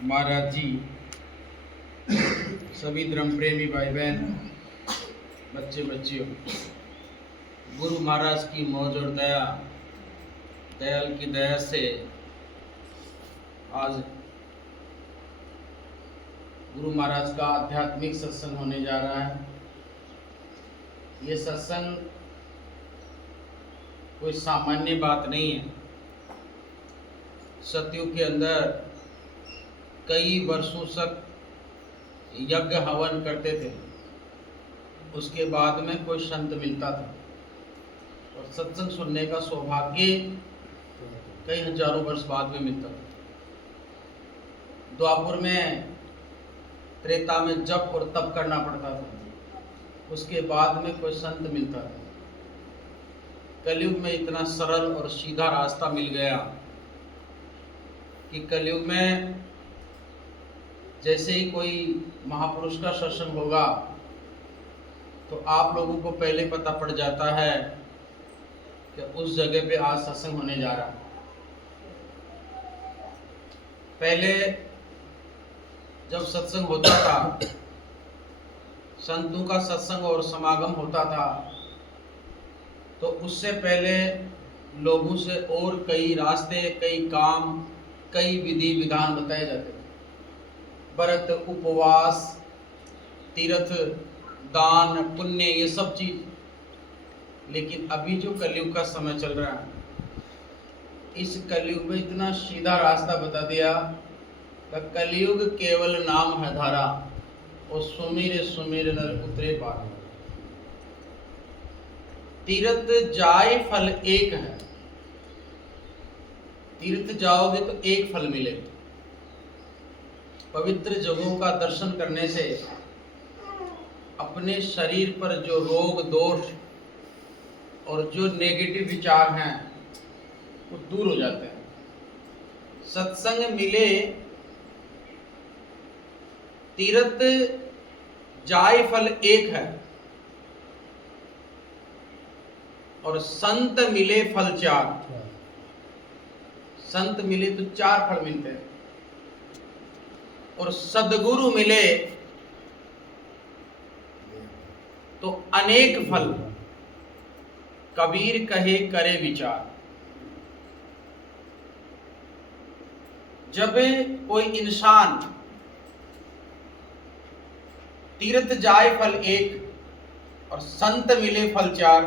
महाराज जी, सभी धर्म प्रेमी भाई बहन, बच्चे बच्चियों, गुरु महाराज की मौज और दयाल की दया से आज गुरु महाराज का आध्यात्मिक सत्संग होने जा रहा है। ये सत्संग कोई सामान्य बात नहीं है। सतयुग के अंदर कई वर्षों तक यज्ञ हवन करते थे, उसके बाद में कोई संत मिलता था और सत्संग सुनने का सौभाग्य कई हजारों वर्ष बाद में मिलता था। द्वापर में, त्रेता में जप और तप करना पड़ता था, उसके बाद में कोई संत मिलता था। कलयुग में इतना सरल और सीधा रास्ता मिल गया कि कलयुग में जैसे ही कोई महापुरुष का सत्संग होगा तो आप लोगों को पहले पता पड़ जाता है कि उस जगह पे आज सत्संग होने जा रहा है। पहले जब सत्संग होता था, संतों का सत्संग और समागम होता था, तो उससे पहले लोगों से और कई रास्ते, कई काम, कई विधि विधान बताए जाते थे। व्रत, उपवास, तीर्थ, दान, पुण्य, ये सब चीज। लेकिन अभी जो कलयुग का समय चल रहा है, इस कलयुग में इतना सीधा रास्ता बता दिया कि कलयुग केवल नाम है धारा, और सुमिर सुमिर नर उतरे पार। तीर्थ जाए फल एक है। तीर्थ जाओगे तो एक फल मिलेगा। पवित्र जगहों का दर्शन करने से अपने शरीर पर जो रोग, दोष और जो नेगेटिव विचार हैं वो दूर हो जाते हैं। सत्संग मिले, तीर्थ जाए फल एक है, और संत मिले फल चार। संत मिले तो चार फल मिलते हैं, और सदगुरु मिले तो अनेक फल। कबीर कहे करे विचार। जब कोई इंसान तीर्थ जाए फल एक और संत मिले फल चार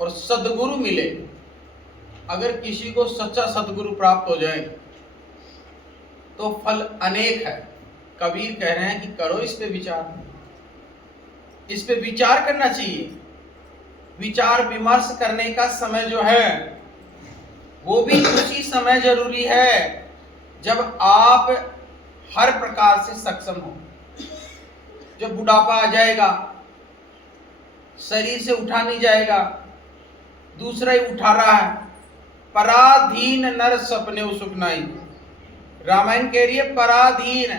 और सदगुरु मिले, अगर किसी को सच्चा सदगुरु प्राप्त हो जाए तो फल अनेक है। कबीर कह रहे हैं कि करो इस पे विचार। इस पे विचार करना चाहिए। विचार विमर्श करने का समय जो है वो भी उसी समय जरूरी है जब आप हर प्रकार से सक्षम हो। जब बुढ़ापा आ जाएगा, शरीर से उठा नहीं जाएगा, दूसरा ही उठा रहा है, पराधीन नर सपने सुख नहीं। रामायण कह रही है पराधीन,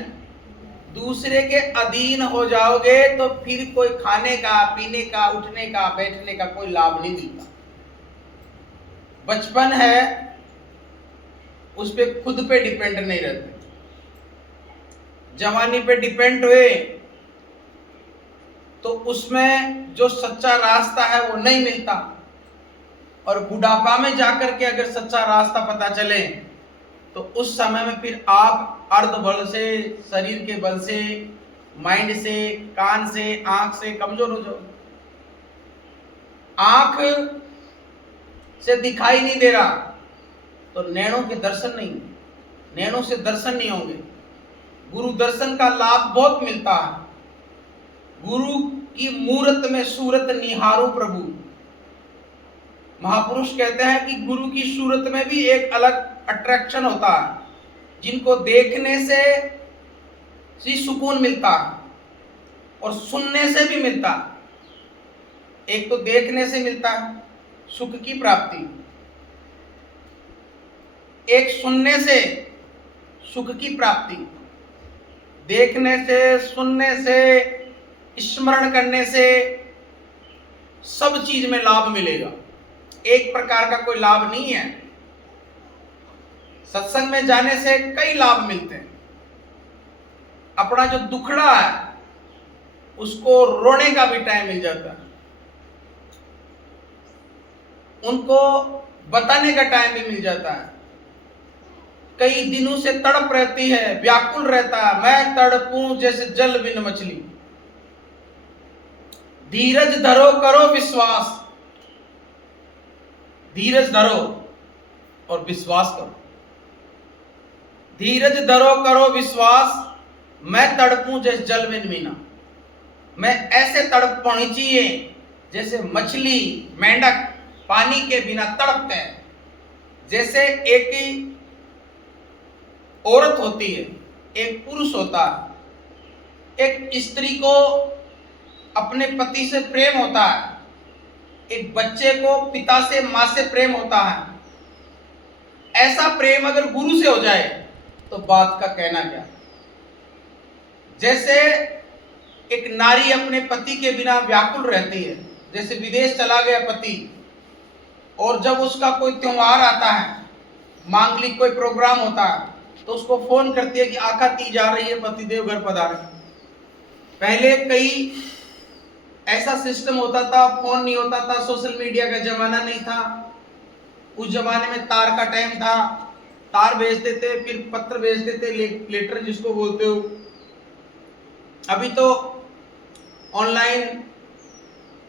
दूसरे के अधीन हो जाओगे तो फिर कोई खाने का, पीने का, उठने का, बैठने का कोई लाभ नहीं मिलता। बचपन है, उस पे खुद पे डिपेंड नहीं रहते। जवानी पे डिपेंड हुए तो उसमें जो सच्चा रास्ता है वो नहीं मिलता, और बुढ़ापा में जाकर के अगर सच्चा रास्ता पता चले तो उस समय में फिर आप अर्ध बल से, शरीर के बल से, माइंड से, कान से, आंख से कमजोर हो जाओ। आंख से दिखाई नहीं दे रहा तो नैनों के दर्शन नहीं, नैनों से दर्शन नहीं होंगे। गुरु दर्शन का लाभ बहुत मिलता है। गुरु की मूरत में सूरत निहारो प्रभु। महापुरुष कहते हैं कि गुरु की सूरत में भी एक अलग अट्रैक्शन होता है, जिनको देखने से सुकून मिलता है और सुनने से भी मिलता है। एक तो देखने से मिलता है सुख की प्राप्ति, एक सुनने से सुख की प्राप्ति। देखने से, सुनने से, स्मरण करने से सब चीज में लाभ मिलेगा। एक प्रकार का कोई लाभ नहीं है। सत्संग में जाने से कई लाभ मिलते हैं। अपना जो दुखड़ा है उसको रोने का भी टाइम मिल जाता है, उनको बताने का टाइम भी मिल जाता है। कई दिनों से तड़प रहती है, व्याकुल रहता है, मैं तड़पूं जैसे जल बिन मछली। धीरज धरो, करो विश्वास, धीरज धरो और विश्वास करो। धीरज धरो, करो विश्वास, मैं तड़पूं जैसे जल बिन मीना। मैं ऐसे तड़प होनी चाहिए जैसे मछली, मेंढक पानी के बिना तड़पते हैं। जैसे एक ही औरत होती है, एक पुरुष होता है, एक स्त्री को अपने पति से प्रेम होता है, एक बच्चे को पिता से, मां से प्रेम होता है। ऐसा प्रेम अगर गुरु से हो जाए तो बात का कहना क्या। जैसे एक नारी अपने पति के बिना व्याकुल रहती है, जैसे विदेश चला गया पति और जब उसका कोई त्योहार आता है, मांगलिक कोई प्रोग्राम होता है, तो उसको फोन करती है कि आका ती जा रही है, पतिदेव घर पधारे। पहले कई ऐसा सिस्टम होता था, फोन नहीं होता था, सोशल मीडिया का जमाना नहीं था। उस जमाने में तार का टाइम था, तार भेजते थे, फिर पत्र भेजते थे, लेटर जिसको बोलते हो। अभी तो ऑनलाइन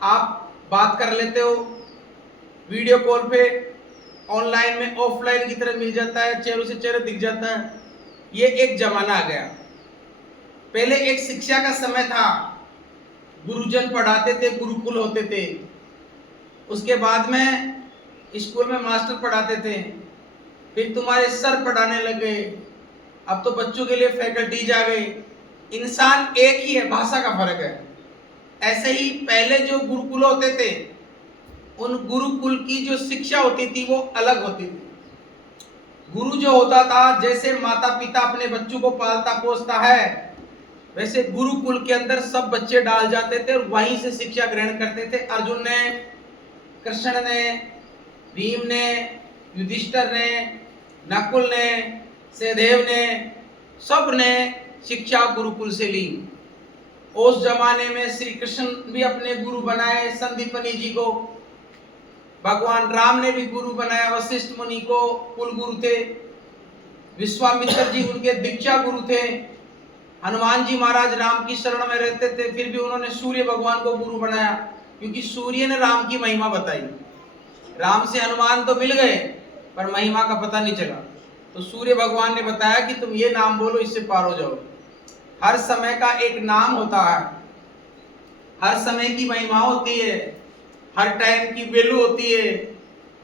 आप बात कर लेते हो, वीडियो कॉल पे, ऑनलाइन में ऑफलाइन की तरह मिल जाता है, चेहरे से चेहरे दिख जाता है। ये एक जमाना आ गया। पहले एक शिक्षा का समय था, गुरुजन पढ़ाते थे, गुरुकुल होते थे। उसके बाद में स्कूल में मास्टर पढ़ाते थे, फिर तुम्हारे सर पढ़ाने लगे, अब तो बच्चों के लिए फैकल्टीज आ गई। इंसान एक ही है, भाषा का फर्क है। ऐसे ही पहले जो गुरुकुल होते थे, उन गुरुकुल की जो शिक्षा होती थी वो अलग होती थी। गुरु जो होता था, जैसे माता पिता अपने बच्चों को पालता पोसता है, वैसे गुरुकुल के अंदर सब बच्चे डाल जाते थे और वहीं से शिक्षा ग्रहण करते थे। अर्जुन ने, कृष्ण ने, भीम ने, युधिष्ठिर ने, नकुल ने, सहदेव ने, सब ने शिक्षा गुरुकुल से ली। उस जमाने में श्री कृष्ण भी अपने गुरु बनाए संदीपनी जी को, भगवान राम ने भी गुरु बनाया, वशिष्ठ मुनि को कुल गुरु थे, विश्वामित्र जी उनके दीक्षा गुरु थे, हनुमान जी महाराज राम की शरण में रहते थे, फिर भी उन्होंने सूर्य भगवान को गुरु बनाया, क्योंकि सूर्य ने राम की महिमा बताई। राम से हनुमान तो मिल गए पर महिमा का पता नहीं चला, तो सूर्य भगवान ने बताया कि तुम ये नाम बोलो, इससे पार हो जाओ। हर समय का एक नाम होता है, हर समय की महिमा होती है, हर टाइम की वैल्यू होती है।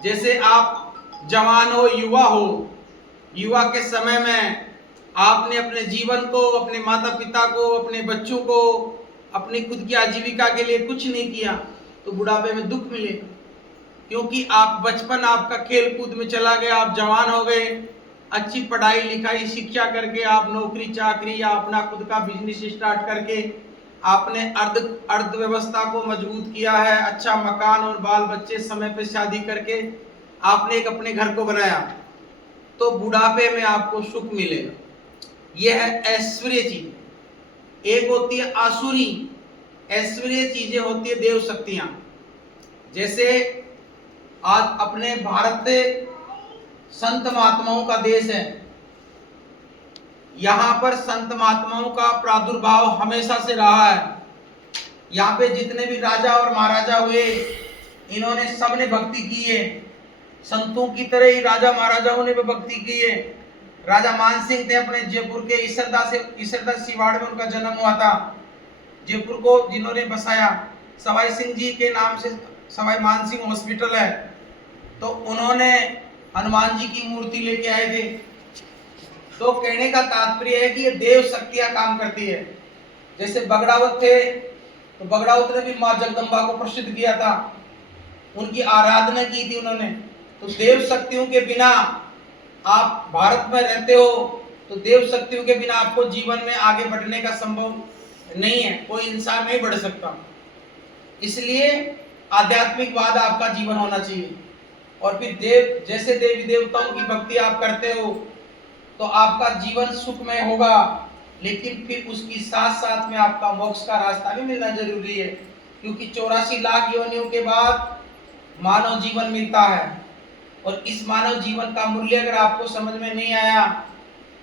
जैसे आप जवान हो, युवा हो, युवा के समय में आपने अपने जीवन को, अपने माता पिता को, अपने बच्चों को, अपनी खुद की आजीविका के लिए कुछ नहीं किया, तो बुढ़ापे में दुख मिलेगा। क्योंकि आप बचपन आपका खेल कूद में चला गया, आप जवान हो गए, अच्छी पढ़ाई लिखाई शिक्षा करके आप नौकरी चाकरी या अपना खुद का बिजनेस स्टार्ट करके आपने अर्थव्यवस्था को मजबूत किया है, अच्छा मकान और बाल बच्चे समय पे शादी करके आपने एक अपने घर को बनाया, तो बुढ़ापे में आपको सुख मिलेगा। यह है ऐश्वर्य चीज। एक होती है आसुरी ऐश्वर्य चीजें, होती है देव शक्तियां। जैसे आज अपने भारत संत महात्माओं का देश है, यहाँ पर संत महात्माओं का प्रादुर्भाव हमेशा से रहा है। यहाँ पे जितने भी राजा और महाराजा हुए, इन्होंने सबने भक्ति की है, संतों की तरह ही राजा महाराजाओं ने भी भक्ति की है। राजा मान सिंह थे, अपने जयपुर के ईसरदा सिवाड़ में उनका जन्म हुआ था। जयपुर को जिन्होंने बसाया, सवाई सिंह जी के नाम से सवाई मान सिंह हॉस्पिटल है, तो उन्होंने हनुमान जी की मूर्ति लेके आए थे। तो कहने का तात्पर्य है कि ये देव शक्तियां काम करती है। जैसे बगड़ावत थे, तो बगड़ावत ने भी माँ जगदम्बा को प्रसिद्ध किया था, उनकी आराधना की थी उन्होंने। तो देव शक्तियों के बिना आप भारत में रहते हो, तो देव शक्तियों के बिना आपको जीवन में आगे बढ़ने का संभव नहीं है, कोई इंसान नहीं बढ़ सकता। इसलिए आध्यात्मिकवाद आपका जीवन होना चाहिए। और फिर जैसे देवी देवताओं की भक्ति आप करते हो, तो आपका जीवन सुखमय होगा। लेकिन फिर उसकी साथ साथ में आपका मोक्ष का रास्ता भी मिलना जरूरी है, क्योंकि 84 लाख योनियों के बाद मानव जीवन मिलता है। और इस मानव जीवन का मूल्य अगर आपको समझ में नहीं आया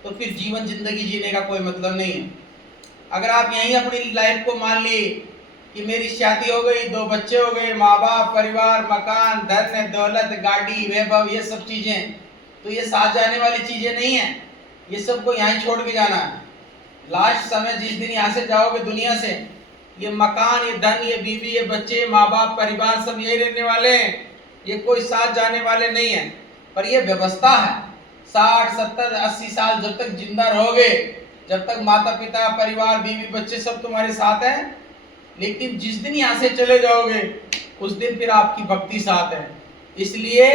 तो फिर जीवन जिंदगी जीने का कोई मतलब नहीं है। अगर आप यहीं अपनी लाइफ को मान लिए कि मेरी शादी हो गई, 2 बच्चे हो गए, माँ बाप, परिवार, मकान, धन दौलत, गाड़ी, वैभव, ये सब चीजें, तो ये साथ जाने वाली चीजें नहीं है। ये सबको यहाँ छोड़ के जाना है। लास्ट समय जिस दिन यहाँ से जाओगे दुनिया से, ये मकान, ये धन, ये बीवी, ये बच्चे, माँ बाप, परिवार सब यही रहने वाले हैं। ये कोई साथ जाने वाले नहीं है। पर ये व्यवस्था है, 60, 70, 80 साल जब तक जिंदा रहोगे, जब तक माता पिता, परिवार, बीवी, बच्चे सब तुम्हारे साथ हैं। लेकिन जिस दिन यहाँ से चले जाओगे उस दिन फिर आपकी भक्ति साथ है। इसलिए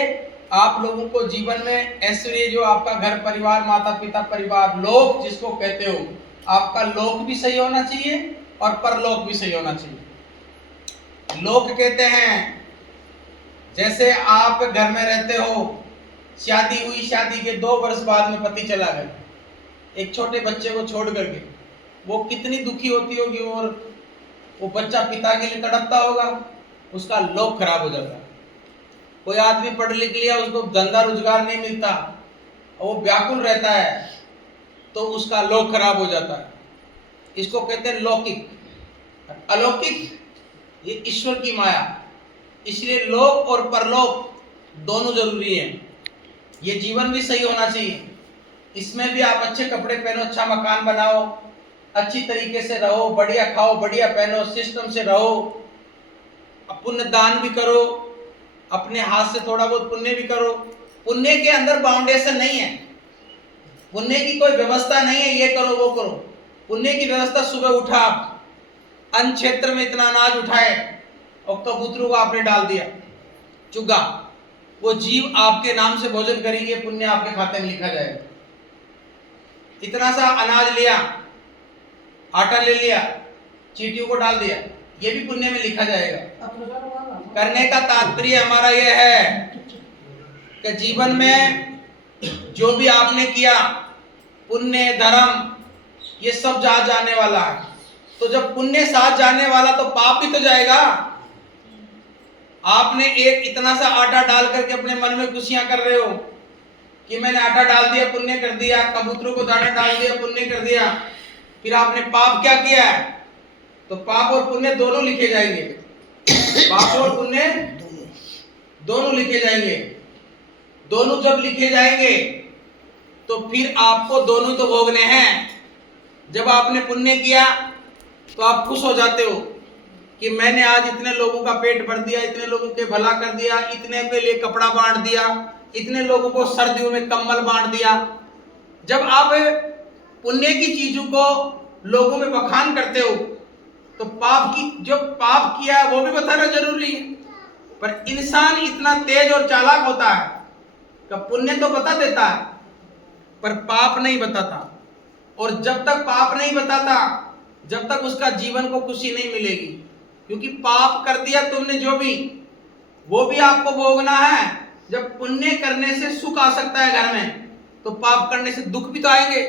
आप लोगों को जीवन में ऐश्वर्य, जो आपका घर परिवार, माता पिता, परिवार, लोक जिसको कहते हो, आपका लोक भी सही होना चाहिए और परलोक भी सही होना चाहिए। लोक कहते हैं जैसे आप घर में रहते हो, शादी हुई, शादी के 2 वर्ष बाद में पति चला गया, एक छोटे बच्चे को छोड़ करके, वो कितनी दुखी होती होगी और वो बच्चा पिता के लिए तड़पता होगा, उसका लोक खराब हो जाता है। कोई आदमी पढ़ लिख लिया, उसको धंधा रोजगार नहीं मिलता, वो व्याकुल रहता है, तो उसका लोक खराब हो जाता है। इसको कहते हैं लौकिक। अलौकिक ये ईश्वर की माया। इसलिए लोक और परलोक दोनों जरूरी हैं। ये जीवन भी सही होना चाहिए, इसमें भी आप अच्छे कपड़े पहनो, अच्छा मकान बनाओ, अच्छी तरीके से रहो, बढ़िया खाओ, बढ़िया पहनो, सिस्टम से रहो, पुण्य दान भी करो, अपने हाथ से थोड़ा बहुत पुण्य भी करो। पुण्य के अंदर बाउंडेशन नहीं है, पुण्य की कोई व्यवस्था नहीं है ये करो वो करो। पुण्य की व्यवस्था, सुबह उठा, अन्न क्षेत्र में इतना अनाज उठाए और कबूतरों को आपने डाल दिया, चुगा, वो जीव आपके नाम से भोजन करेंगे, पुण्य आपके खाते में लिखा जाएगा। इतना सा अनाज लिया, आटा ले लिया, चींटियों को डाल दिया, ये भी पुण्य में लिखा जाएगा। करने का तात्पर्य हमारा यह है कि जीवन में जो भी आपने किया, पुण्य, धर्म, ये सब जाने वाला है। तो जब पुण्य साथ जाने वाला तो पाप भी तो जाएगा। आपने एक इतना सा आटा डाल करके अपने मन में खुशियां कर रहे हो कि मैंने आटा डाल दिया, पुण्य कर दिया, कबूतरों को दाना डाल दिया, पुण्य कर दिया। फिर आपने पाप क्या किया है? तो पाप और पुण्य दोनों लिखे जाएंगे, पाप और पुण्य दोनों लिखे जाएंगे। दोनों जब लिखे जाएंगे तो फिर आपको दोनों तो भोगने हैं। जब आपने पुण्य किया तो आप खुश हो जाते हो कि मैंने आज इतने लोगों का पेट भर दिया, इतने लोगों के भला कर दिया, इतने के लिए कपड़ा बांट दिया, इतने लोगों को सर्दियों में कंबल बांट दिया। जब आप पुण्य की चीजों को लोगों में बखान करते हो तो पाप की, जो पाप किया है वो भी बताना जरूरी है। पर इंसान इतना तेज और चालाक होता है कि पुण्य तो बता देता है पर पाप नहीं बताता। और जब तक पाप नहीं बताता, जब तक उसका जीवन को खुशी नहीं मिलेगी, क्योंकि पाप कर दिया तुमने जो भी, वो भी आपको भोगना है। जब पुण्य करने से सुख आ सकता है घर में, तो पाप करने से दुख भी तो आएंगे।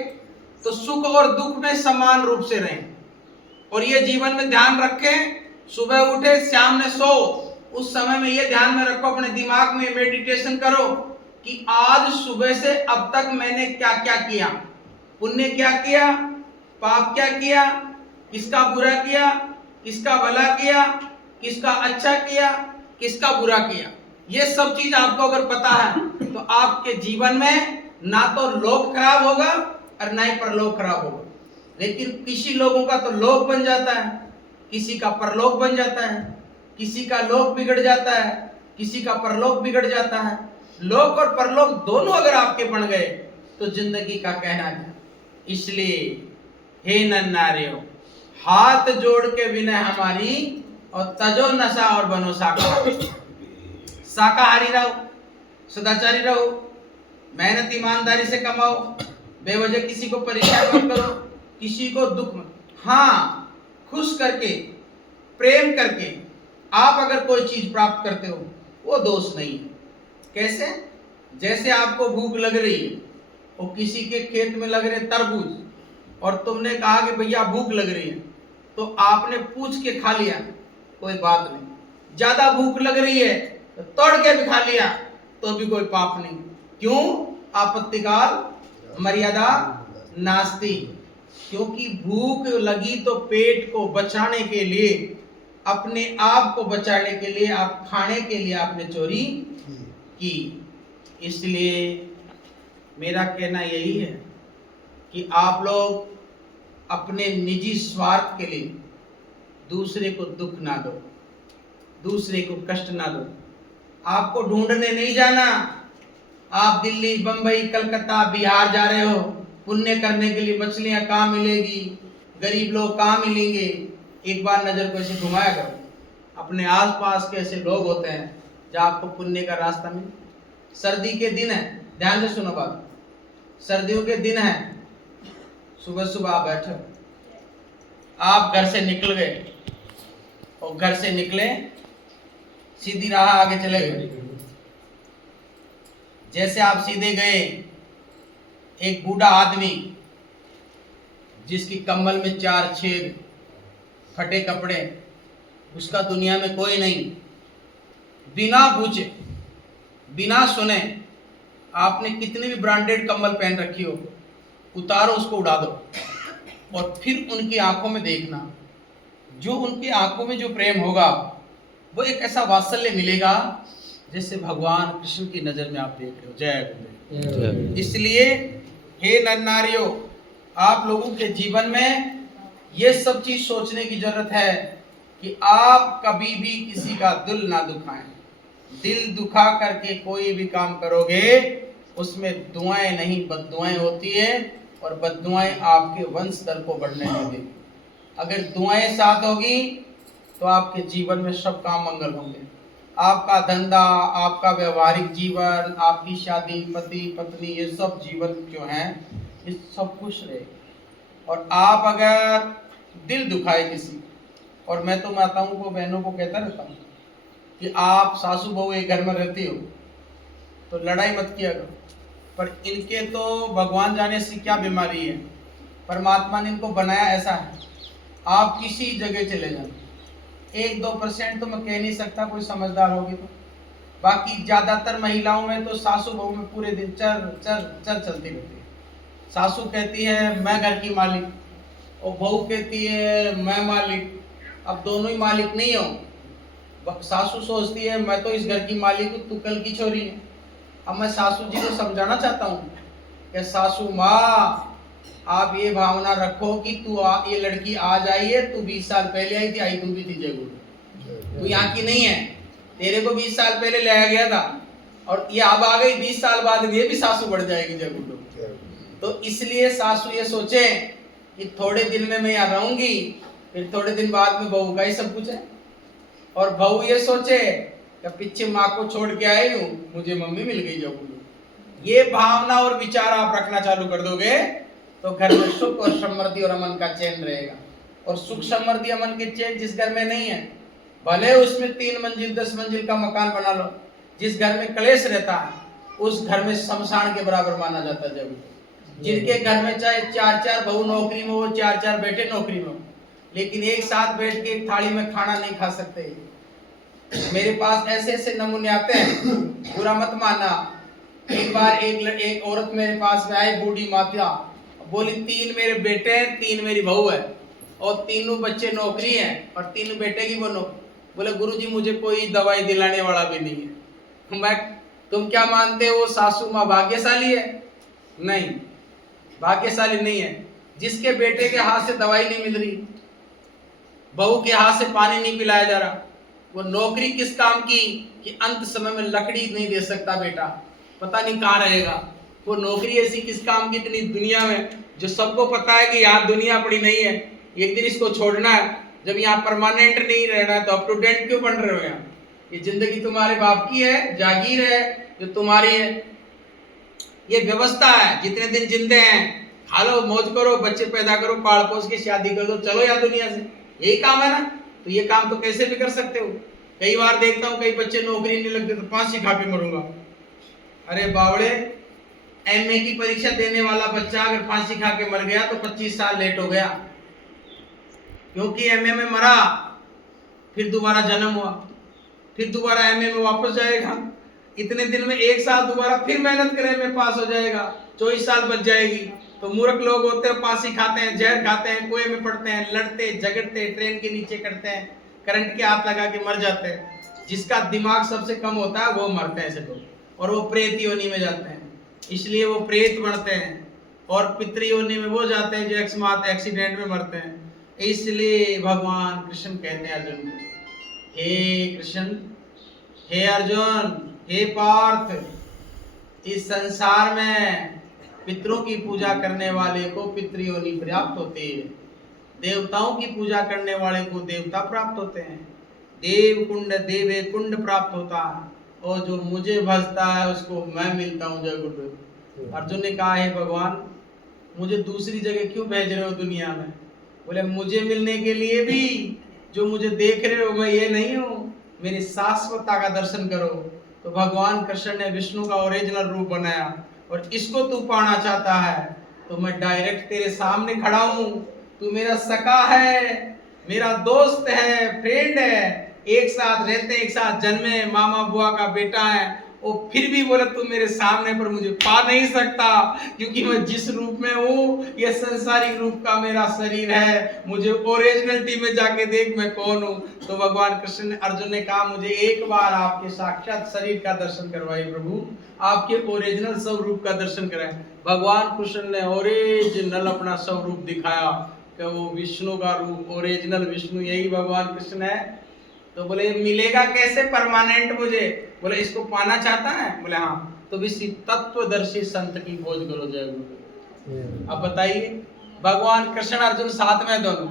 तो सुख और दुख में समान रूप से रहें। और ये जीवन में ध्यान रखें, सुबह उठे, शाम में सो, उस समय में ये ध्यान में रखो, अपने दिमाग में मेडिटेशन करो कि आज सुबह से अब तक मैंने क्या क्या किया, पुण्य क्या किया, पाप क्या किया, किसका बुरा किया, किसका भला किया, किसका अच्छा किया, किसका बुरा किया। ये सब चीज आपको अगर पता है तो आपके जीवन में ना तो लोक खराब होगा और ना ही परलोक खराब होगा। लेकिन किसी लोगों का तो लोक बन जाता है, किसी का परलोक बन जाता है, किसी का लोक बिगड़ जाता है, किसी का परलोक बिगड़ जाता है। लोक और परलोक दोनों अगर आपके बन गए तो जिंदगी का कहना है। इसलिए हे नर नारियों, हाथ जोड़ के विनय हमारी, और तजो नशा और बनो शाकाहारी। शाकाहारी रहो, सदाचारी रहो, मेहनत ईमानदारी से कमाओ, बेवजह किसी को परेशान मत करो, किसी को दुख मत। हाँ, खुश करके, प्रेम करके आप अगर कोई चीज प्राप्त करते हो वो दोष नहीं है। कैसे? जैसे आपको भूख लग रही है और किसी के खेत में लग रहे तरबूज और तुमने कहा कि भैया भूख लग रही है, तो आपने पूछ के खा लिया, कोई बात नहीं। ज्यादा भूख लग रही है तो तोड़ के भी खा लिया तो भी कोई पाप नहीं। क्यों? आपत्तिकाल मर्यादा नास्ति। क्योंकि भूख लगी तो पेट को बचाने के लिए, अपने आप को बचाने के लिए, आप खाने के लिए आपने चोरी की। इसलिए मेरा कहना यही है कि आप लोग अपने निजी स्वार्थ के लिए दूसरे को दुख ना दो, दूसरे को कष्ट ना दो। आपको ढूंढने नहीं जाना। आप दिल्ली, बंबई, कलकत्ता, बिहार जा रहे हो पुण्य करने के लिए, मछलियां कहाँ मिलेगी, गरीब लोग कहाँ मिलेंगे। एक बार नजर को ऐसे घुमाया करो, अपने आसपास के ऐसे लोग होते हैं जहाँ आपको पुण्य का रास्ता मिले। सर्दी के दिन है, ध्यान से सुनो बात, सर्दियों के दिन है, सुबह सुबह आप बैठे, आप घर से निकल गए और घर से निकले सीधी राह आगे चले गए। जैसे आप सीधे गए, एक बूढ़ा आदमी जिसकी कम्बल में 4 छेद, फटे कपड़े, उसका दुनिया में कोई नहीं, बिना पूछे बिना सुने, आपने कितनी भी ब्रांडेड कम्बल पहन रखी हो, उतारो उसको, उड़ा दो, और फिर उनकी आंखों में देखना, जो उनकी आंखों में जो प्रेम होगा वो एक ऐसा वात्सल्य मिलेगा जैसे भगवान कृष्ण की नजर में आप देख रहे हो। जय गुरुदेव। इसलिए हे नर नारियों, आप लोगों के जीवन में ये सब चीज सोचने की जरूरत है कि आप कभी भी किसी का दिल ना दुखाएं। दिल दुखा करके कोई भी काम करोगे उसमें दुआएं नहीं बद्दुआएं होती है, और बद्दुआएं आपके वंश दर को बढ़ने नहीं देगी। अगर दुआएं साथ होगी तो आपके जीवन में सब काम मंगल होंगे। आपका धंधा, आपका व्यवहारिक जीवन, आपकी शादी, पति पत्नी, ये सब जीवन जो है ये सब खुश रहेगा। और आप अगर दिल दुखाए किसी, और मैं तो माताओं को, बहनों को कहता रहता हूँ कि आप सासू बहू एक घर में रहती हो तो लड़ाई मत किया करो, पर इनके तो भगवान जाने से क्या बीमारी है, परमात्मा ने इनको बनाया ऐसा है। आप किसी जगह चले जाओ, 1-2% तो मैं कह नहीं सकता, कोई समझदार होगी तो, बाकी ज्यादातर महिलाओं में तो सासू बहू में पूरे दिन चर चर चर चलती रहती है। सासू कहती है मैं घर की मालिक, और बहू कहती है मैं मालिक। अब दोनों ही मालिक नहीं हो। सासू सोचती है मैं तो इस घर की मालिक हूँ, तू कल की छोरी है। अब मैं सासू जी को समझाना चाहता हूँ कि सासू माँ, आप ये भावना रखो कि ये लड़की आज आई है, तू 20 साल पहले आई थी, आई तू भी थी जयगुरु, तू यहाँ की नहीं है, तेरे को 20 साल पहले लाया गया था, और ये अब आ गई 20 साल बाद, ये भी सासू बढ़ जाएगी जयगुरु। तो इसलिए सासू ये सोचे कि थोड़े दिन में मैं यहाँ रहूंगी, फिर थोड़े दिन बाद में बहू का ही सब कुछ है, और बहू ये सोचे कि पीछे माँ को छोड़ के आई हूँ, मुझे मम्मी मिल गई जयगुरु। ये भावना और विचार आप रखना चालू कर दोगे तो घर में सुख और समृद्धि और अमन का चैन रहेगा। और सुख समृद्धि अमन के चैन जिस घर में नहीं है, भले उसमें 3 मंजिल 10 मंजिल का मकान बना लो, जिस घर में क्लेश रहता है उस घर में शमशान के बराबर माना जाता है। जब जिनके घर में चाहे 4-4 बहू नौकरी में हो, 4-4 बेटे नौकरी में हो, लेकिन एक साथ बैठ के एक थाली में खाना नहीं खा सकते। मेरे पास ऐसे ऐसे नमूने आते हैं, बुरा मत मानना। एक बार एक औरत मेरे पास में आई, बूढ़ी माता, बोली 3 मेरे बेटे हैं, 3 मेरी बहू है, और तीनों बच्चे नौकरी हैं, और 3 बेटे की वो नौकरी। बोले गुरुजी मुझे कोई दवाई दिलाने वाला भी नहीं है। मैं, तुम क्या मानते हो सासू माँ भाग्यशाली है? नहीं, भाग्यशाली नहीं है। जिसके बेटे के हाथ से दवाई नहीं मिल रही, बहू के हाथ से पानी नहीं पिलाया जा रहा, वो नौकरी किस काम की कि अंत समय में लकड़ी नहीं दे सकता बेटा, पता नहीं कहाँ रहेगा। वो नौकरी ऐसी किस काम की इतनी दुनिया में, जो सबको पता है कि यहाँ दुनिया पड़ी नहीं है, एक दिन इसको छोड़ना है। जब यहाँ परमानेंट नहीं रहना है तो अप टू डेट क्यों बन रहे हो यहाँ? ये जिंदगी तुम्हारे बाप की है, जागीर है जो तुम्हारी है, ये व्यवस्था है। जितने दिन जिंदे हैं खा लो, मौज करो, बच्चे पैदा करो, पाल पोस के शादी कर दो, चलो यार दुनिया से, यही काम है ना। तो ये काम तो कैसे भी कर सकते हो। कई बार देखता हूँ कई बच्चे नौकरी नहीं लगते तो फांसी खा के मरूंगा। अरे बावड़े, एमए की परीक्षा देने वाला बच्चा अगर फांसी खा के मर गया तो 25 साल लेट हो गया, क्योंकि एमए में मरा, फिर दोबारा जन्म हुआ, फिर दोबारा एमए में वापस जाएगा, इतने दिन में 1 साल दोबारा फिर मेहनत करे में पास हो जाएगा, 24 साल बच जाएगी। तो मूर्ख लोग होते हैं, फांसी खाते हैं, जहर खाते हैं, कुएं में पड़ते हैं, लड़ते झगड़ते, ट्रेन के नीचे करते हैं, करंट के हाथ लगा के मर जाते हैं। जिसका दिमाग सबसे कम होता है वो मरते हैं ऐसे लोग, और वो प्रेत योनि में जाते हैं, इसलिए वो प्रेत बनते हैं। और पितृ योनि में वो जाते हैं जो अकस्मात एक्सीडेंट में मरते हैं। इसलिए भगवान कृष्ण कहते हैं अर्जुन को, हे कृष्ण, हे अर्जुन, हे पार्थ, इस संसार में पितरों की पूजा करने वाले को पितृ योनि प्राप्त होती है, देवताओं की पूजा करने वाले को देवता प्राप्त होते हैं, देव कुंड देवे कुंड प्राप्त होता है, और जो मुझे भजता है उसको मैं मिलता हूँ। जय गुरुदेव। अर्जुन ने कहा, है भगवान, मुझे दूसरी जगह क्यों भेज रहे हो दुनिया में? बोले, मुझे मिलने के लिए भी जो मुझे देख रहे हो मैं ये नहीं हूँ, मेरी शाश्वतता का दर्शन करो। तो भगवान कृष्ण ने विष्णु का ओरिजिनल रूप बनाया, और इसको तू पाना चाहता है तो मैं डायरेक्ट तेरे सामने खड़ा हूँ, तू मेरा सखा है, मेरा दोस्त है, फ्रेंड है, एक साथ रहते, एक साथ जन्मे, मामा बुआ का बेटा है, वो फिर भी बोले तू मेरे सामने पर मुझे पा नहीं सकता, क्योंकि मैं जिस रूप में हूँ ये संसारिक रूप का मेरा शरीर है, मुझे ओरिजिनलिटी में जाके देख मैं कौन हूँ। तो भगवान कृष्ण ने, अर्जुन ने कहा, मुझे एक बार आपके साक्षात शरीर का दर्शन करवाइए प्रभु, आपके ओरिजिनल स्वरूप का दर्शन कराए। भगवान कृष्ण ने ओरिजिनल अपना स्वरूप दिखाया कि वो विष्णु का रूप, ओरिजिनल विष्णु यही भगवान कृष्ण है। तो बोले, मिलेगा कैसे परमानेंट मुझे? बोले, इसको पाना चाहता है? बोले हाँ, तो किसी तत्वदर्शी संत की खोज करो। जय गुरु। अब बताइए, भगवान कृष्ण अर्जुन साथ में दोनों,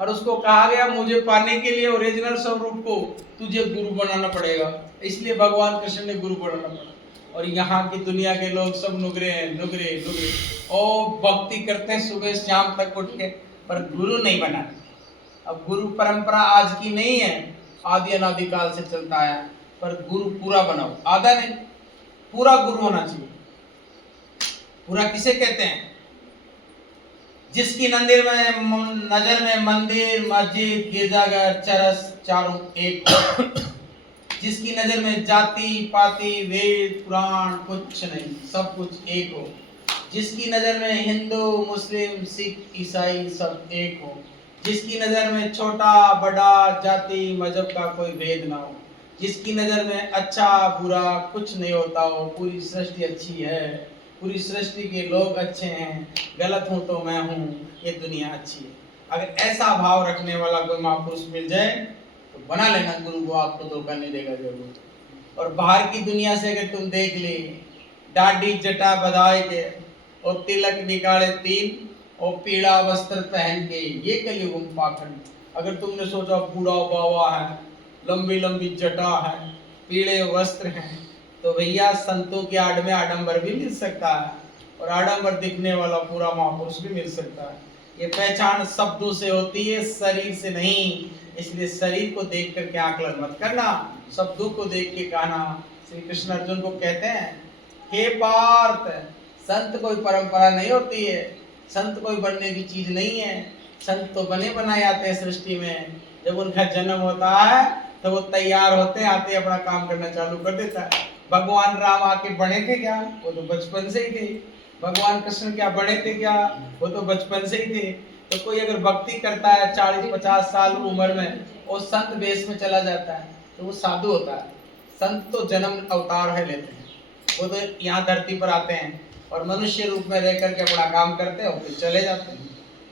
और उसको कहा गया मुझे पाने के लिए ओरिजिनल स्वरूप को तुझे गुरु बनाना पड़ेगा, इसलिए भगवान कृष्ण ने गुरु बनाना पड़ा। और यहाँ की दुनिया के लोग सब नुगरे हैं, नुगरे नुगरे, और भक्ति करते हैं सुबह शाम तक उठ के, पर गुरु नहीं बनाते। अब गुरु परंपरा आज की नहीं है, आदि अनादिकाल से चलता आया, पर गुरु पूरा बनाओ, आधा नहीं, पूरा गुरु होना चाहिए। पूरा किसे कहते हैं? जिसकी नजर में मंदिर, मस्जिद, गिरजाघर, चरस चारों एक हो, जिसकी नजर में जाति पाति वेद पुराण कुछ नहीं, सब कुछ एक हो, जिसकी नजर में हिंदू मुस्लिम सिख ईसाई सब एक हो, जिसकी नजर में छोटा बड़ा जाति मजहब का कोई भेद ना हो, जिसकी नजर में अच्छा बुरा कुछ नहीं होता हो, पूरी सृष्टि अच्छी है, पूरी सृष्टि के लोग अच्छे हैं, गलत हूं तो मैं हूं, ये दुनिया अच्छी है। अगर ऐसा भाव रखने वाला कोई महापुरुष मिल जाए तो बना लेना गुरु को, आपको धोखा नहीं देगा जरूर। और बाहर की दुनिया से अगर तुम देख ले, दाढ़ी जटा बधाए के और तिलक निकाले 3 और पीला वस्त्र पहन के, ये कलयुग पाखंड। अगर तुमने सोचा बूढ़ा बाबा है, लंबी लंबी जटा है, पीले वस्त्र हैं, तो भैया संतों के आड़ में आडंबर भी मिल सकता है, और आडंबर दिखने वाला पूरा महापुरुष भी मिल सकता है। ये पहचान शब्दों से होती है, शरीर से नहीं। इसलिए शरीर को देख करके आकलन मत करना, शब्दों को देख के कहना। श्री कृष्ण अर्जुन को कहते हैं, हे पार्थ, संत कोई परंपरा नहीं होती है, संत कोई बनने की चीज नहीं है। संत तो बने बनाए आते हैं सृष्टि में, जब उनका जन्म होता है तो वो तैयार होते आते अपना काम करना चालू कर देता है। भगवान राम आके बने थे क्या? वो तो बचपन से ही थे। भगवान कृष्ण क्या बने थे क्या? वो तो बचपन से ही थे। तो कोई अगर भक्ति करता है 40-50 साल उम्र में और संत वेश में चला जाता है तो वो साधु होता है। संत तो जन्म अवतार है लेते हैं, वो तो यहाँ धरती पर आते हैं और मनुष्य रूप में रह करके अपना काम करते हैं और फिर चले जाते हैं।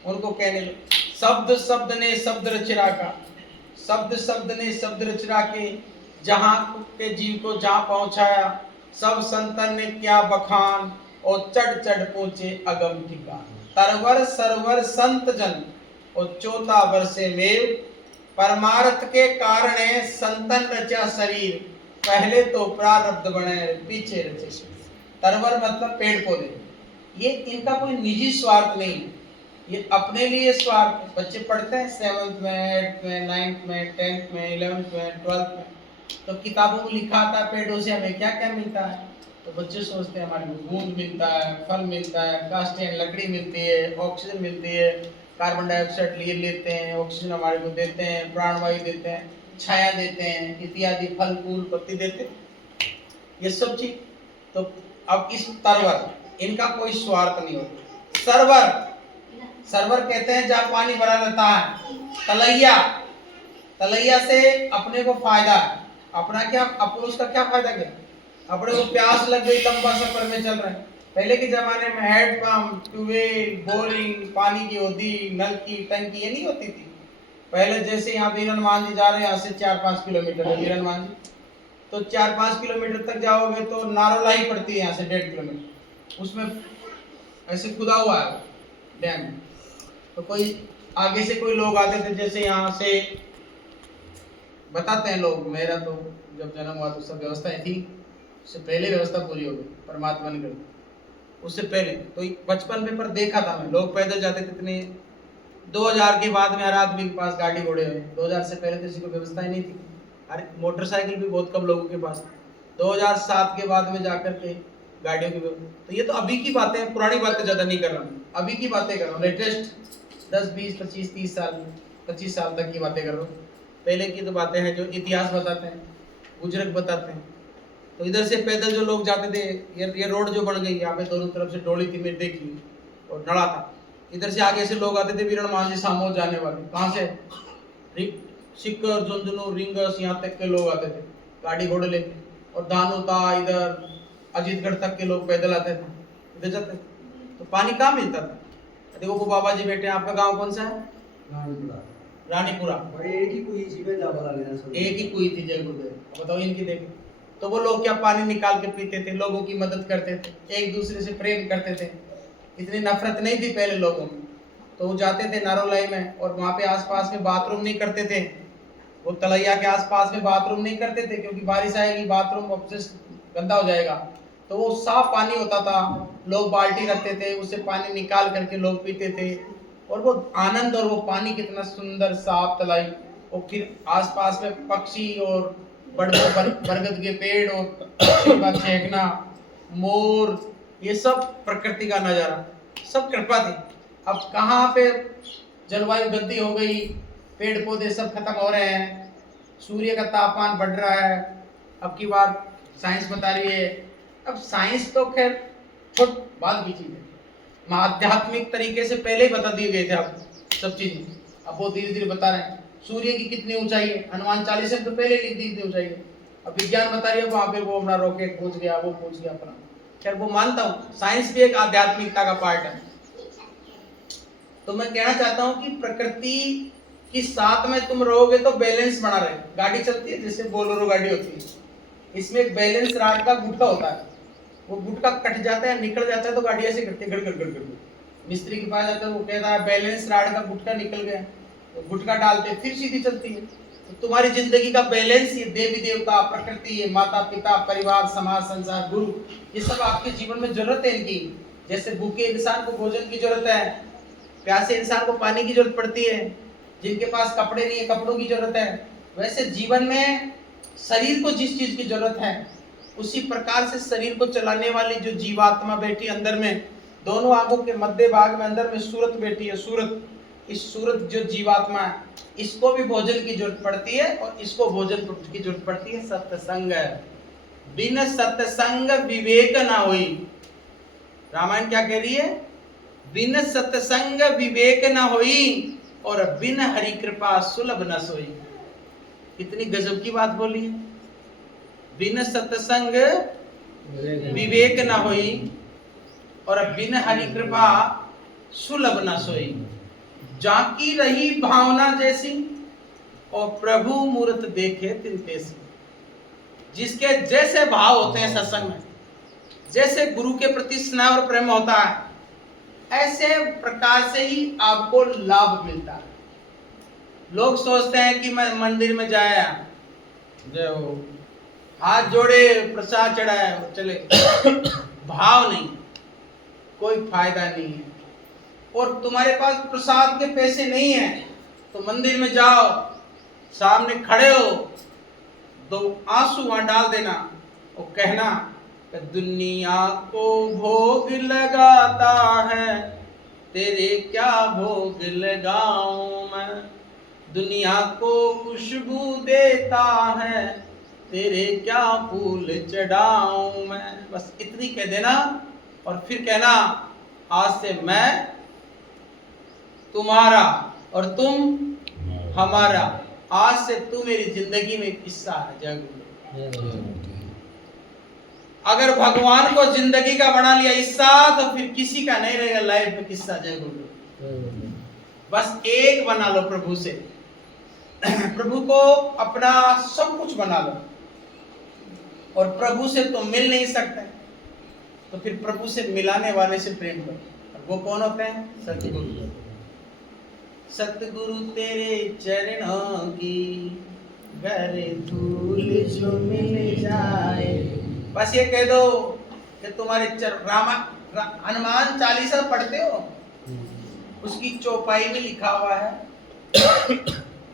उनको कहने लगे, शब्द शब्द ने शब्द रचरा का, शब्द शब्द ने शब्द रचरा के, जहाँ के जीव को जहाँ पहुँचाया, सब संतन ने क्या बखान, और चढ़ चढ़ पहुँचे अगम ठिकान। तरवर सरवर संत जन और चौथा वर्षे मेव, परमार्थ के कारणे संतन रचा शरीर, पहले तो प्रारब्ध बने पीछे रचे शरीर। तरवर मतलब पेड़ पौधे, ये इनका कोई निजी स्वार्थ नहीं, ये अपने लिए स्वार्थ। बच्चे पढ़ते हैं 7th में 8th में 9th में 10th में 11th में 12th में, तो किताबों में लिखा आता है पेड़ों से हमें क्या क्या मिलता है। तो बच्चे सोचते हैं हमारे को दूध मिलता है, फल मिलता है, कास्टें लकड़ी मिलती है, ऑक्सीजन मिलती है, कार्बन डाइऑक्साइड लिए लेते हैं, ऑक्सीजन हमारे को देते हैं, प्राणवायु देते हैं, छाया देते हैं, इत्यादि फल फूल पत्ती देते हैं, ये सब चीज। तो अब इस तरवर इनका कोई स्वार्थ नहीं होता। सरवर कहते हैं जहाँ पानी भरा रहता है। तलैया से अपने को फायदा है, अपना क्या, अपन उसका क्या फायदा क्या, अपने को प्यास लग गई, लंबा सफर में चल रहे हैं। पहले के जमाने में हैंडपंप, ट्यूबवेल, बोरिंग, पानी की होदी, नल की टंकी ये नहीं होती थी। पहले जैसे यहाँ बीरन मांझी जा रहे हैं, यहाँ से 4-5 किलोमीटर है बीरन मांझी, तो 4-5 किलोमीटर तक जाओगे तो नारोलाई पड़ती है यहाँ से 1.5 किलोमीटर, उसमें ऐसे खुदा हुआ है डैम। तो कोई आगे से कोई लोग आते थे, जैसे यहाँ से बताते हैं लोग, मेरा तो जब जन्म हुआ तो सब व्यवस्थाएं थी, उससे पहले व्यवस्था पूरी हो गई, परमात्मा ने कर, उससे पहले तो बचपन में पर देखा था मैं, लोग पैदल जाते थे इतने। 2000 के बाद में हर आदमी के पास गाड़ी घोड़े हैं, 2000 से पहले तो किसी को व्यवस्था ही नहीं थी, हर मोटरसाइकिल भी बहुत कम लोगों के पास। 2007 के बाद में जाकर के गाड़ियों की, तो ये तो अभी की बातें, पुरानी बातें ज़्यादा नहीं कर रहा हूँ, अभी की बातें कर रहा हूँ, लेटेस्ट 10, 20, 25, 30 साल 25 साल तक की बातें कर रहा हूँ। पहले की तो बातें हैं जो इतिहास बताते हैं, बुजुर्ग बताते हैं। तो इधर से पैदल जो लोग जाते थे, ये रोड जो बन गई, यहाँ पे दोनों तरफ से डोली थी, मैं देखी, और नड़ा था। इधर से आगे से लोग आते थे बीरण मांझी सामोद जाने वाले, कहाँ से, सिक्कर, झुंझुनू, रिंगस, यहाँ तक के लोग आते थे गाड़ी घोड़े लेके, और दानू था इधर अजीतगढ़ तक के लोग पैदल आते थे, इधर जाते। तो पानी कहाँ मिलता था? देखो वो बाबा जी बैठे, आपका गाँव कौन सा है? रानीपुरा। एक ही कुई थी जयपुर में, बताओ इनकी देखें। तो वो लोग क्या पानी निकाल के पीते थे, लोगों की मदद करते थे, एक दूसरे से प्रेम करते थे, इतनी नफरत नहीं थी पहले लोगों में। तो वो जाते थे नारोलाई में, और वहाँ पे आसपास में बाथरूम नहीं करते थे, वो तलैया के आसपास में बाथरूम नहीं करते थे, क्योंकि बारिश आएगी, बाथरूम गंदा हो जाएगा। तो वो साफ पानी होता था, लोग बाल्टी रखते थे, उससे पानी निकाल करके लोग पीते थे, और वो आनंद, और वो पानी कितना सुंदर साफ तलाई, और फिर आसपास में पक्षी और बड़े बरगद के पेड़ और पक्षियों का चहकना, मोर, ये सब प्रकृति का नजारा, सब कृपा थी। अब कहाँ पे जलवायु गद्दी हो गई, पेड़ पौधे सब खत्म हो रहे हैं, सूर्य का तापमान बढ़ रहा है। अब की बार साइंस बता रही है, अब साइंस तो खैर छोट बात की चीज है, आध्यात्मिक तरीके से पहले ही बता दिए गए थे आप सब चीजें, अब वो धीरे धीरे बता रहे हैं। सूर्य की कितनी ऊंचाई है, हनुमान चालीसा में तो पहले लिख दी थी ऊंचाई है, अब विज्ञान बता रही है वहां पे वो अपना रॉकेट पहुंच गया, वो पहुंच गया अपना। खैर वो मानता हूँ, साइंस भी एक आध्यात्मिकता का पार्ट है। तो मैं कहना चाहता हूँ कि प्रकृति के साथ में तुम रहोगे तो बैलेंस बना रहे। गाड़ी चलती है, जैसे बोलेरो गाड़ी होती है, इसमें एक बैलेंस राड का गुटका होता है, वो गुटका कट जाता है, निकल जाता है, तो गाड़ी ऐसे करती है, गड़। मिस्त्री के पास जाता है, वो कहता है बैलेंस राड का गुटका निकल गया, तो गुटका डालते फिर सीधी चलती है। तो तुम्हारी जिंदगी का बैलेंस, ये देवी देवता, प्रकृति, ये माता पिता, परिवार, समाज, संसार, गुरु, ये सब आपके जीवन में जरूरत है इनकी। जैसे भूखे इंसान को भोजन की जरूरत है, प्यासे इंसान को पानी की जरूरत पड़ती है, जिनके पास कपड़े नहीं है कपड़ों की जरूरत है, वैसे जीवन में शरीर को जिस चीज की जरूरत है, उसी प्रकार से शरीर को चलाने वाली जो जीवात्मा बैठी अंदर में, दोनों आंखों के मध्य भाग में अंदर में सूरत बैठी है, सूरत, इस सूरत जो जीवात्मा है, इसको भी भोजन की जरूरत पड़ती है, और इसको भोजन की जरूरत पड़ती है सत्संग। बिन सत्संग विवेक ना होई, रामायण क्या कह रही है? बिन सत्संग विवेक न होई, और बिन हरि कृपा सुलभ न सोई। कितनी गजब की बात बोली है। बिन सत्संग विवेक न होई, और बिन हरि कृपा सुलभ न सोई। जाकी रही भावना जैसी, और प्रभु मूर्त देखे तिन तैसी। जिसके जैसे भाव होते हैं सत्संग में, जैसे गुरु के प्रति स्नेह और प्रेम होता है, ऐसे प्रकार से ही आपको लाभ मिलता है। लोग सोचते हैं कि मैं मंदिर में जाया, जो हाथ जोड़े, प्रसाद चढ़ाया, चले, भाव नहीं, कोई फायदा नहीं है। और तुम्हारे पास प्रसाद के पैसे नहीं है, तो मंदिर में जाओ, सामने खड़े हो, दो आंसू वहां डाल देना, और कहना दुनिया को भोग लगाता है, तेरे क्या भोग लगाऊं मैं। दुनिया को खुशबू देता है, तेरे क्या फूल चढ़ाऊं मैं। बस इतनी कह देना और फिर कहना आज से मैं तुम्हारा और तुम हमारा। आज से तू मेरी जिंदगी में किस्सा है। जय गुरु। अगर भगवान को जिंदगी का बना लिया हिस्सा तो फिर किसी का नहीं रहेगा लाइफ में किस्सा। जय गुरु। बस एक बना लो प्रभु से, प्रभु को अपना सब कुछ बना लो। और प्रभु से तो मिल नहीं सकते, तो फिर प्रभु से मिलाने वाले से प्रेम करो। और वो कौन होते हैं? सतगुरु। सतगुरु तेरे चरणों की गर धूल जो मिल जाए। बस ये कह दो कि तुम्हारे हनुमान चालीसा पढ़ते हो, उसकी चौपाई में लिखा हुआ है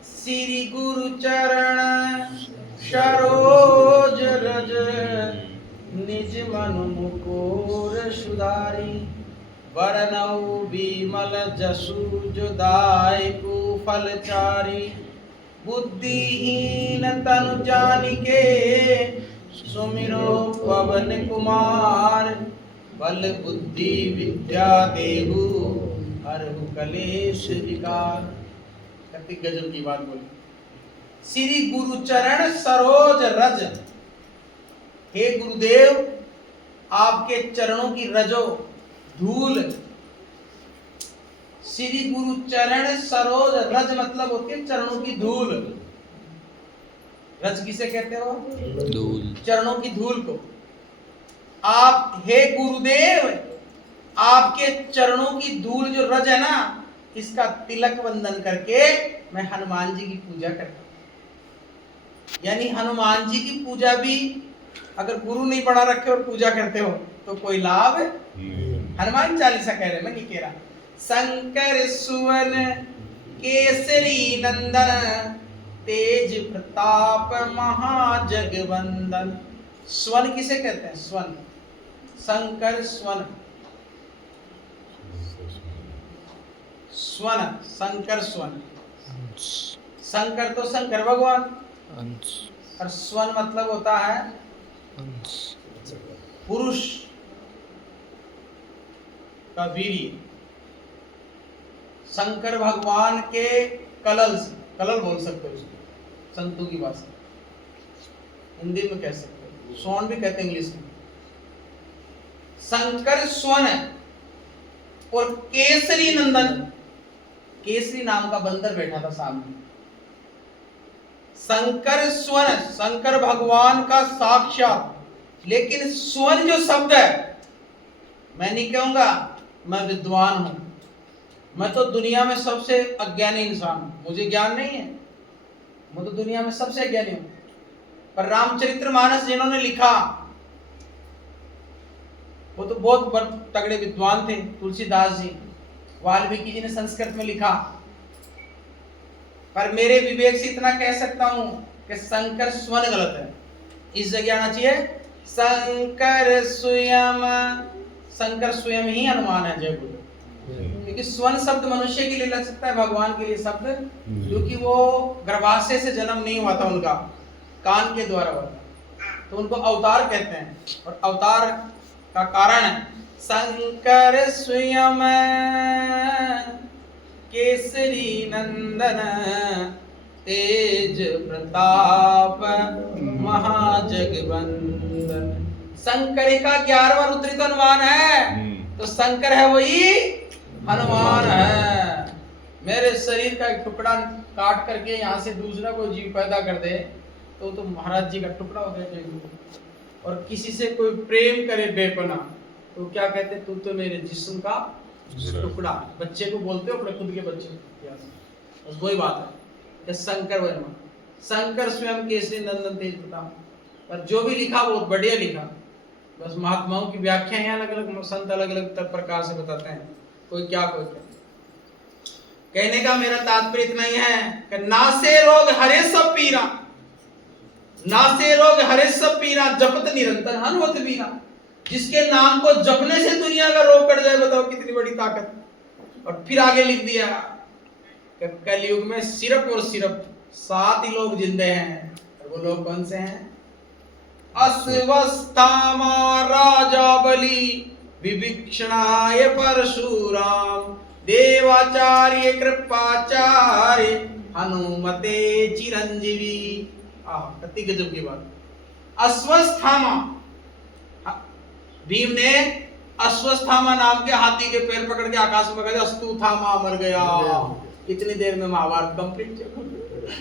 श्री गुरु चरण सरोज रज निज मन मुकुर सुधारी। वरनऊ विमल जसु जो दायकु फलचारी। बुद्धिहीन तनु जानिके सुमिरो पवन कुमार। बल बुद्धि विद्या देहु हरहु कलेश विकार। कार्तिक गजल की बात बोली। श्री गुरु चरण सरोज रज। हे गुरुदेव, आपके चरणों की रजो धूल। श्री गुरु चरण सरोज रज मतलब होती है चरणों की धूल। रज किसे कहते हो? धूल। चरणों की धूल को आप, हे गुरुदेव, आपके चरणों की धूल जो रज है ना, इसका तिलक वंदन करके मैं हनुमान जी की पूजा करता हूं। यानी हनुमान जी की पूजा भी अगर गुरु नहीं पढ़ा रखे और पूजा करते हो तो कोई लाभ। हनुमान चालीसा कह रहे, मैं नहीं कह रहा। शंकर सुवन केसरी नंदन तेज प्रताप महाजगवंदन। स्वन किसे कहते हैं? स्वन। शंकर स्वन। स्वन शंकर स्वन। शंकर तो शंकर भगवान, और स्वन मतलब होता है पुरुष का वीर्य। शंकर भगवान के कलल से, कलल बोल सकते हो उसको संतों की भाषा, हिंदी में कह सकते हो, स्वर्ण भी कहते हैं इंग्लिश में। शंकर स्वन है। और केसरी नंदन, केसरी नाम का बंदर बैठा था सामने। शंकर स्वन, शंकर भगवान का साक्षात। लेकिन स्वन जो शब्द है, मैं नहीं कहूंगा मैं विद्वान हूं, मैं तो दुनिया में सबसे अज्ञानी इंसान हूं, मुझे ज्ञान नहीं है, मैं तो दुनिया में सबसे अज्ञानी हूं। पर रामचरितमानस जिन्होंने लिखा वो तो बहुत तगड़े विद्वान थे, तुलसीदास जी। वाल्मीकि जी ने संस्कृत में लिखा। पर मेरे विवेक से इतना कह सकता हूं कि शंकर स्वन गलत है, इस जगह आना चाहिए शंकर स्वयं। शंकर स्वयं ही हनुमान है। जय गुरु। क्योंकि स्वन शब्द मनुष्य के लिए लग सकता है, भगवान के लिए शब्द, क्योंकि वो गर्भाशय से जन्म नहीं हुआ था, उनका कान के द्वारा हुआ था, तो उनको अवतार कहते हैं। और अवतार का कारण है शंकर स्वयं केसरी नंदन तेज प्रताप महाजगवंदन। शंकर का 11वां रुद्रित हनुमान है, तो शंकर है वही हनुमान है। मेरे शरीर का एक टुकड़ा काट करके यहाँ से दूसरा कोई जीव पैदा कर दे तो महाराज जी का टुकड़ा हो गया। और किसी से कोई प्रेम करे बेपना तो क्या कहते, तू तो मेरे जिस्म का टुकड़ा। बच्चे को बोलते हो अपने खुद के बच्चे, बस वही बात है कि शंकर वर्मा, शंकर स्वयं केसरी नंदन तेज प्रताप। पर जो भी लिखा बहुत बढ़िया लिखा। बस महात्माओं की व्याख्या है, अलग अलग संत अलग अलग प्रकार से बताते हैं, कोई क्या कोई क्या। कहने का मेरा तात्पर्य इतना ही है कि नासे रोग हरे सब पीरा, नासे रोग हरे सब पीरा, जपत निरंतर हनुमत वीरा। जिसके नाम को जपने से दुनिया का रोग कट जाए। बताओ कितनी बड़ी ताकत। और फिर आगे लिख दिया कलयुग में सिर्फ और सिर्फ 7 ही लोग जिंदे हैं। और वो लोग कौन से हैं? अश्वस्थामा राजा बलि, विभीषणाय परशुराम, देवाचार्य कृपाचार्य, हनुमते चिरंजीवी। कितनी गजब की बात। अश्वस्थामा, भीम ने अश्वस्थामा नाम के हाथी के पैर पकड़ के आकाश में गया, अस्तुथामा मर गया। कितनी देर में महाभारत कंप्लीट।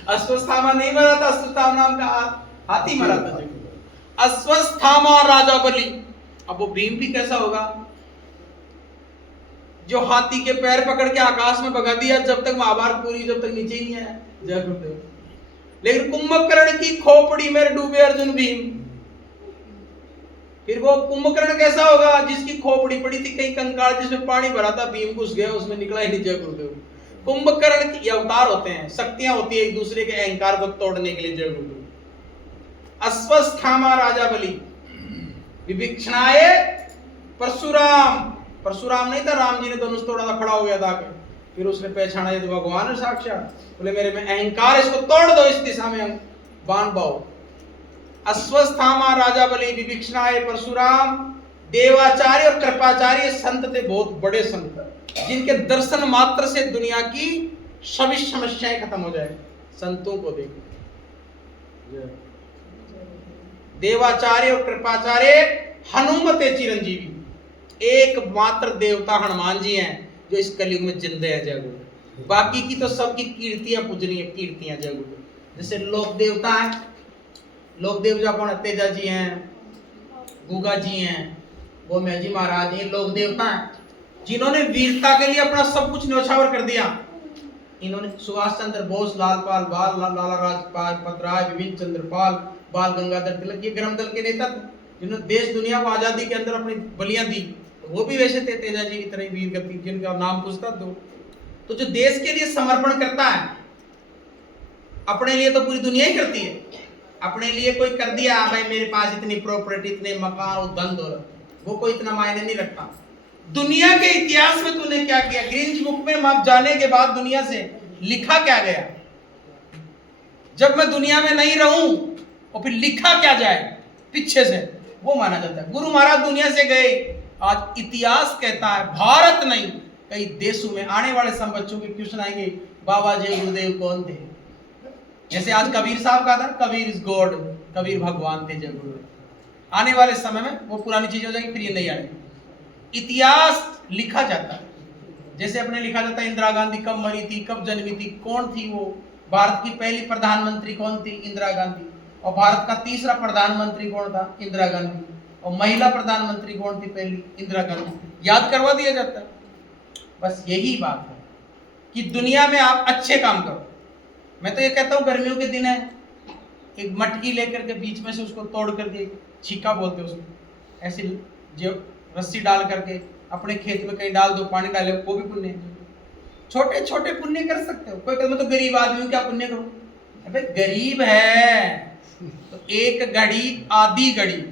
अश्वस्थामा नहीं मरा था, अस्तुथामा नाम का हाथी मरा था। अश्वस्थामा राजा बलि। अब वो भीम भी कैसा होगा जो हाथी के पैर पकड़ के आकाश में भगा दिया, जब तक महाभारत पूरी, जब तक नीचे ही नहीं आया। जय गुरुदेव। लेकिन कुंभकर्ण की खोपड़ी में डूबे अर्जुन भीम। फिर वो कुंभकर्ण कैसा होगा जिसकी खोपड़ी पड़ी थी कहीं कंकाल जिसमें पानी भरा था, भीम घुस गया उसमें, निकला ही नहीं। जय गुरुदेव। कुंभकर्ण के अवतार होते हैं, शक्तियां होती है एक दूसरे के अहंकार को तोड़ने के लिए। जय गुरुदेव। अश्वस्थामा राजा बलि, विभीषणाय परशुराम। परशुराम नहीं था, राम जी ने धनुष तोड़ा था, खड़ा हो गया था। फिर उसने पहचाना ये तो भगवान है साक्षात। बोले मेरे में अहंकार, इसको तोड़ दो, इस दिशा में बाण बाओ। अश्वस्थामा राजा बलि, विभीषणाय परशुराम, देवाचार्य और कृपाचार्य संत थे, बहुत बड़े संत, जिनके दर्शन मात्र से दुनिया की सभी समस्याएं खत्म हो जाए। संतों को देखो। देवाचार्य और कृपाचार्य, हनुमते चिरंजीवी। एकमात्र देवता हनुमान जी हैं जो इस कलयुग में जिंदे हैं। जय गुरु। बाकी की तो सबकी कीर्तियां पूजनीय कीर्तियां। जय गुरु। जैसे लोक देवता हैं, लोक देवता कौन है? तेजा जी हैं, गुगा जी हैं, वो मैजी महाराज, ये लोक देवता हैं जिन्होंने वीरता के लिए अपना सब कुछ न्यौछावर कर दिया। इन्होंने सुभाष चंद्र बोस, लालपाल बाल, लाला राजपत राय, विपिन चंद्र पाल, बाल गंगाधर तिलक, ये ग्राम दल के नेता थे जिन्होंने देश दुनिया को आजादी के अंदर अपनी बलियां दी। वो भी वैसे थे तेजा जी की तरह वीर गति, जिनका नाम पूछता तो जो देश के लिए समर्पण करता है, अपने लिए तो पूरी दुनिया ही करती है। अपने लिए कोई कर दिया भाई मेरे पास इतनी प्रॉपर्टी, इतने मकान और धन दौलत, वो कोई इतना मायने नहीं रखता। दुनिया के इतिहास में तूने क्या किया? ग्रीन्स बुक में आप जाने के बाद दुनिया से लिखा क्या गया? जब मैं दुनिया में नहीं रहूं और फिर लिखा क्या जाए पीछे से, वो माना जाता है। गुरु महाराज दुनिया से गए, आज इतिहास कहता है भारत नहीं कई देशों में आने वाले सब बच्चों के क्वेश्चन आएंगे, बाबा जय गुरुदेव कौन थे? जैसे आज कबीर साहब का था, कबीर इज गॉड, कबीर भगवान थे। जय गुरुदेव। आने वाले समय में वो पुरानी चीजें हो जाएगी, फिर ये नहीं आएगी। इतिहास लिखा जाता है, जैसे अपने लिखा जाता है इंदिरा गांधी कब मरी थी, कब जन्मी थी, कौन थी वो, भारत की पहली प्रधानमंत्री कौन थी? इंदिरा गांधी। और भारत का तीसरा प्रधानमंत्री कौन था? इंदिरा गांधी। और महिला प्रधानमंत्री कौन थी पहली? इंदिरा गांधी। याद करवा दिया जाता है। बस यही बात है कि दुनिया में आप अच्छे काम करो। मैं तो ये कहता हूँ गर्मियों के दिन है, एक मटकी लेकर के बीच में से उसको तोड़ करके, छीका बोलते उसको, ऐसे जो रस्सी डाल करके अपने खेत में कहीं डाल दो, पानी डाले, वो भी पुण्य है। छोटे छोटे पुण्य कर सकते हो। कोई कहता मैं तो गरीब आदमी हूँ क्या पुण्य करूं? अबे गरीब है तो एक घड़ी आधी घड़ी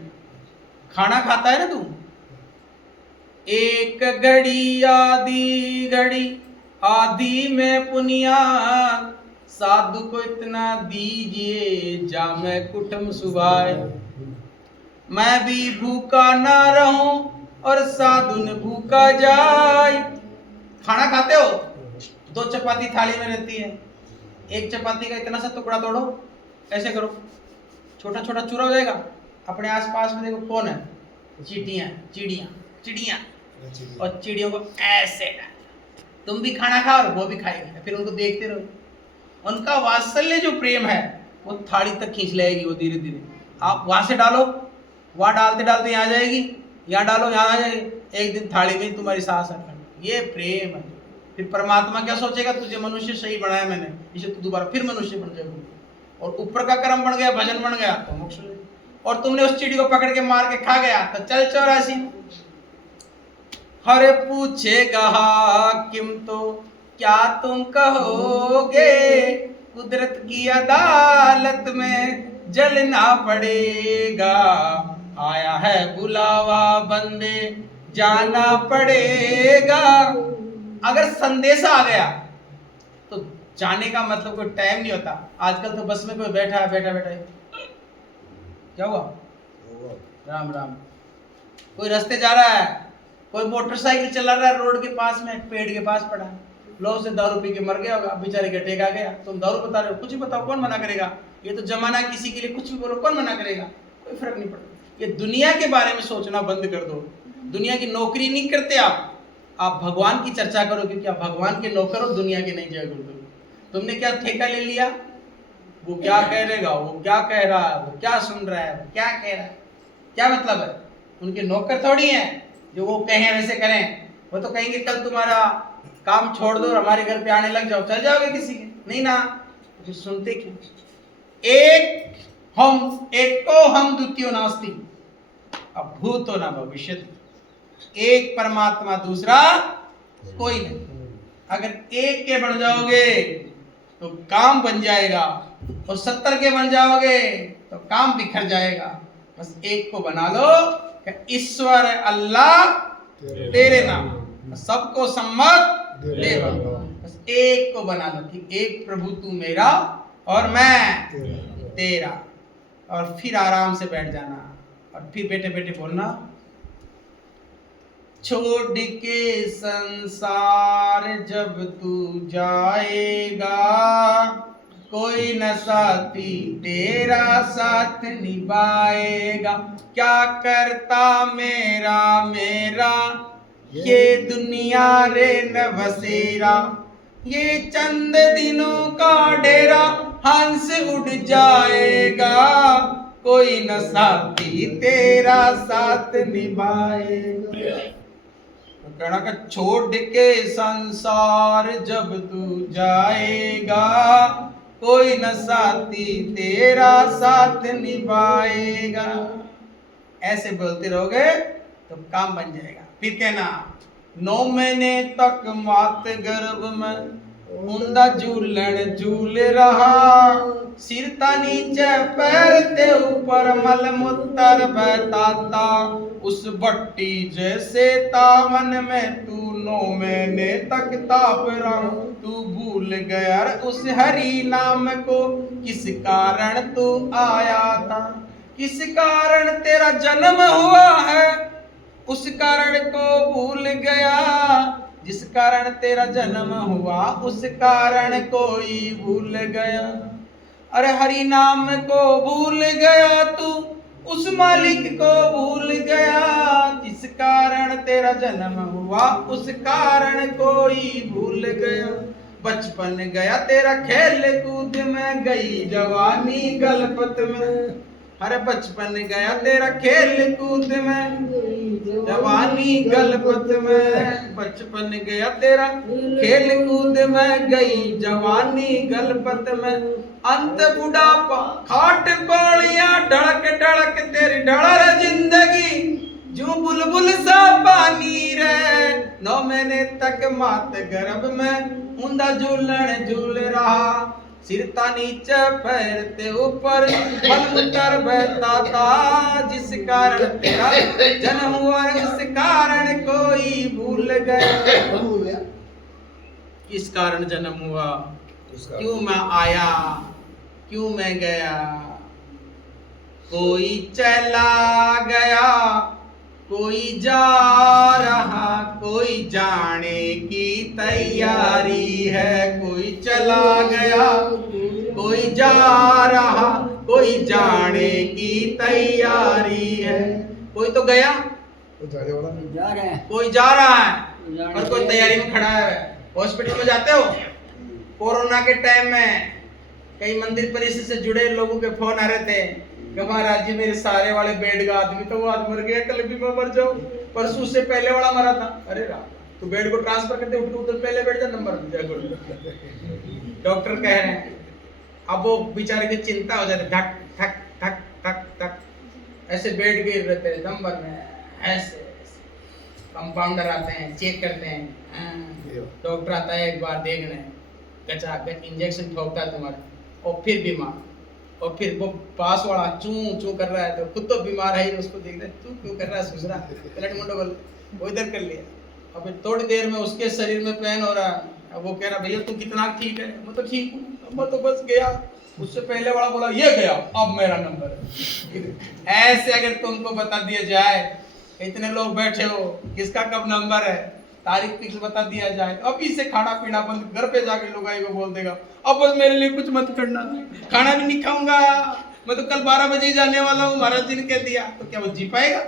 खाना खाता है ना तू, एक घड़ी आधी घड़ी आधी में पुनिया, साधु को इतना दीजिए जा मैं कुटुंब सुभाए, मैं भी भूखा ना रहूं और साधु न भूखा जाए। खाना खाते हो, 2 चपाती थाली में रहती है, एक चपाती का इतना सा टुकड़ा तोड़ो, ऐसे करो, छोटा छोटा चूरा हो जाएगा। अपने आसपास में देखो कौन है? चींटियां, चिड़ियां, चिड़ियां, और चिड़ियों को ऐसे डाल। तुम भी खाना खाओ और वो भी खाएगी, फिर उनको देखते रहो। उनका वात्सल्य जो प्रेम है वो थाली तक खींच लाएगी वो धीरे धीरे। आप वहां से डालो, वहां डालते डालते यहाँ जाएगी, यहाँ डालो यहाँ आ जाएगी, एक दिन थाली में तुम्हारी सांस है। ये प्रेम है। फिर परमात्मा क्या सोचेगा? तुझे मनुष्य सही बनाया मैंने, इसे तू दोबारा फिर मनुष्य बन जाएगा, और ऊपर का कर्म बन गया, भजन बन गया तो मोक्ष। और तुमने उस चिड़ी को पकड़ के मार के खा गया तो चल 84। हर पूछेगा हाकिम तो क्या तुम कहोगे, कुदरत की अदालत में जलना पड़ेगा, आया है बुलावा बंदे जाना पड़ेगा। अगर संदेशा आ गया तो जाने का मतलब कोई टाइम नहीं होता। आजकल तो बस में कोई बैठा है क्या हुआ, राम राम, कोई रास्ते जा रहा है, कोई मोटरसाइकिल चला रहा है रोड के पास में, पेड़ के पास पड़ा है, लो से दारू पी के मर गया होगा, बेचारे का टेक आ गया, तुम दारू बता रहे हो, कुछ भी बताओ, कौन मना करेगा? ये तो जमाना, किसी के लिए कुछ भी बोलो, कौन मना करेगा? कोई फर्क नहीं पड़ता। ये दुनिया के बारे में सोचना बंद कर दो। दुनिया की नौकरी नहीं करते आप भगवान की चर्चा करो, क्योंकि आप भगवान के नौकर हो, दुनिया के नहीं जय गुरु। तुमने क्या ठेका ले लिया? वो क्या कह रहेगा, वो क्या कह रहा है, वो क्या सुन रहा है, वो क्या कह रहा है, क्या मतलब है? उनके नौकर थोड़ी हैं जो वो कहें वैसे करें। वो तो कहेंगे कल तुम्हारा काम छोड़ दो और हमारे घर पे आने लग जाओ, चल जाओगे किसी के? नहीं ना, तो सुनते क्यों? एको हम द्वितीयो नास्ति, अब भूतो ना भविष्यति। एक परमात्मा, दूसरा कोई नहीं। अगर एक के बन जाओगे तो काम बन जाएगा, और 70 के बन जाओगे तो काम बिखर जाएगा। बस एक को बना लो, ईश्वर अल्लाह तेरे नाम, सबको सम्मत दे दो। बस एक को बना लो कि एक प्रभु तू मेरा और मैं तेरा, और फिर आराम से बैठ जाना, और फिर बेटे बेटे बोलना, छोड़ के संसार जब तू जाएगा, कोई न साथी तेरा साथ निभाएगा। क्या करता मेरा मेरा ये दुनिया रे न बसेरा, ये चंद दिनों का डेरा, हंस उड़ जाएगा, कोई न साथी तेरा साथ निभाएगा। तो कहना का छोड़ के संसार जब तू जाएगा, कोई न साथी तेरा साथ निभाएगा। ऐसे बोलते रहोगे तो काम बन जाएगा। फिर कहना, 9 महीने तक मात गर्भ में उंदा झूलन झूल रहा, सिर ता नीचे पैर ते ऊपर मल मूत्र बहता, उस भट्टी जैसे तावन में तू 9 महीने तक ताप रहा। तू भूल गया उस हरि नाम को, किस कारण तू आया था, किस कारण तेरा जन्म हुआ है, उस कारण को भूल गया। जिस कारण तेरा जन्म हुआ उस कारण कोई भूल गया। अरे हरि नाम को भूल गया तू, उस मालिक को भूल गया। जिस कारण तेरा जन्म हुआ उस कारण कोई भूल गया। बचपन गया तेरा खेल कूद में, गई जवानी गलपत में। अरे बचपन गया तेरा खेल कूद में, जवानी गलपत में। बचपन गया तेरा खेल कूद में, गई जवानी गलपत में। अंत बुढ़ापा खाट पौड़िया, ढड़क ढड़क तेरी ढड़र जिंदगी, जो बुलबुल सा पानी रे। 9 महीने तक मात गर्भ में ऊंधा झूलन झूल रहा, सिर ता नीचे पैर ते ऊपर मलमूत्र बहता था। जिस कारण तेरा जन्म हुआ उस कारण कोई भूल गया। किस कारण जन्म हुआ, क्यों मैं आया, क्यों मैं गया। कोई चला गया, कोई जा रहा, कोई जाने की तैयारी है। कोई चला गया, कोई जा रहा, कोई जाने की तैयारी है। कोई तो गया, कोई जा रहा है, और कोई तैयारी में खड़ा है। हॉस्पिटल में जाते हो, कोरोना के टाइम में कई मंदिर परिसर से जुड़े लोगों के फोन आ रहे थे, महाराज जी मेरे सारे वाले बेड का आदमी तो वो आज मर गया, कल भी मैं मर जाऊं, परसों उससे पहले वाला मरा था। अरे राम, तू बेड को ट्रांसफर करते उठ तो पहले बैठ जा, नंबर डॉक्टर कह रहे हैं। अब वो बेचारे की चिंता हो जाती, धक धक धक धक धक, ऐसे बेड गिर रहते हैं नंबर में, ऐसे कंपाउंडर आते हैं, चेक करते हैं, डॉक्टर आता है एक बार देखने, गचा इंजेक्शन ठोकता है तुम्हारे, और फिर बीमार। और फिर वो पास वाला चू चू कर रहा है, तो खुद तो बीमार है, उसको देख रहे तू क्यों कर रहा है सुसरा, पलट मुंडो बोल, वो इधर कर लिया। और फिर थोड़ी देर में उसके शरीर में पेन हो रहा है। अब वो कह रहा भैया तू कितना ठीक है, मैं तो ठीक हूँ, मैं तो बस गया। उससे पहले वाला बोला ये गया, अब मेरा नंबर है। ऐसे अगर तुमको बता दिया जाए, इतने लोग बैठे हो, किसका कब नंबर है, तारीख फिक्स बता दिया जाए, अभी से खाना पीना बंद, घर पे जाके लोग आएगा बोल देगा अब बस मेरे लिए कुछ मत करना, खाना भी नहीं खाऊंगा, मैं तो कल 12 बजे ही जाने वाला हूँ, महाराज जी ने कह दिया, तो क्या वो जी पाएगा?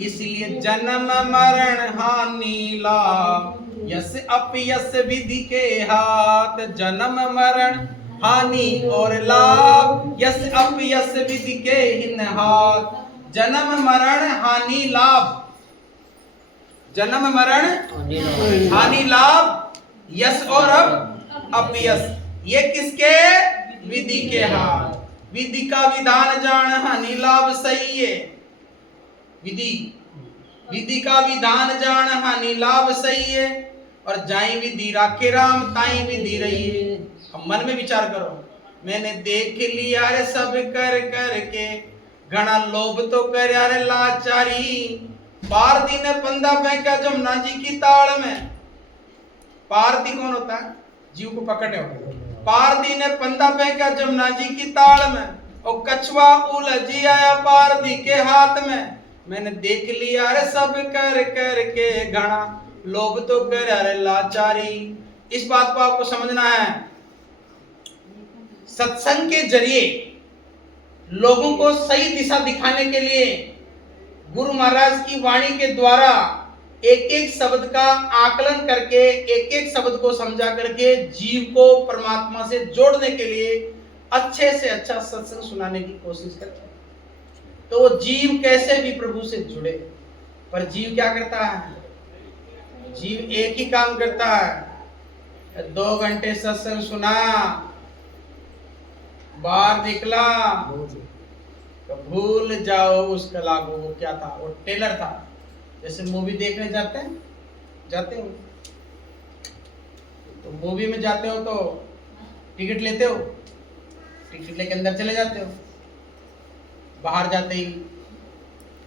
इसलिए जन्म मरण हानि लाभ यस अपयस विधि के हाथ, जन्म मरण हानि और लाभ यस अपयस विधि के हिन हाथ। जन्म मरण हानि लाभ, जन्म मरण हानि लाभ, यस और अपयस, ये किसके? विधि के हाथ। विधि का विधान जान हानि लाभ सही है, विधि विधि का विधान जान हानि लाभ सही है, और जाई विधि राखे राम ताई विधि रही है। अब मन में विचार करो, मैंने देख लिया रे सब कर कर के, घना लोभ तो कर रे लाचारी, पारती ने पंदा फेंका जमुना जी की ताल में। पारती कौन होता है? जीव को पकड़ने होता है। पारती ने पंदा फेंका जमुना जी की ताल में, और कछुआ उलझी आया पारती के हाथ में। मैंने देख लिया रे सब कर कर के, घना लोभ तो कर रे लाचारी। इस बात को आपको समझना है, सत्संग के जरिए लोगों को सही दिशा दिखाने के लिए गुरु महाराज की वाणी के द्वारा एक एक शब्द का आकलन करके, एक एक शब्द को समझा करके जीव को परमात्मा से जोड़ने के लिए अच्छे से अच्छा सत्संग सुनाने की कोशिश करते हैं। तो वो जीव कैसे भी प्रभु से जुड़े, पर जीव क्या करता है? जीव एक ही काम करता है, 2 घंटे सत्संग सुना, बाहर निकला तो भूल जाओ उस कला को। वो क्या था? वो टेलर था। जैसे मूवी देखने जाते हो, तो मूवी में जाते हो तो टिकट लेते हो, टिकट लेके अंदर चले जाते हो, बाहर जाते ही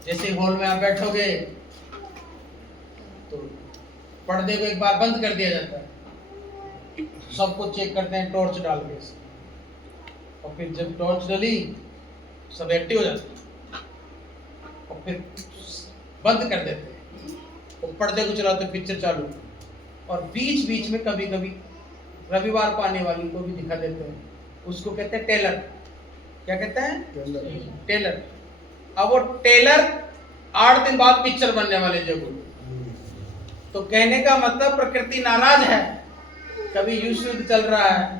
जैसे हॉल में आप बैठोगे तो पर्दे को एक बार बंद कर दिया जाता है, सबको चेक करते हैं टॉर्च डाल के, और फिर जब टॉर्च डली सब एक्टिव हो जाते हैं, और फिर बंद कर देते हैं, और पर्दे को चलाते पिक्चर चालू, और बीच बीच में कभी कभी रविवार को आने वाली को भी दिखा देते हैं। उसको कहते हैं टेलर। क्या कहते हैं? टेलर। अब वो टेलर 8 दिन बाद पिक्चर बनने वाले जगह। तो कहने का मतलब प्रकृति नाराज है, कभी युद्ध चल रहा है,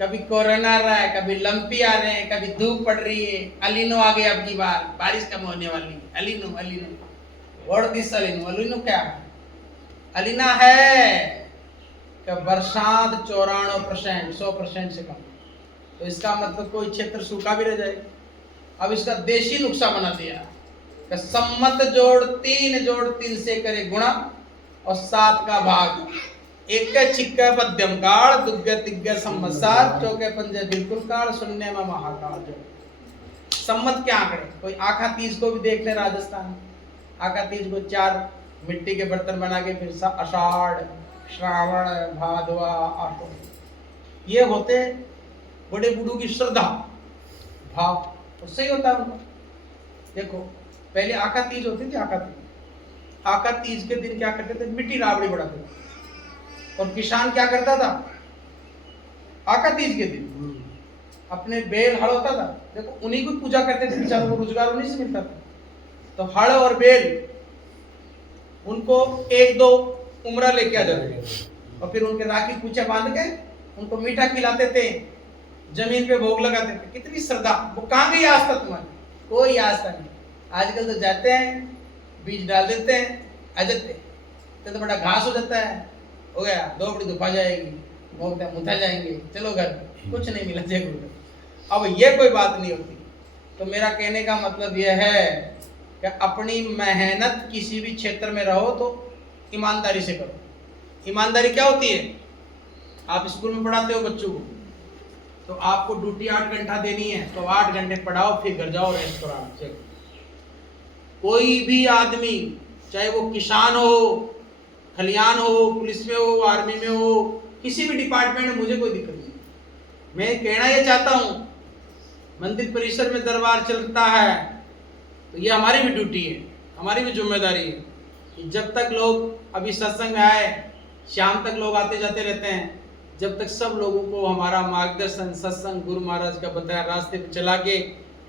कभी कोरोना आ रहा है, कभी लंपी आ रहे हैं, कभी धूप पड़ रही है, अलिनो आ गया, अब की बार बारिश कम होने वाली है, El Niño El Niño what this El Niño? El Niño क्या है? अलिना है कि बरसात 94%, 100% से कम, तो इसका मतलब कोई क्षेत्र सूखा भी रह जाएगा। अब इसका देशी नुस्खा बना दिया कि सम्मत जोड़ 3 से करे गुणा, और 7 का भाग, एक छिक्का मध्यम काल, दुग्गे तिग्गे सम्मत, चौके पंजे बिल्कुल काल, शून्य में महाकाल। जो सम्मत के आंकड़े, कोई आखा तीज को भी देख ले, राजस्थान आखा तीज को 4 मिट्टी के बर्तन बना के, फिर आषाढ़, श्रावण, भादवा, आशो, ये होते बड़े बूढ़ों की श्रद्धा भाव, उससे ही होता है उनका। देखो पहले आखा तीज होती थी, आखा तीज के दिन क्या करते थे? मिट्टी रावड़ी बढ़ाते थे। और किसान क्या करता था? आखा तीज के दिन अपने बेल हड़ होता था, देखो उन्हीं को पूजा करते थे, बेचारों को रोजगार उन्हीं से मिलता था। तो हड़ और बेल उनको 1-2 उमरा लेके आ जाते थे, और फिर उनके राखी पूछे बांध के उनको मीठा खिलाते थे, जमीन पे भोग लगाते थे। कितनी श्रद्धा! वो कहाँ गई आस्था तुम्हारी? कोई आस्था नहीं। आजकल तो जाते हैं, बीज डाल देते हैं, आ जाते तो बड़ा घास हो जाता है, हो गया, दोपड़ी दुखा जाएगी, मुथा जाएंगे, चलो घर, कुछ नहीं मिला जय। अब ये कोई बात नहीं होती। तो मेरा कहने का मतलब यह है कि अपनी मेहनत किसी भी क्षेत्र में रहो तो ईमानदारी से करो। ईमानदारी क्या होती है? आप स्कूल में पढ़ाते हो बच्चों को, तो आपको ड्यूटी 8 घंटा देनी है, तो 8 घंटे पढ़ाओ, फिर घर जाओ, रेस्ट करो आराम से। कोई भी आदमी, चाहे वो किसान हो, खलियान हो, पुलिस में हो, आर्मी में हो, किसी भी डिपार्टमेंट में, मुझे कोई दिक्कत नहीं। मैं कहना ये चाहता हूं, मंदिर परिसर में दरबार चलता है तो ये हमारी भी ड्यूटी है, हमारी भी जिम्मेदारी है कि जब तक लोग अभी सत्संग में आए, शाम तक लोग आते जाते रहते हैं, जब तक सब लोगों को हमारा मार्गदर्शन, सत्संग, गुरु महाराज का बताया रास्ते पे चला के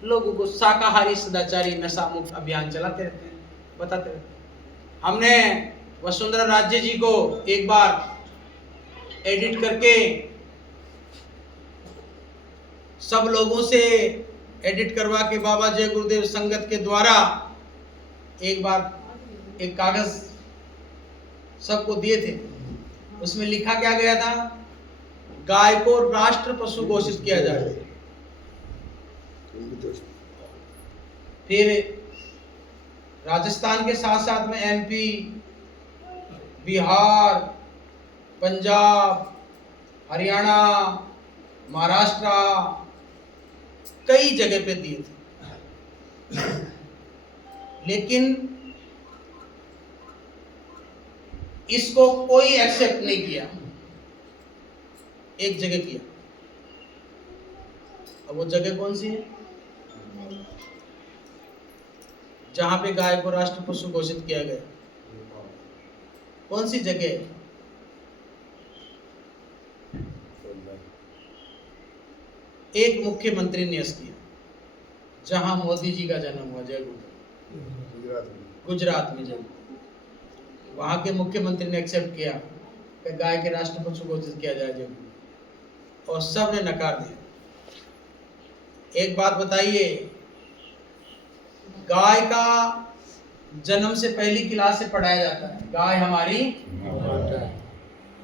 लोगों को शाकाहारी, सदाचारी, नशा मुक्त अभियान चलाते रहते हैं, बताते रहते हैं। हमने वसुंधरा राज्य जी को एक बार एडिट करके सब लोगों से एडिट करवा के बाबा जय गुरुदेव संगत के द्वारा एक बार एक कागज सबको दिए थे। उसमें लिखा क्या गया था, गाय को राष्ट्र पशु घोषित किया जाए। फिर राजस्थान के साथ साथ में एमपी, बिहार, पंजाब, हरियाणा, महाराष्ट्र, कई जगह पे दिए थे, लेकिन इसको कोई एक्सेप्ट नहीं किया। एक जगह किया। अब वो जगह कौन सी है? जहां पे गाय को राष्ट्र पशु घोषित किया गया, कौन सी जगह है? एक मुख्यमंत्री ने किया, जहां मोदी जी का जन्म हुआ, जय गुरुदेव, गुजरात में जब वहां के मुख्यमंत्री ने एक्सेप्ट किया कि गाय के राष्ट्र पशु घोषित किया जाए, जब और सब ने नकार दिया। एक बात बताइए, गाय का जन्म से पहली क्लास से पढ़ाया जाता है, गाय हमारी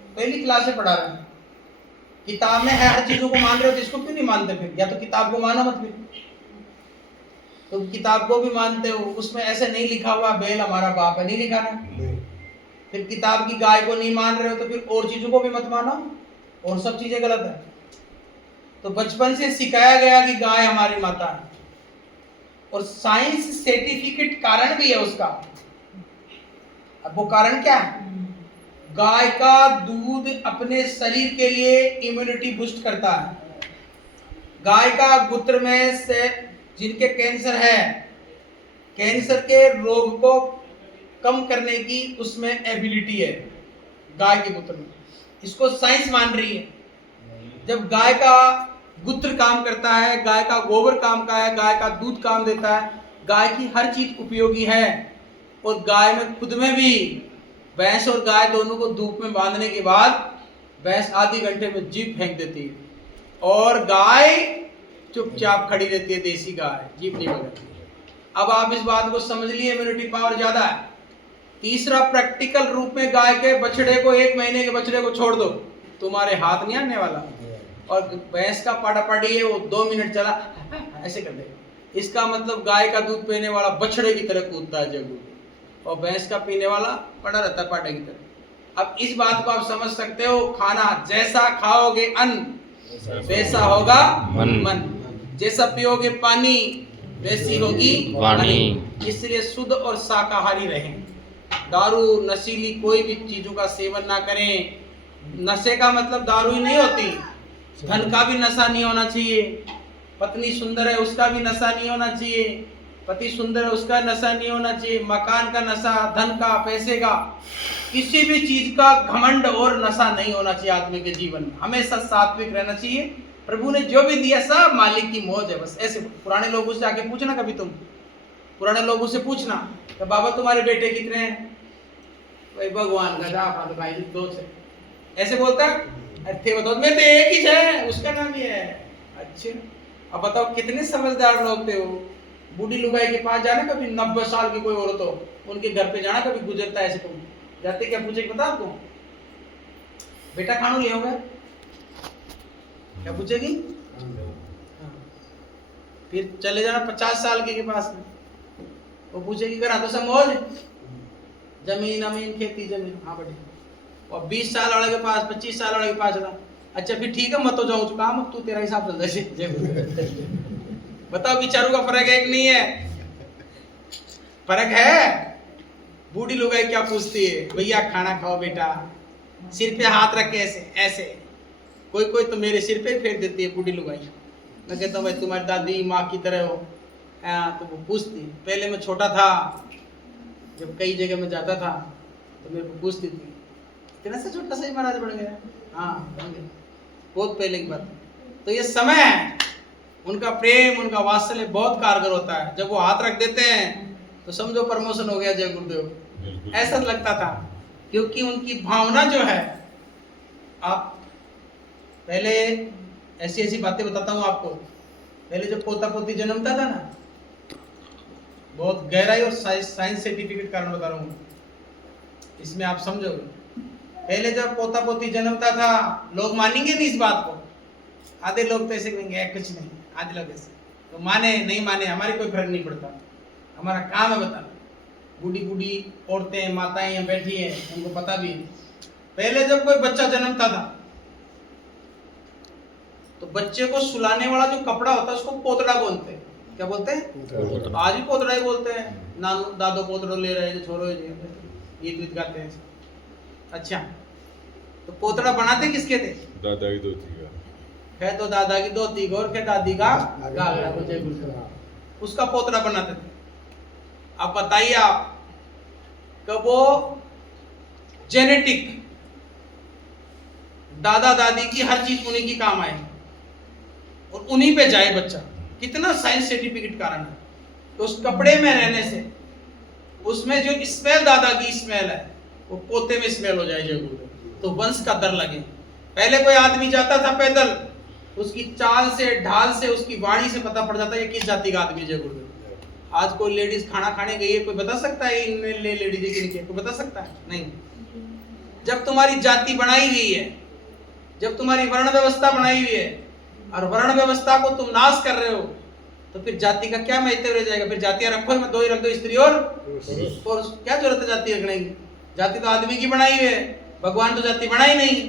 पहली क्लास से पढ़ा रहे हैं। किताब में है, हर चीजों को मान रहे हो तो इसको क्यों नहीं मानते? फिर या तो किताब को मानो मत, फिर तुम किताब को भी मानते हो, उसमें ऐसे नहीं लिखा हुआ बैल हमारा बाप है, नहीं लिखा ना। फिर किताब की गाय को नहीं मान रहे हो तो फिर और चीजों को भी मत मानो, और सब चीजें गलत है। तो बचपन से सिखाया गया कि गाय हमारी माता है, और साइंस सर्टिफिकेट कारण भी है उसका। अब वो कारण क्या है? गाय का दूध अपने शरीर के लिए इम्यूनिटी बूस्ट करता है। गाय का मूत्र में से जिनके कैंसर है, कैंसर के रोग को कम करने की उसमें एबिलिटी है गाय के मूत्र में। इसको साइंस मान रही है। जब गाय का मूत्र काम करता है, गाय का गोबर काम का है, गाय का दूध काम देता है, गाय की हर चीज उपयोगी है। और गाय में खुद में भी, भैंस और गाय दोनों को धूप में बांधने के बाद भैंस आधे घंटे में जीभ फेंक देती है, और गाय चुपचाप खड़ी रहती है, देसी गाय जीभ नहीं बजाती। अब आप इस बात को समझ लिए, इम्यूनिटी पावर ज्यादा है। तीसरा, प्रैक्टिकल रूप में गाय के बछड़े को, 1 महीने के बछड़े को छोड़ दो, तुम्हारे हाथ नहीं आने वाला। और भैंस का पाड़ा पाड़ी है, वो 2 मिनट चला ऐसे कर देगा। इसका मतलब गाय का दूध पीने वाला बछड़े की तरह कूदता है जब, और भैंस का पीने वाला पड़ा रहता है पाटे की तरह। अब इस बात को आप समझ सकते हो, खाना जैसा खाओगे अन्न वैसा होगा मन, जैसा पियोगे पानी वैसी होगी वाणी। इसलिए शुद्ध और शाकाहारी रहें। दारू, नशीली कोई भी चीजों का सेवन ना करें। नशे का मतलब दारू ही नहीं होती, धन का भी नशा नहीं होना चाहिए। पत्नी सुंदर है उसका भी नशा नहीं होना चाहिए, पति सुंदर है उसका नशा नहीं होना चाहिए। मकान का नशा, धन का, पैसे का, किसी भी चीज का घमंड और नशा नहीं होना चाहिए आदमी के जीवन में। हमेशा सात्विक रहना चाहिए। प्रभु ने जो भी दिया सब मालिक की मौज है, बस ऐसे। पुराने लोगों से आके पूछना, कभी तुम पुराने लोगों से पूछना तो बाबा तुम्हारे बेटे कितने हैं? भाई भगवान का जाप, तो भाई 2 से ऐसे बोलता है। अरे बताओ, मैं तो एक ही है, उसका नाम ही है। अच्छा, अब बताओ कितने समझदार लोग थे वो। बूढ़ी लुगाई के पास जाना, कभी 90 साल की कोई औरत हो, उनके घर पे जाना, कभी गुजरता है ऐसे, तुम जाते क्या पूछे, बता आपको बेटा खानू ले होगा, क्या पूछेगी? फिर चले जाना 50 साल के पास में, वो पूछेगी करा तो सब मौज, जमीन अमीन खेती जमीन, हाँ बेटे। और 20 साल वाले के पास, 25 साल वाले के पास जाना, अच्छा फिर ठीक है, मत तो जाऊं काम, अब तू तेरा हिसाब चल जैसे जय गुरुदेव। बताओ विचारों का फर्क है कि नहीं है? फर्क है। बूढ़ी लुगाई क्या पूछती है, भैया खाना खाओ बेटा, सिर पे हाथ रख के ऐसे ऐसे, कोई कोई तो मेरे सिर पे फेर देती है बूढ़ी लुगाई। मैं कहता हूँ भाई तुम्हारी दादी माँ की तरह हो। तो वो पूछती, पहले मैं छोटा था, जब कई जगह में जाता था तो मेरे को पूछती थी, तेरा से छोटा सा ही महाराज बन गया? हाँ बन गया, बहुत पहले की बात। तो ये समय है, उनका प्रेम उनका वात्सल्य बहुत कारगर होता है। जब वो हाथ रख देते हैं तो समझो प्रमोशन हो गया, जय गुरुदेव, ऐसा लगता था। क्योंकि उनकी भावना जो है, आप पहले ऐसी ऐसी बातें बताता हूँ आपको। पहले जब पोता पोती जन्मता था ना, बहुत गहराई और साइंस सर्टिफिकेट कारण बता रहा हूँ, इसमें आप समझोगे। पहले जब पोता पोती जन्मता था, लोग मानेंगे नहीं इस बात को। आधे लोग तो ऐसे कहेंगे कुछ नहीं, आधे लोग ऐसे, तो माने नहीं माने हमारी कोई फर्क नहीं पड़ता, हमारा काम है बताना। बूढ़ी बूढ़ी औरतें माताएं यहाँ बैठी हैं, उनको पता भी है। पहले जब कोई बच्चा जन्मता था तो बच्चे को सुलाने वाला जो कपड़ा होता है उसको पोतड़ा बोलते हैं। क्या बोलते हैं? आज भी पोतड़ा ही बोलते हैं। नानू दादो पोतड़ो ले रहे हैं, छोरो गीत वीत गाते हैं। अच्छा, तो पोतड़ा बनाते किसके थे? दादा की धोती का है, तो दादा की धोती का और के दादी का घाघरा को, जय गुरुदेव, उसका पोतड़ा बनाते थे। अब बताइए आप, कब वो जेनेटिक दादा दादी की हर चीज उन्हीं की काम आए और उन्हीं पे जाए बच्चा, कितना साइंस सर्टिफिकेट कारण है। तो उस कपड़े में रहने से उसमें जो स्मेल दादा की स्मेल है वो पोते में स्मेल हो जाए, जय गुरुदेव, तो वंश का दर लगे। पहले कोई आदमी जाता था पैदल, उसकी चाल से ढाल से उसकी वाणी से पता पड़ जाता है किस जाति का आदमी, जय गुरुदेव। आज कोई लेडीज खाना खाने गई है, कोई बता सकता है इनमें लेडीज है कि कोई बता सकता है? नहीं। जब तुम्हारी जाति बनाई गई है, जब तुम्हारी वर्ण व्यवस्था बनाई हुई है और वर्ण व्यवस्था को तुम नाश कर रहे हो, तो फिर जाति का क्या महत्व रह जाएगा? फिर जातियां रखो ही मत, दो ही रख दो, स्त्री और क्या जरूरत है जाति रखने की? जाति तो आदमी की बनाई हुई है, भगवान तो जाति बनाई नहीं।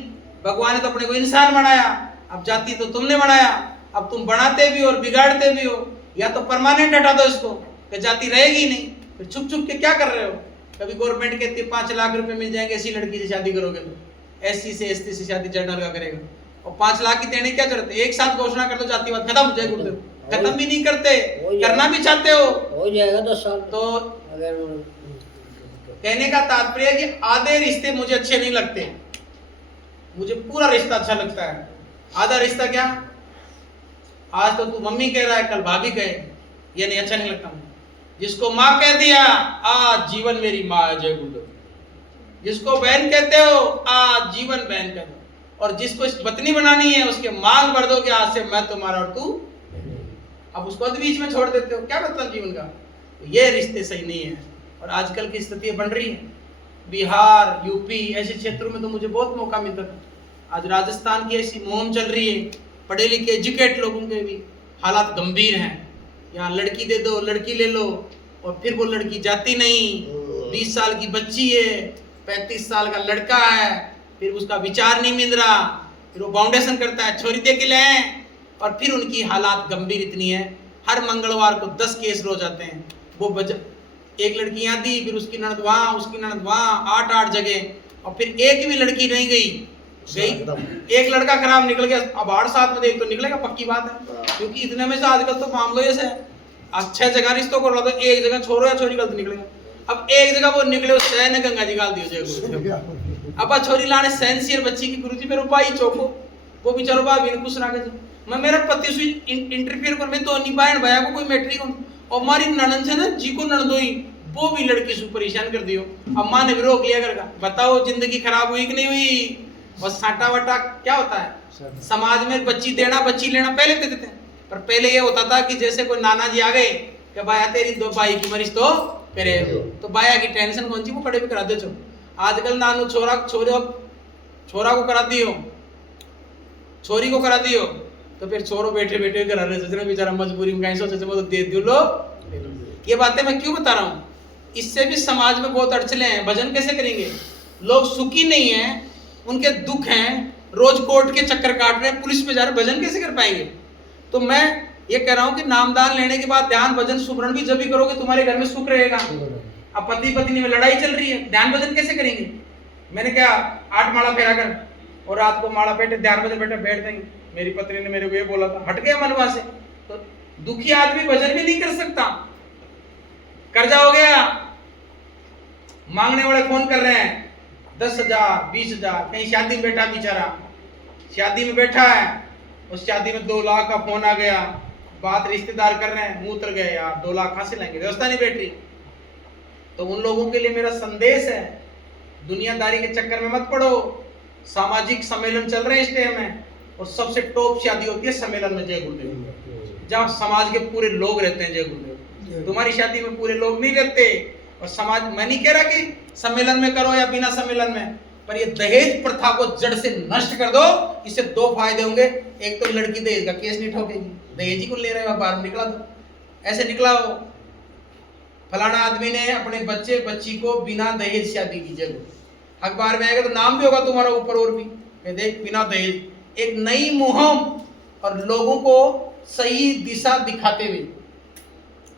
भगवान ने तो अपने को इंसान बनाया, अब जाति तो तुमने बनाया। अब तुम बनाते भी और बिगाड़ते भी हो। या तो परमानेंट हटा दो इसको कि जाति रहेगी नहीं, फिर छुप छुप के क्या कर रहे हो? कभी गवर्नमेंट कहती है 5 लाख रुपए मिल जाएंगे ऐसी लड़की से शादी करोगे तो, एससी से एसटी से शादी जनरल का करेगा, और 5 लाख की देने की क्या जरूरत है? एक साथ घोषणा कर दो जातिवाद खत्म, जय गुरुदेव। खत्म भी नहीं करते, करना भी चाहते हो जाएगा 10 साल। तो कहने का तात्पर्य है कि आधे रिश्ते मुझे अच्छे नहीं लगते, मुझे पूरा रिश्ता अच्छा लगता है। आधा रिश्ता क्या, आज तो तू मम्मी कह रहा है, कल भाभी कहे, ये नहीं, अच्छा नहीं लगता मुझे। जिसको माँ कह दिया, आज जीवन मेरी माँ है, जय गुरुदेव। जिसको बहन कहते हो, आज जीवन बहन कह दो। और जिसको इस पत्नी बनानी है, उसके मांग भर दो कि आज से मैं तुम्हारा और तू। अब उसको बीच में छोड़ देते हो, क्या मतलब जीवन का? तो ये रिश्ते सही नहीं है। और आजकल की स्थितियां बन रही हैं, बिहार यूपी ऐसे क्षेत्रों में तो मुझे बहुत मौका मिलता था। आज राजस्थान की ऐसी मुहिम चल रही है, पढ़े लिखे एजुकेट लोगों के भी हालात गंभीर हैं। यहाँ लड़की दे दो, लड़की ले लो, और फिर वो लड़की जाती नहीं। 20 साल की बच्ची है, 35 साल का लड़का है, फिर उसका विचार नहीं मिल रहा, फिर वो फाउंडेशन करता है छोरी दे के ले आए, और फिर उनकी हालात गंभीर इतनी है, हर मंगलवार को 10 केस रोज आते हैं। वो एक लड़की यहाँ दी, फिर उसकी ननद वहाँ, उसकी ननद वहाँ, 8 जगह, और फिर एक भी लड़की नहीं गई। एक लड़का खराब निकल गया, अब 8-7 में देख तो निकलेगा, पक्की बात है। क्योंकि इतने में से आजकल तो मामलों ऐसे 6 जगह रिश्तों को तो एक जगह छोरो या छोरी गलत निकलेगा। अब एक जगह वो निकले, उस सहन गंगा जी गाल दियो, अब छोरी लाने सेंसियर बच्ची की गुरुजी मेरे भाई चौको, वो बेचारो भाभी ने कुछ ना कर, मैं मेरा पति से इंटरफियर कर, मैं तो नहीं बायन भैया को कोई मैट्रिक, और हमारी ननद से ना जी को ननदोई, वो भी लड़की से परेशान कर दियो। अब माँ ने भी रोक लिया कर, बताओ जिंदगी खराब हुई कि नहीं हुई? और साटा वटा क्या होता है समाज में, बच्ची देना बच्ची लेना पहले देते थे, पर पहले ये होता था कि जैसे कोई नाना जी आ गए कि भाया तेरी 2 भाई की मरीज तो करे, तो बाया की टेंशन कौन सी, वो कड़े भी करा दे। आजकल नानू छोरा को करा दियो, छोरी को करा दियो, तो फिर छोरो बैठे बैठे करा रहे, सोच रहे बेचारा मजबूरी में कहीं सोचे वो तो दे दियो लो। ये बातें मैं क्यों बता रहा हूँ? इससे भी समाज में बहुत अड़चने हैं। भजन कैसे करेंगे? लोग सुखी नहीं है, उनके दुख हैं, रोज कोर्ट के चक्कर काट रहे हैं, पुलिस पे जा रहे हैं, भजन कैसे कर पाएंगे? तो मैं ये कह रहा हूं कि नामदान लेने के बाद ध्यान भजन सुमरण भी जब भी करोगे तुम्हारे घर में सुख रहेगा। अब पति पत्नी में लड़ाई चल रही है, ध्यान भजन कैसे करेंगे? मैंने क्या 8 माला फेरा कर और रात को माला बैठे ध्यान भजन बैठ देंगे। मेरी पत्नी ने मेरे को ये बोला था, हट गया मन वहां से। तो दुखी आदमी भजन भी नहीं कर सकता, कर्जा हो गया, मांगने वाले फोन कर रहे हैं 10,000 20,000, कहीं शादी में बैठा बेचारा, शादी में बैठा है, उस शादी में 2 लाख का फोन आ गया, बात रिश्तेदार कर रहे हैं, मुंह उतर गए, यार 2 लाख कहां से लाएंगे, व्यवस्था नहीं बैठ रही। तो उन लोगों के लिए मेरा संदेश है, दुनियादारी के चक्कर में मत पड़ो। सामाजिक सम्मेलन चल रहे हैं इस टाइम में, और सबसे टॉप शादी होती है सम्मेलन में जय गुरुदेव, जहाँ समाज के पूरे लोग रहते हैं। जय गुरुदेव, तुम्हारी शादी में पूरे लोग नहीं रहते। और समाज, मैं नहीं कह रहा कि सम्मेलन में करो या बिना सम्मेलन में, पर ये दहेज प्रथा को जड़ से नष्ट कर दो। इससे 2 फायदे होंगे, एक तो लड़की दहेज का केस नहीं ठोकेगी, दहेज ही को ले रहे हो, बाहर निकला दो, ऐसे निकला हो फलाना आदमी ने अपने बच्चे बच्ची को बिना दहेज शादी की। जरूर अखबार में आएगा तो नाम भी होगा तुम्हारा ऊपर, और भी देख बिना दहेज। एक नई मुहिम और लोगों को सही दिशा दिखाते हुए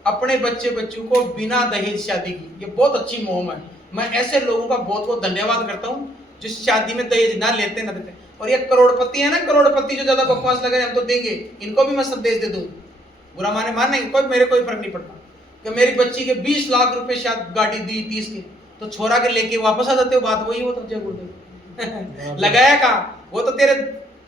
अपने बच्चे बच्चों को बिना दहेज शादी की, ये बहुत अच्छी मुहिम है। मैं ऐसे लोगों का बहुत बहुत धन्यवाद करता हूँ जिस शादी में दहेज ना लेते ना देते। और ये करोड़पति है ना, करोड़पति जो ज्यादा बकवास लगे हम तो देंगे, इनको भी मैं संदेश दे दूं, बुरा माने मानने कोई, मेरे कोई फर्क नहीं पड़ता कि मेरी बच्ची के 20 लाख रुपए शायद गाड़ी दी 30 की, तो छोरा के लेके वापस आ जाते हो, बात वही हो तो जय गुरुदेव लगाया का, वो तो तेरे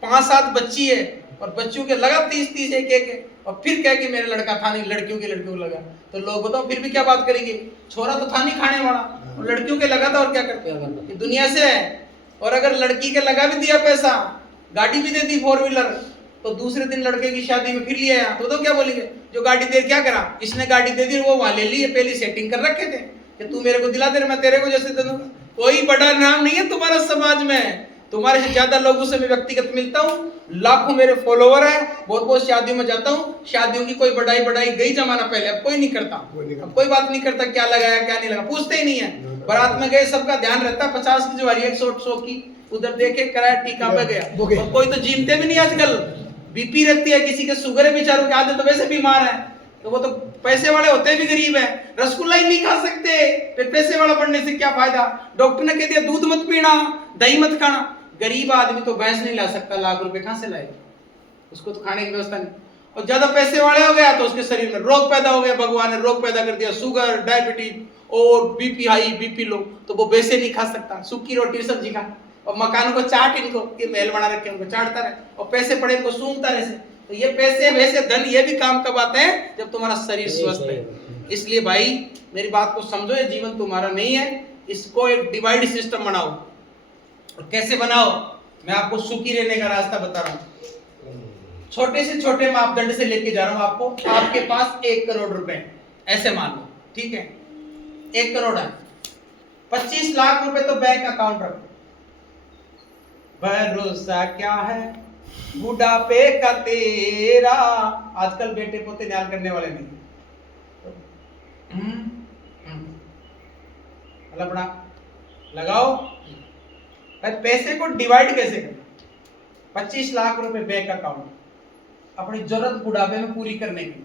5-7 बच्ची है और बच्चियों के लगा 30-30 एक और फिर कह कि मेरा लड़का था नहीं, लड़कियों को लगा। तो लोग बताओ फिर भी क्या बात करेंगे, छोरा तो था नहीं खाने वाला और लड़कियों के लगा था, और क्या करते हैं, ये दुनिया से है। और अगर लड़की के लगा भी दिया पैसा, गाड़ी भी दे दी 4 व्हीलर, तो दूसरे दिन लड़के की शादी में फिर लिया तो क्या बोलेंगे, जो गाड़ी दे क्या करा, इसने गाड़ी दे दी, वो वहां ले ली, पहले सेटिंग कर रखे थे कि तू मेरे को दिला दे, मैं तेरे को जैसे दे दूंगा। कोई बड़ा नाम नहीं है तुम्हारा समाज में, तुम्हारे से ज्यादा लोगों से मैं व्यक्तिगत मिलता हूँ, लाखों मेरे फॉलोवर है, बहुत शादियों में जाता हूँ। शादियों की कोई बढ़ाई गई जमाना पहले, अब कोई नहीं करता, अब कोई बात नहीं करता क्या लगाया क्या नहीं लगा, पूछते ही नहीं है। बारात में गए सबका ध्यान रहता, 50 की जवारी 100 की, उधर देखे कराया टीका पे गया, और कोई तो जीमते भी नहीं आजकल, बीपी रहती है, किसी के शुगर है, बेचारों के आधे तो वैसे बीमार है, तो वो तो पैसे वाले होते भी गरीब है, रसगुल्ला ही नहीं खा सकते, फिर पैसे वाला बनने से क्या फायदा। डॉक्टर ने कह दिया दूध मत पीना, दही मत खाना, गरीब आदमी तो भैंस नहीं ला सकता, लाख रुपए कहां से लाएगा, उसको तो खाने की व्यवस्था नहीं। और ज्यादा पैसे वाले हो गया तो उसके शरीर में रोग पैदा हो गया, भगवान ने रोग पैदा कर दिया, शुगर, डायबिटीज और बीपी हाई, बीपी लो, तो वो वैसे नहीं खा सकता, सूखी रोटी सब्जी खा, और मकानों को चाट, इनको ये महल बना रखे उनको चाटता रहे, और पैसे पड़े इनको सूंघता रहे। तो ये पैसे वैसे धन ये भी काम कब आते हैं, जब तुम्हारा शरीर स्वस्थ है। इसलिए भाई मेरी बात को समझो, ये जीवन तुम्हारा नहीं है, इसको एक डिवाइड सिस्टम बनाओ। और कैसे बनाओ, मैं आपको सुखी रहने का रास्ता बता रहा हूं। छोटे से छोटे मापदंड से लेके जा रहा हूं आपको। आपके पास 1 करोड़ रुपए ऐसे मान लो, ठीक है, 1 करोड़ है, 25 लाख रुपए तो बैंक अकाउंट रखो। भरोसा क्या है बुढ़ापे का तेरा, आजकल बेटे पोते न्याल करने वाले नहीं, लपड़ा लगाओ। पैसे को डिवाइड कैसे करना, 25 लाख रुपए बैंक अकाउंट, अपनी जरूरत बुढ़ापे में पूरी करने की।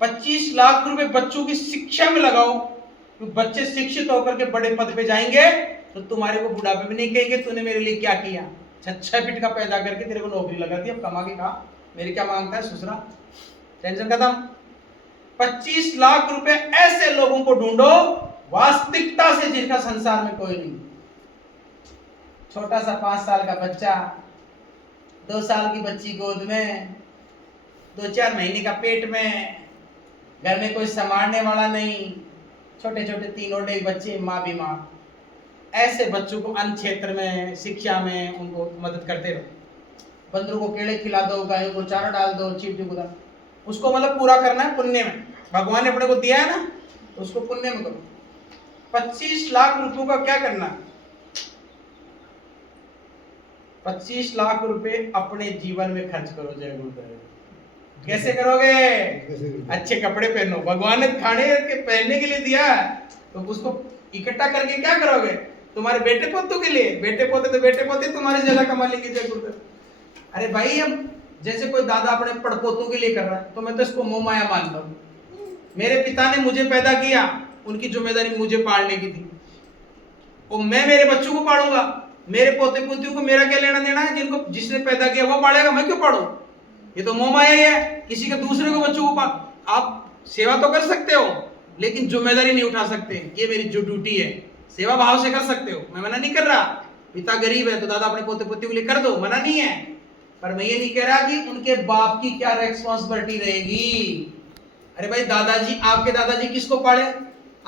25 लाख रुपए बच्चों की शिक्षा में लगाओ, तो बच्चे शिक्षित होकर के बड़े पद पे जाएंगे, तो तुम्हारे को बुढ़ापे में नहीं कहेंगे तूने मेरे लिए क्या किया, 6 फीट का पैदा करके तेरे को नौकरी लगा दी, अब कमा के खा, मेरे क्या मांगता है ससुरा, टेंशन खत्म। 25 लाख रुपए ऐसे लोगों को ढूंढो वास्तविकता से जिनका संसार में कोई नहीं, छोटा सा 5 साल का बच्चा, 2 साल की बच्ची गोद में, 2-4 महीने का पेट में, घर में कोई संभालने वाला नहीं, छोटे छोटे 3 ओडे बच्चे, माँ बीमार। ऐसे बच्चों को अन्य क्षेत्र में, शिक्षा में उनको मदद करते रहो। बंदरों को केले खिला दो, गायों को चारा डाल दो, चींटी को डाल, उसको मतलब पूरा करना है पुण्य में, भगवान ने अपने को दिया है ना, तो उसको पुण्य में करो। 25 लाख रुपयों का क्या करना, 25 लाख रुपए अपने जीवन में खर्च करो। जय गुरुदेव। कैसे करोगे, अच्छे कपड़े पहनो, भगवान ने खाने के पहनने के लिए दिया, तो उसको इकट्ठा करके क्या करोगे, तुम्हारे बेटे पोतों के लिए, बेटे पोते तुम्हारी ज्यादा कमा लेंगे जय गुरुदेव। अरे भाई हम जैसे कोई दादा अपने पड़पोतों के लिए कर रहा है तो मैं तो इसको मोह माया मानता हूँ। मेरे पिता ने मुझे पैदा किया, उनकी जिम्मेदारी मुझे पालने की थी, और मैं मेरे बच्चों को पालूंगा। मेरे पोते पोतियों को मेरा क्या लेना देना है? जिनको जिसने पैदा किया वो पालेगा, मैं क्यों पालूं? ये तो मोह माया ही है। किसी के दूसरे को बच्चों को पाल, आप सेवा तो कर सकते हो लेकिन जिम्मेदारी नहीं उठा सकते। ये मेरी जो ड्यूटी है, सेवा भाव से कर सकते हो, मैं मना नहीं कर रहा। पिता गरीब है तो दादा अपने पोते पोतियों के लिए कर दो, मना नहीं है। पर मैं ये नहीं कह रहा कि उनके बाप की क्या रेस्पॉन्सिबिलिटी रहेगी। अरे भाई दादाजी, आपके दादाजी किसको पाले?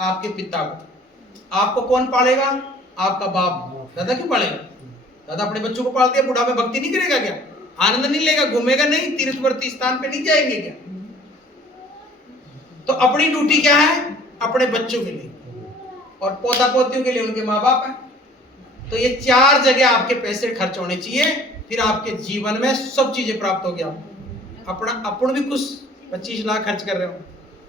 आपके पिता को। आपको कौन पालेगा? आपका बाप। दादा क्यों पालेगा? दादा अपने बच्चों को पालते हैं, बुढ़ा में भक्ति नहीं करेगा क्या? आनंद नहीं लेगा, घूमेगा नहीं, तीर्थवर्ती स्थान पे नहीं जाएंगे क्या? तो अपनी ड्यूटी क्या है? अपने बच्चों के लिए, और पोता पोतियों के लिए उनके माँ बाप है। तो ये चार जगह आपके पैसे खर्च होने चाहिए, फिर आपके जीवन में सब चीजें प्राप्त हो गया। अपना अपन भी कुछ 25 लाख खर्च कर रहे हो,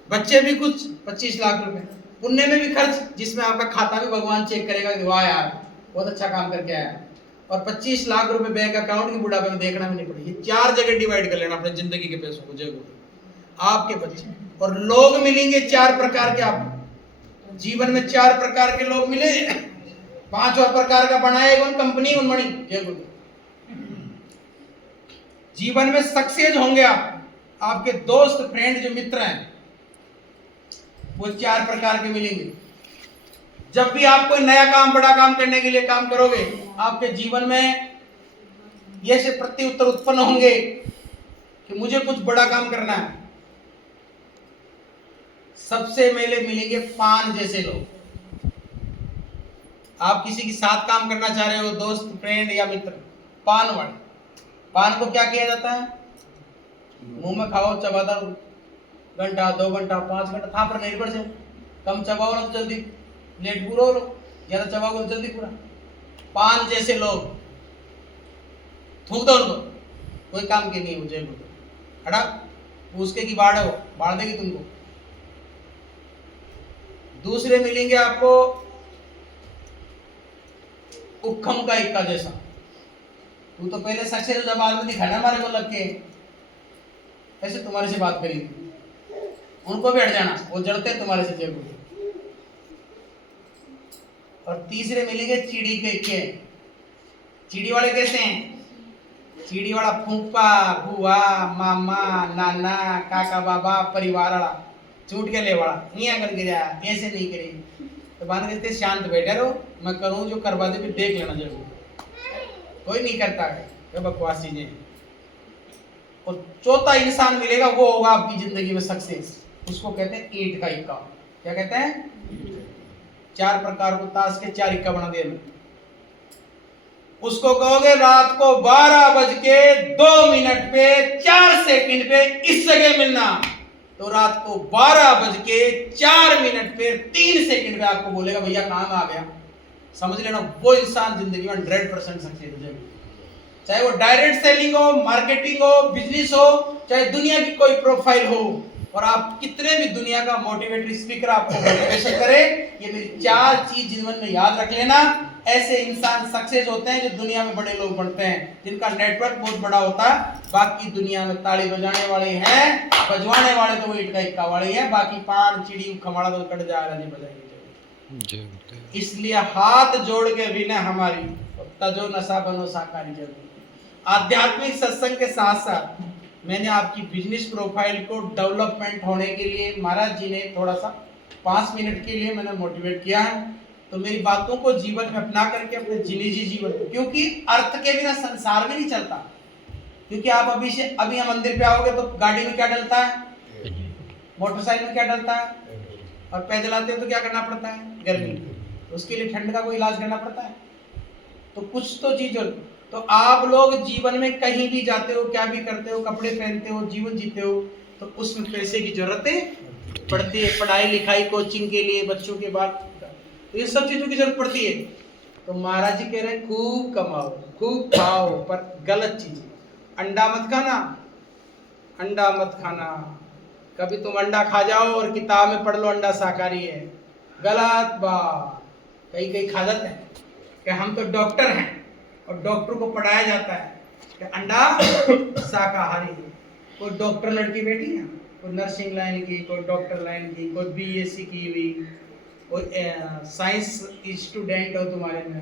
बच्चे भी कुछ 25 लाख रुपए, पुण्य में भी खर्च, जिसमें आपका खाता भी भगवान चेक करेगा कि वाह यार बहुत अच्छा काम करके आया, और 25 लाख रुपए बैंक अकाउंट की बुढ़ापे में देखना भी नहीं पड़ेगा। ये चार जगह डिवाइड कर लेना अपने जिंदगी के पैसों को। जय गुरु। आपके बच्चे और लोग मिलेंगे चार प्रकार के, आप जीवन में चार प्रकार के लोग मिले, 5 और प्रकार का बनाएगा उन कंपनी उन मणि। जय गुरु। जीवन में सक्सेस होंगे आप, आपके दोस्त फ्रेंड जो मित्र हैं वो 4 प्रकार के मिलेंगे। जब भी आप कोई नया काम बड़ा काम करने के लिए काम करोगे, आपके जीवन में ये से प्रत्युत्तर उत्पन्न होंगे कि मुझे कुछ बड़ा काम करना है। सबसे पहले मिलेंगे पान जैसे लोग। आप किसी के साथ काम करना चाह रहे हो, दोस्त फ्रेंड या मित्र, पान वाले। पान को क्या किया जाता है? मुंह में खाओ, चबाता रहो, घंटा 2 घंटा 5 घंटा था पर निर्भर से। कम चबाओ ना तो जल्दी लेट पूरा हो, ज्यादा चबाओ तो जल्दी पूरा। पान जैसे लोग, थूक दो उनको, कोई काम के नहीं हो। जय गुरु। हटा उसके की बाढ़ हो, बाढ़ देगी तुमको। दूसरे मिलेंगे आपको उखम का इक्का जैसा। तू तो पहले सक्सेस जब आदमी दिखाना हमारे को लग के, ऐसे तुम्हारे से बात करेंगे, उनको भी हट जाना, वो जड़ते तुम्हारे से। जय गुरु। और तीसरे मिलेंगे चिड़ी के इक्के। चिड़ी वाले कैसे हैं? चिड़ी वाला फूफा बुआ मामा नाना काका बाबा परिवार वाला, छूट के ले वाला यहाँ कर गिरा, ऐसे नहीं करे तो बात कहते शांत बैठे रहो, मैं करूँ जो करवा दे भी देख लेना। जरूर कोई नहीं करता है, ये बकवास चीजें। और चौथा इंसान मिलेगा, वो होगा आपकी जिंदगी में सक्सेस। उसको कहते हैं ईंट का इक्का। क्या कहते हैं? 4 प्रकार को ताश के 4 इक्का बना दिया। उसको कहोगे रात को 12:02 पे 4 सेकंड पे इस जगह मिलना, तो रात को 12:04 पे 3 सेकंड पे आपको बोलेगा भैया काम आ गया। समझ लेना, वो इंसान जिंदगी में 100% सक्सेस हो जाएगा। चाहे वो डायरेक्ट सेलिंग हो, मार्केटिंग हो, बिजनेस हो, चाहे दुनिया की कोई प्रोफाइल हो, और आप कितने भी दुनिया का मोटिवेटरी स्पीकर आपको मोटिवेशन करे, ये मेरी 4 चीज जीवन में याद रख लेना। ऐसे इंसान सक्सेस होते हैं जो दुनिया में बड़े लोग बनते हैं, जिनका नेटवर्क बहुत बड़ा होता है। बाकी दुनिया में ताली बजाने वाले हैं, बजवाने वाले तो वो ईंट का इक्का वाले हैं, बाकी पान चिड़ी खमाड़ा तो कट जाएगा नहीं बजाएंगे। इसलिए हाथ जोड़ के विनय हमारी, तजो नशा बनो साकारी। जरूर आध्यात्मिक सत्संग के साथ साथ मैंने आपकी बिजनेस प्रोफाइल को डेवलपमेंट होने के लिए महाराज जी ने थोड़ा सा 5 मिनट के लिए मैंने मोटिवेट किया है। तो मेरी बातों को जीवन में अपना करके अपने निजी जीवन में, क्योंकि अर्थ के बिना संसार में नहीं चलता। क्योंकि आप अभी हम मंदिर पे आओगे तो गाड़ी में क्या डलता है, मोटरसाइकिल में क्या डलता है, और पैदल आते हो तो क्या करना पड़ता है, गर्मी, उसके लिए ठंड का कोई इलाज करना पड़ता है। तो कुछ तो चीज, तो आप लोग जीवन में कहीं भी जाते हो, क्या भी करते हो, कपड़े पहनते हो, जीवन जीते हो, तो उसमें पैसे की जरूरतें पड़ती है। पढ़ाई लिखाई कोचिंग के लिए, बच्चों के बाद, तो ये सब चीजों की जरूरत पड़ती है। तो महाराज जी कह रहे हैं खूब कमाओ खूब खाओ, पर गलत चीज, अंडा मत खाना, अंडा मत खाना। कभी तुम अंडा खा जाओ और किताब में पढ़ लो अंडा शाकाहारी है, गलत बात। कहीं कहीं खा जाते हैं, कि हम तो डॉक्टर हैं और डॉक्टर को पढ़ाया जाता है कि अंडा शाकाहारी है। कोई डॉक्टर लड़की बैठी है, कोई नर्सिंग लाइन की, कोई डॉक्टर लाइन की, कोई बीएससी की हुई, कोई साइंस स्टूडेंट हो, तुम्हारे में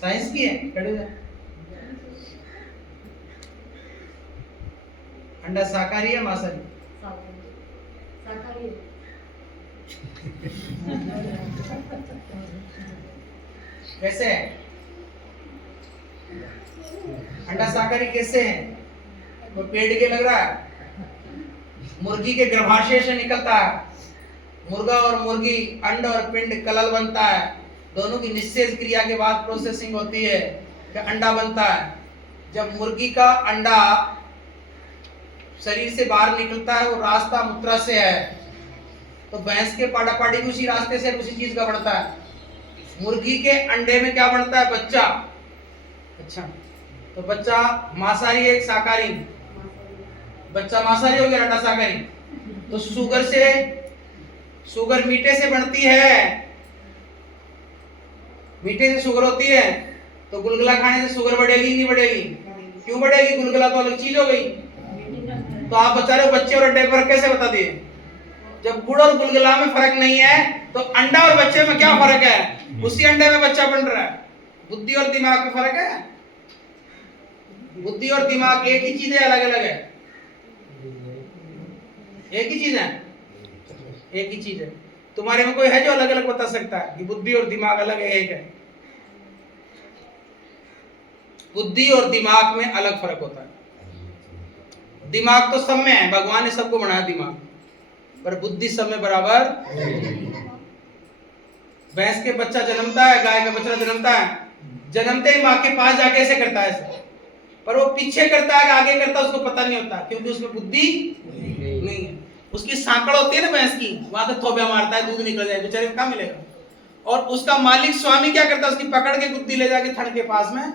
साइंस की है, खड़े हो। अंडा शाकाहारी है मांसाहारी? शाकाहारी। कैसे है अंडा शाकाहारी? कैसे है? कोई पेड़ के लग रहा है, मुर्गी के गर्भाशय से निकलता है, मुर्गा और मुर्गी अंड और पिंड कलल बनता है, दोनों की निषेध क्रिया के बाद प्रोसेसिंग होती है कि अंडा बनता है। जब मुर्गी का अंडा शरीर से बाहर निकलता है, वो रास्ता मूत्रा से है, तो भैंस के पाड़ापाड़ी भी उसी रास्ते से उसी चीज का बढ़ता है। मुर्गी के अंडे में क्या बनता है? बच्चा। अच्छा, तो बच्चा मांसाहारी है, एक शाकाहारी? बच्चा मांसाहारी हो गया, अंडा शाकाहारी। तो शुगर मीठे से बढ़ती है, मीठे से शुगर होती है, तो गुलगुला खाने से शुगर बढ़ेगी नहीं बढ़ेगी? क्यों बढ़ेगी? गुलगुला तो अलग चीज हो गई। तो आप बता रहे हो बच्चे और अंडे फर्क कैसे बता दिए? जब गुड़ और गुलगुला में फर्क नहीं है तो अंडा और बच्चे में क्या फर्क है? उसी अंडे में बच्चा बन रहा है। बुद्धि और दिमाग में फर्क है? बुद्धि और दिमाग एक ही चीज है, अलग अलग है? एक ही चीज है, एक ही चीज है। तुम्हारे में कोई है जो अलग अलग बता सकता है कि बुद्धि और दिमाग अलग है? एक है। बुद्धि और दिमाग में अलग फर्क होता है। दिमाग तो सब में है, भगवान ने सबको बनाया दिमाग, पर बुद्धि सब में बराबर। भैंस के बच्चा जन्मता है, गाय का बच्चा जन्मता है, जन्मते ही माँ के पास जाके ऐसे करता है, पर वो पीछे करता है आगे करता है उसको पता नहीं होता, क्योंकि उसमें बुद्धि नहीं है। उसकी सांकड़ होती है ना भैंस की, वहां से थोबिया मारता है, दूध निकल जाए, बेचारे को कहाँ मिलेगा? और उसका मालिक स्वामी क्या करता है? उसकी पकड़ के गुद्दी ले जाके थड़ के पास में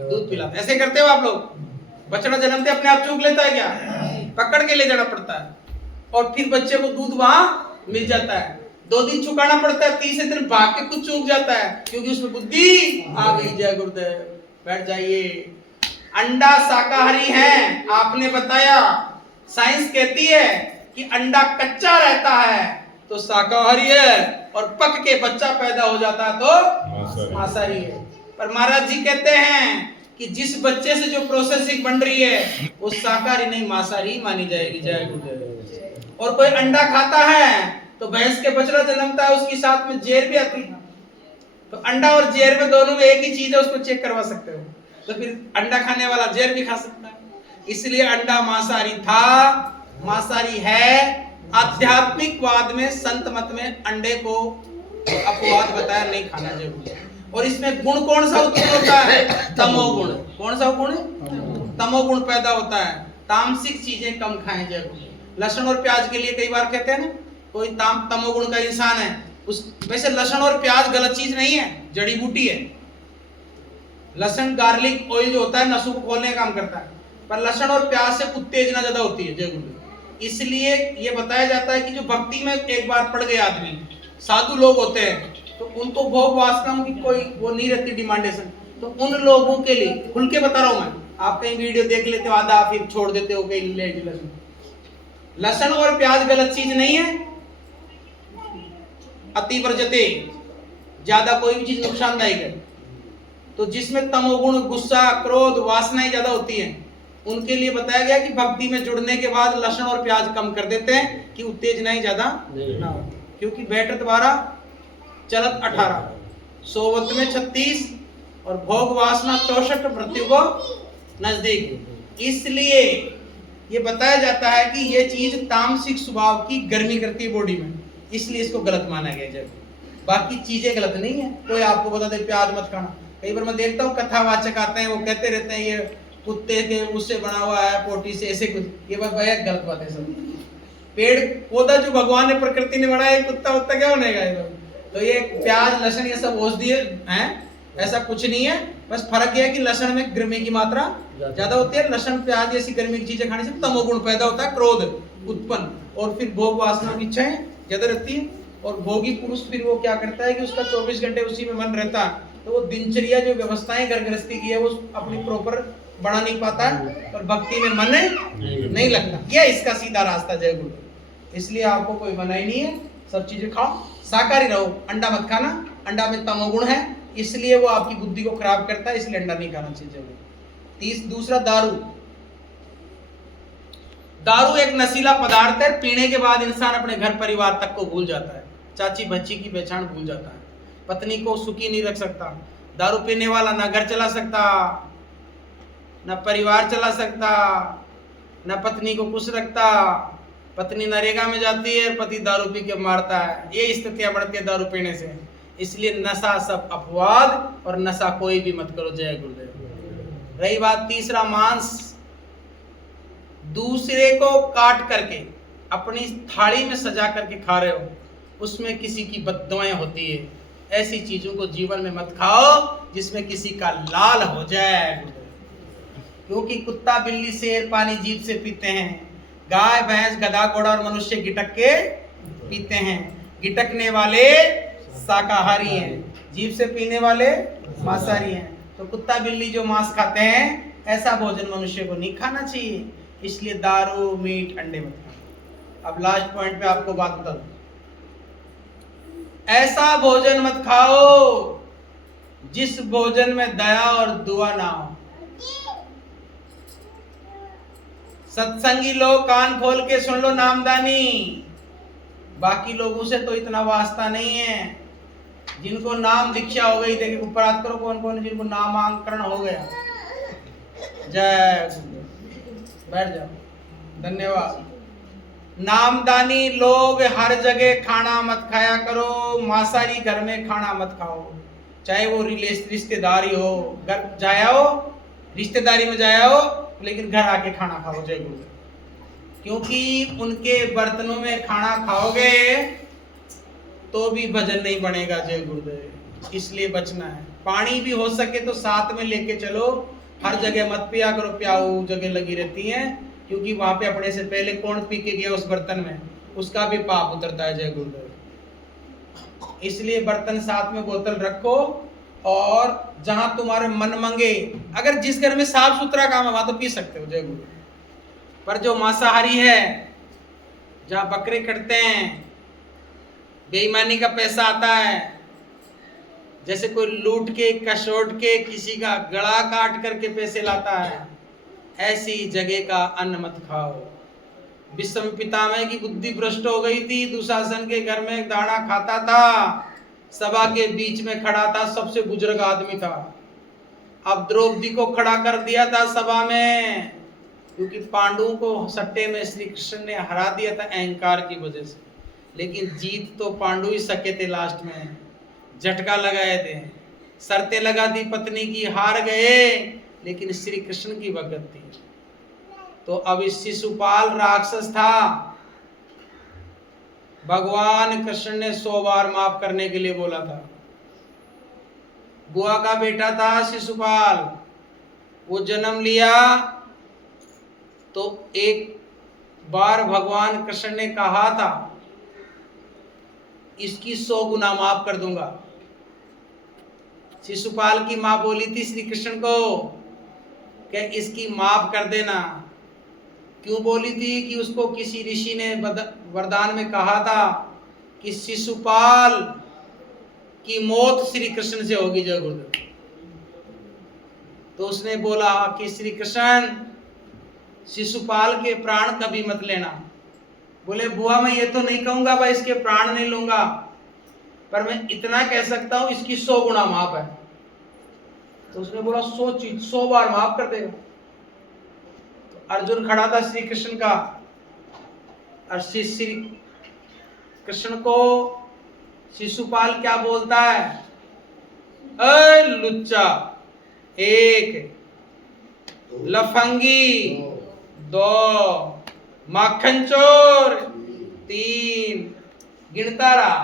दूध पिलाता है। ऐसे करते हो आप लोग? बच्चा जन्मते अपने आप चूक लेता है क्या? पकड़ के ले जाना पड़ता है, और फिर बच्चे को दूध वहां मिल जाता है। 2 दिन चुकाना पड़ता है, तीसरे दिन भाग के कुछ चूक जाता है, क्योंकि उसमें बुद्धि आ गई। जय गुरुदेव, बैठ जाइए। अंडा शाकाहारी है, आपने बताया। साइंस कहती है कि अंडा कच्चा रहता है तो शाकाहारी है, और पक के बच्चा पैदा हो जाता है तो मांसाहारी है। पर महाराज जी कहते हैं कि जिस बच्चे से जो प्रोसेसिंग बन रही है वो शाकाहारी नहीं मांसाहारी मानी जाएगी। जय गुरुदेव। और कोई अंडा खाता है तो भैंस के बछड़ा जन्मता है, उसके साथ में जेर भी आती है, तो अंडा और जेर में दोनों में एक ही चीज है, उसको चेक करवा सकते हो। तो फिर अंडा खाने वाला जेर भी खा सकता है। इसलिए अंडा मांसाहारी था, मांसाहारी है। आध्यात्मिकवाद में, संत मत में अंडे को अपवाद बताया, नहीं खाना जरूरी। और इसमें गुण कौन सा उत्पन्न होता है? तमोगुण। कौन सा गुण? तमोगुण पैदा होता है। तामसिक चीजें कम खाएं जरूर। लहसुन और प्याज के लिए कई बार कहते हैं ना, कोई तमोगुण का इंसान है, उस वैसे लहसुन और प्याज गलत चीज नहीं है, जड़ी बूटी है। लहसुन गार्लिक ऑयल जो होता है नसों को खोलने का काम करता है, पर लहसुन और प्याज से उत्तेजना ज्यादा होती है। जय गुरु। इसलिए ये बताया जाता है कि जो भक्ति में एक बार पड़ गए आदमी, साधु लोग होते हैं, तो उनको भोग वासनाओं की कोई वो नहीं रहती डिमांडेशन, तो उन लोगों के लिए खुल के बता रहा हूं मैं। आप कहीं वीडियो देख लेते हो आधा, फिर छोड़ देते हो कहीं ले लहसुन। लहसुन और प्याज गलत चीज नहीं है। अति वर्जते, ज्यादा कोई भी चीज नुकसानदायक है। तो जिसमें तमोगुण, गुस्सा, क्रोध, वासनाएं ज्यादा होती हैं, उनके लिए बताया गया कि भक्ति में जुड़ने के बाद लहसुन और प्याज कम कर देते हैं कि उत्तेजनाएं ज्यादा ना हो। क्योंकि बैठत 12 चलत 18, सोवत में 36 और भोग वासना 64, मृत्यु को नजदीक। इसलिए ये बताया जाता है कि ये चीज तामसिक स्वभाव की गर्मी करती है बॉडी में, इसलिए इसको गलत माना गया। जब बाकी चीजें गलत नहीं है, कोई आपको बता दे प्याज मत खाना। कई बार मैं देखता हूँ कथावाचक आते हैं, वो कहते रहते हैं ये कुत्ते के उससे बना हुआ है, पोटी से, ऐसे कुछ। ये बात बहुत गलत बात है। सब पेड़ पौधा जो भगवान ने, प्रकृति ने बनाया, कुत्ता वत्ता क्या बनेगा ये लोग? तो ये प्याज लहसुन ये सब औषधि हैं, ऐसा कुछ नहीं है। बस फर्क यह है कि लहसुन में गर्मी की मात्रा ज्यादा होती है। लहसुन प्याज जैसी गर्मी की चीजें खाने से तमोगुण पैदा होता है, क्रोध उत्पन्न, और फिर भोग वासना की इच्छाएं ज्यादा रहती है। और भोगी पुरुष फिर वो क्या करता है कि उसका 24 घंटे उसी में मन रहता है, तो वो दिनचर्या जो व्यवस्थाएं घर गृहस्थी की है वो अपनी प्रॉपर बना नहीं पाता और भक्ति में मन नहीं लगता। यह इसका सीधा रास्ता जय गुरु। इसलिए आपको कोई मना ही नहीं है, सब चीजें खाओ, शाकाहारी रहो, अंडा मत खाना, अंडा में तमोगुण है इसलिए वो आपकी बुद्धि को खराब करता है, इसलिए अंडा नहीं खाना चाहिए। दूसरा दारू। दारू एक नशीला पदार्थ है, पीने के बाद इंसान अपने घर परिवार तक को भूल जाता है, चाची बच्ची की पहचान भूल जाता है, पत्नी को सुखी नहीं रख सकता। दारू पीने वाला ना घर चला सकता, ना परिवार चला सकता, ना पत्नी को खुश रखता। पत्नी नरेगा में जाती है, पति दारू पी के मारता है। ये स्थितियां बढ़ती है दारू पीने से। इसलिए नशा सब अपवाद और नशा कोई भी मत करो। जय गुरुदेव। रही बात तीसरा, मांस। दूसरे को काट करके अपनी थाली में सजा करके खा रहे हो, उसमें किसी की बद्दुआएं होती है। ऐसी चीजों को जीवन में मत खाओ जिसमें किसी का लाल हो जाए। क्योंकि कुत्ता बिल्ली शेर पानी जीभ से पीते हैं, गाय भैंस गधा घोड़ा और मनुष्य गिटक के पीते हैं। गिटकने वाले शाकाहारी हैं, जीभ से पीने वाले मांसाहारी हैं। तो कुत्ता बिल्ली जो मांस खाते हैं, ऐसा भोजन मनुष्य को नहीं खाना चाहिए। इसलिए दारू मीट अंडे मत खाओ। अब लास्ट पॉइंट पे आपको बात बता दूं, ऐसा भोजन मत खाओ जिस भोजन में दया और दुआ ना हो। सत्संगी लोग कान खोल के सुन लो नामदानी, बाकी लोगों से तो इतना वास्ता नहीं है। जिनको नाम दीक्षा हो गई, देखिए ऊपर हाथ करो कौन कौन जिनको नामांकरण हो गया। जय बैठ जाओ, धन्यवाद। नामदानी लोग हर जगह खाना मत खाया करो, मांसाहारी घर में खाना मत खाओ। चाहे वो रिश्तेदारी हो, घर जाया हो, रिश्तेदारी में जाया हो, लेकिन घर आके खाना खाओ। जय गुरुदेव। क्योंकि उनके बर्तनों में खाना खाओगे तो भी भजन नहीं बनेगा। जय गुरुदेव। इसलिए बचना है। पानी भी हो सके तो साथ में लेके चलो, हर जगह मत पिया करो, प्याऊ जगह लगी रहती है, क्योंकि वहां पे अपने से पहले कौन पी के गया उस बर्तन में, उसका भी पाप उतरता है। जय गुरुदेव। इसलिए बर्तन साथ में बोतल रखो, और जहां तुम्हारे मन मंगे, अगर जिस घर में साफ सुथरा काम है वहां तो पी सकते हो। जय गुरु। पर जो मांसाहारी है, जहां बकरे कटते हैं, बेईमानी का पैसा आता है, जैसे कोई लूट के कशोट के किसी का गला काट करके पैसे लाता है, ऐसी जगह का अन्न मत खाओ। विषम पितामह की बुद्धि भ्रष्ट हो गई थी। दुशासन के घर में दाना खाता था, सभा के बीच में खड़ा था, सबसे बुजुर्ग आदमी था। अब द्रौपदी को खड़ा कर दिया था सभा में, क्योंकि पांडवों को सट्टे में श्री कृष्ण ने हरा दिया था अहंकार की वजह से। लेकिन जीत तो पांडु ही सके थे। लास्ट में झटका लगाए थे, शर्तें लगा दी पत्नी की, हार गए, लेकिन श्री कृष्ण की भगत थी। तो अब इस शिशुपाल राक्षस था, भगवान कृष्ण ने 100 बार माफ करने के लिए बोला था। बुआ का बेटा था शिशुपाल, वो जन्म लिया तो एक बार भगवान कृष्ण ने कहा था इसकी 100 गुना माफ कर दूंगा। शिशुपाल की मां बोली थी श्री कृष्ण को कि इसकी माफ कर देना। क्यों बोली थी? कि उसको किसी ऋषि ने वरदान में कहा था कि शिशुपाल की मौत श्री कृष्ण से होगी। जय गुरुदेव। तो उसने बोला कि श्री कृष्ण शिशुपाल के प्राण कभी मत लेना। बोले बुआ मैं ये तो नहीं कहूंगा भाई इसके प्राण नहीं लूंगा, पर मैं इतना कह सकता हूं इसकी 100 गुना माफ है। तो उसने बोला 100 बार माफ कर देगा। तो अर्जुन खड़ा था श्री कृष्ण का, और श्री कृष्ण को शिशुपाल क्या बोलता है? अरे लुच्चा 1, लफंगी 2, माखन चोर 3, गिनता रहा।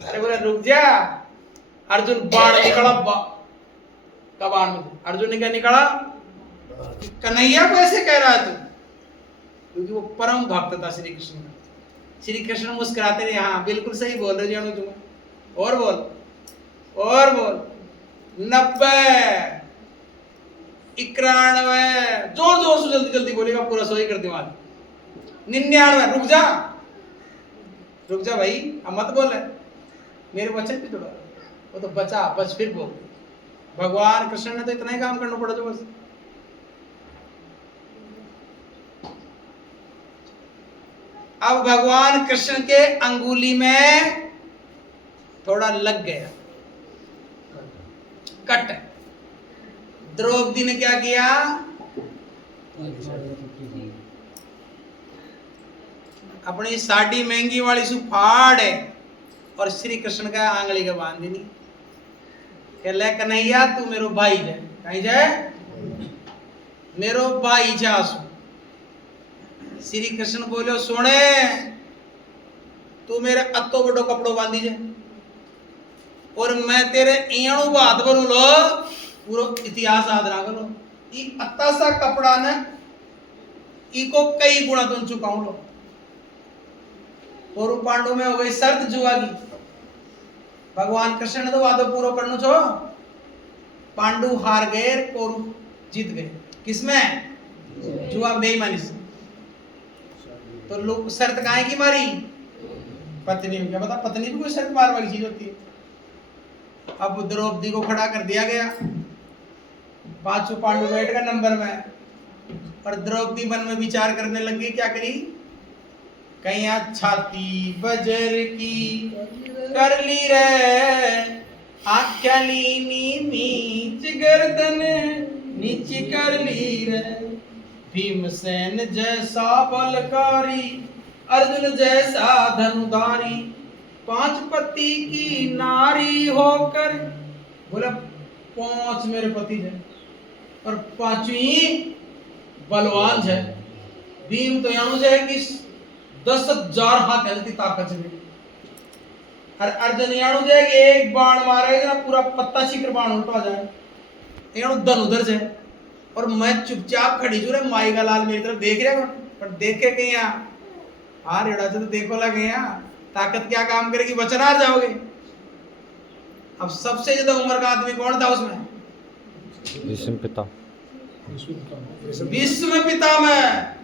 अरे बोले रुक जा। अर्जुन बाण निकला कबाड़ में। अर्जुन ने क्या निकाला? कन्हैया को ऐसे कह रहा है तू? क्योंकि वो परम भक्त था श्री कृष्ण का। श्री कृष्ण मुस्कुराते रहे, हाँ बिल्कुल सही बोल रहे जानू तुम, और बोल और बोल। 90, 91, जोर जोर से जल्दी जल्दी बोलेगा, पूरा सही कर दिमाग। 99, रुक जा भाई, अब मत बोल, मेरे बच्चे पे थोड़ा, वो तो बचा बस फिर बोल। भगवान कृष्ण ने तो इतना ही काम करना पड़ा जो बस। अब भगवान कृष्ण के अंगुली में थोड़ा लग गया कट। द्रौपदी ने क्या किया, अपनी साड़ी महंगी वाली सु फाड़ है और श्री कृष्ण का आंगली का बांध दी। कहले कन्हैया तू मेरो भाई है, कहीं जाए मेरो भाई जासु। श्री कृष्ण बोलो सोने तू मेरे अत्तो बड़ो कपड़ो बांधी जाए और मैं तेरे इयाणु बात बरू लो, पूरा इतिहास याद रख लो। ई अत्ता सा कपड़ा ने इको कई गुणा तुम चुकाऊ लो। और पांडु में हो गई शर्त जुआ की। भगवान कृष्ण ने तो वादो पूरा करनो छो। पांडु हार गए, कौरव जीत गए। किसमें? जुआ बेईमानी से। तो लोग शर्त काहे की मारी? पत्नी क्या बता, पत्नी भी कोई शर्त मारने वाली चीज होती है। अब द्रौपदी को खड़ा कर दिया गया, पांचों पांडु बैठ गए नंबर में, और द्रौपदी मन में विचार करने लगी। क्या करी? कहीं छाती बजर की कर ली रे, आख्या लीनी नीच गर्दन नीच कर ली रे। भीमसेन जैसा बलकारी, अर्जुन जैसा धनुधारी, पांच पति की नारी होकर, बोला 5 मेरे पति है और 5वीं बलवान है। भीम तो यहाँ से है कि 10,000 हाथ है ताकत से, और अर्जुन याणु जे एक बाण मारेगा ना पूरा पत्ता शिखर बाण उल्टा जाए। याणु धन उधर से, और मैं चुपचाप खड़ी जो रे माई का लाल मेरी तरफ देख रहा, पर देख के कहीं हार एड़ा तो देखो लगे यहाँ ताकत क्या काम करेगी, बचन हार जाओगे। अब सबसे ज्यादा उम्र का आदमी कौन था उसमें? भीष्म पिता। भीष्म पिता में।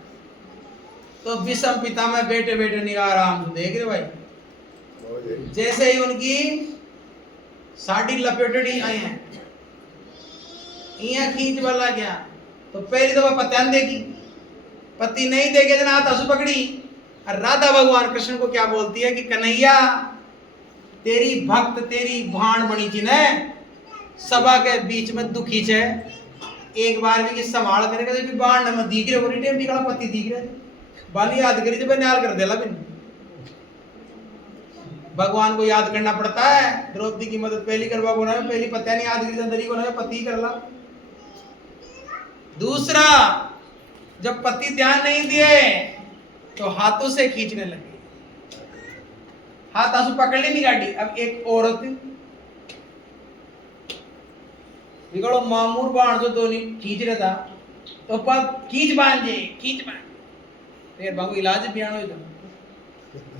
तो भीष्म पिता में बेटे बेटे निगाह आराम से देख रहे भाई। जैसे ही उनकी साड़ी लपेटड़ी आई है, यहाँ खींच वाला गया, तो पहली दफा पत्यान देगी, पति नहीं देखे जना हाथ हंसू पकड़ी। और राधा भगवान कृष्ण को क्या बोलती है कि कन्हैया तेरी भक्त तेरी भाण बनी थी ने सभा के बीच में दुखी छे, एक बार भी कि संभाल करेगा तो बाण न दिख रहे बोली टेम दिखला पति दिख रहे बाली याद करी जब न्याल कर देला बिन। भगवान को याद करना पड़ता है। द्रौपदी की मदद पहली करवा को ना, पहली पत्या नहीं याद करी अंदर को ना पति कर ला। दूसरा, जब पति ध्यान नहीं दिए तो हाथों से खींचने लगे, हाथ आंसू पकड़ ली नहीं गाड़ी। अब एक औरत बिगड़ो मामूर बाण जो दोनों खींच रहा था, तो पर खींच बांध फिर बाबू इलाज भी आनो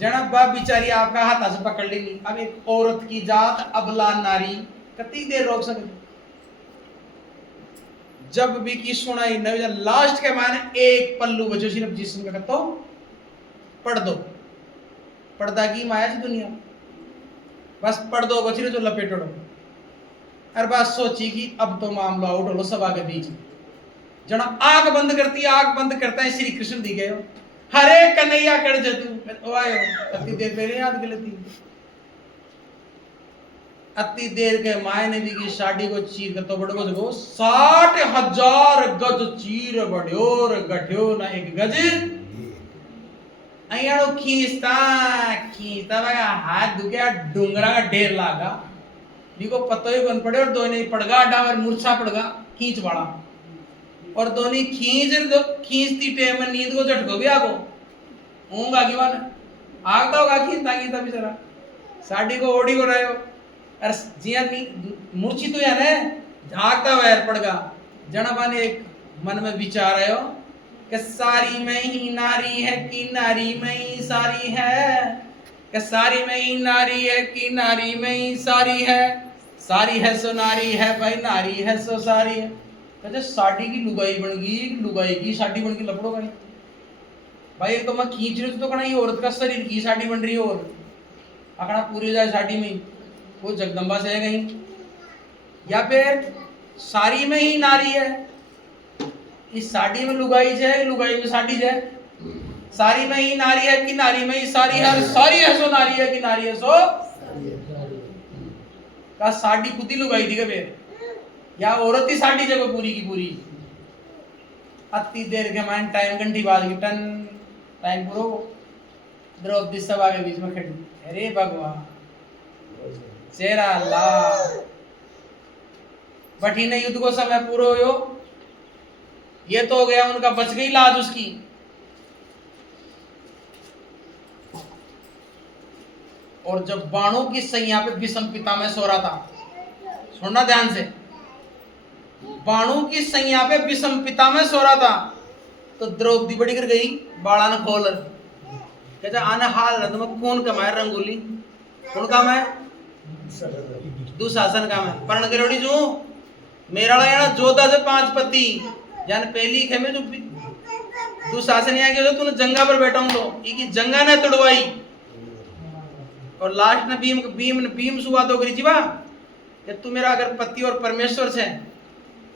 जना बाप बेचारी आपका हाथ से पकड़ लेनी। अब एक औरत की जात अबला नारी कितनी देर रोक सकती? जब भी की सुनाई न लास्ट के माने एक पल्लू बचो सिर्फ जिसम का तो पढ़ दो, पर्दा की माया से दुनिया, बस पढ़ दो बच रहे जो लपेटो। हर बात सोची कि अब तो मामला आउट हो सभा के बीच में। जना आंख बंद करती, आंख बंद करता है श्री कृष्ण दी गए, हरे कन्हैया कर जतू आयो। अति देर पहले याद गलती, अति देर के माय ने भी की साड़ी को चीर कर तो बड़ो जगो 60,000 गज चीर बड़्योर गठ्यो ना एक गज। अयाड़ो खींचता खींचता बगा हाथ दुखया डूंगरा का ढेर लागा, बिको पत्तो ही बन पड़े और दोने पड़गा डावर मूर्छा पड़गा खींच वाला, और दोनी खींचती टेम नींद को झटको भी आगो ऊंग आगे वाला आगता होगा खींचता खींचता बेचारा साड़ी को ओढ़ी को रहे हो। अरे जिया मूर्छी तो या ने झागता वैर पड़गा। जनाबाने एक मन में विचार आयो कि सारी में ही नारी है कि नारी में ही सारी है, कि सारी में ही नारी है कि नारी में ही सारी है। सारी है सो नारी है भाई, नारी है सो सारी है। कहते साड़ी की लुगाई बन गई, लुगाई की साड़ी बन गई, लपड़ो भाई। भाई एक तो मैं खींच रही हूँ तो कहना ये औरत का शरीर की साड़ी बन रही है, और अकड़ा पूरी हो जाए साड़ी में, वो जगदम्बा से है कहीं। या फिर साड़ी में ही नारी है, इस साड़ी में लुगाई है, लुगाई में साड़ी है। साड़ी में ही नारी है कि नारी में ही साड़ी है, सारी है सो नारी है कि नारी है सो का साड़ी खुद ही लुगाई थी कभी, या औरत ही साड़ी जगह पूरी की पूरी। अति देर के मान टाइम घंटी बाज की टन टाइम पूरा, द्रौपदी सभा के बीच में खड़ी, अरे भगवान चेहरा अल्लाह बटी ने युद्ध को समय पूरा हो, ये तो हो गया उनका, बच गई लाज उसकी। और जब बाणों की सैया पे विषम पितामह सो रहा था, सुनना ध्यान से, बाणों की सैया पे विषम पितामह सो रहा था, तो द्रौपदी बड़ी कर गई, बाड़ा ने खोल कहते आने हाल रहा कौन कमाए रंगोली, कौन काम है दुशासन काम है, परण करोड़ी जो मेरा लगा जोधा से 5 पति जान पहली खेमे जो दुशासन यहाँ के तूने जंगा पर बैठा हूं, तो एक जंगा ने तोड़वाई, और लास्ट ने भीम सुवा दो करी जीवा कि तू मेरा अगर पति और परमेश्वर से,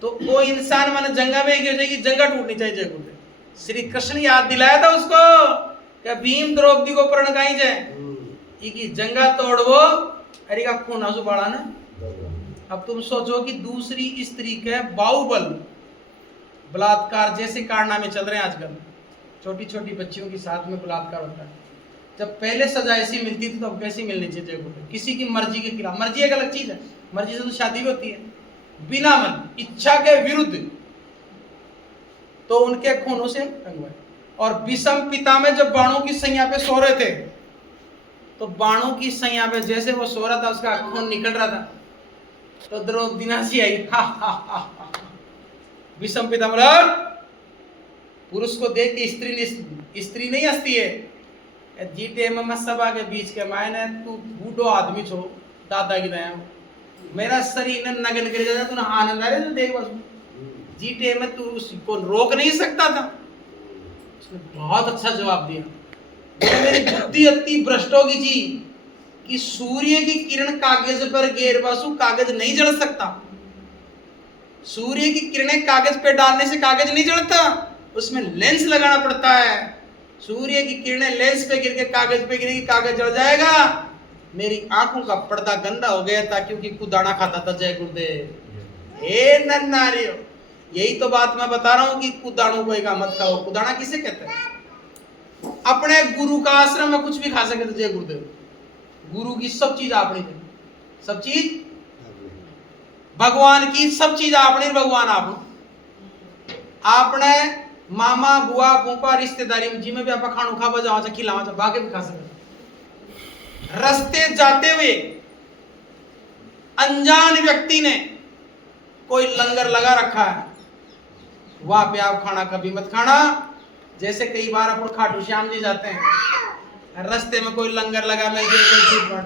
तो वो इंसान माने जंगा में एक हो जाएगी, जंगा टूटनी चाहिए जय। श्री कृष्ण याद दिलाया था उसको कि भीम द्रौपदी को प्रण गाई जाए, एक जंगा तोड़वो, अरे का खून आंसू बढ़ा ना। अब तुम सोचो कि दूसरी स्त्री के बाहुबल बलात्कार जैसे कारनामे चल रहे हैं आजकल, छोटी छोटी बच्चियों के साथ में बलात्कार होता है। जब पहले सजा ऐसी मिलती थी तो अब कैसी मिलनी चाहिए जगह, किसी की मर्जी के खिलाफ। मर्जी एक अलग चीज है, मर्जी से तो शादी भी होती है, बिना मन इच्छा के विरुद्ध, तो उनके खूनों से रंगवाए। और विषम पिता में जब बाणों की सैया पे सो रहे थे, तो बाणों की सैया पे जैसे वो सो रहा था उसका खून निकल रहा था, तो द्रौपदी नासी आई, हा हा हा हा। विषम पिता मतलब पुरुष को देख के स्त्री नहीं हंसती है। जीते में सभा के बीच के मायने तू बूढ़ो आदमी छो, दादा की दया मेरा शरीर न नगन कर जाता, तूने आनंद आ रहे तो देख बस जीते में तू उसको रोक नहीं सकता था। उसने बहुत अच्छा जवाब दिया, मेरी बुद्धि अति भ्रष्ट होगी जी कि सूर्य की किरण कागज पर गिर बासु कागज नहीं जल सकता। सूर्य की किरणें कागज पे डालने से कागज नहीं जलता, उसमें लेंस लगाना पड़ता है। सूर्य की किरणें लेंस पे गिर के कागज पे गिरेगी, कागज जल जाएगा। मेरी आंखों का पर्दा गंदा हो गया था क्योंकि कुदाना खाता था। जय गुरुदेव। हे नन्नारियो, यही तो बात मैं बता रहा हूं कि कुदाणों को एक मत खाओ। कुदाना किसे कहते हैं? अपने गुरु का आश्रम में कुछ भी खा सके थे। जय गुरुदेव। गुरु की सब चीज आपने, सब चीज भगवान की, सब चीज आपने, भगवान आपने मामा बुआ फूफा रिश्तेदारी में जिम्मे भी आप खाणू खा बजाओ चा खिलावा चा बाके भी खा सकते। रास्ते जाते हुए अनजान व्यक्ति ने कोई लंगर लगा रखा है, वहां पे आप खाना कभी मत खाना। जैसे कई बार अपन खाटू श्याम जी जाते हैं, रास्ते में कोई लंगर लगा मिल जाए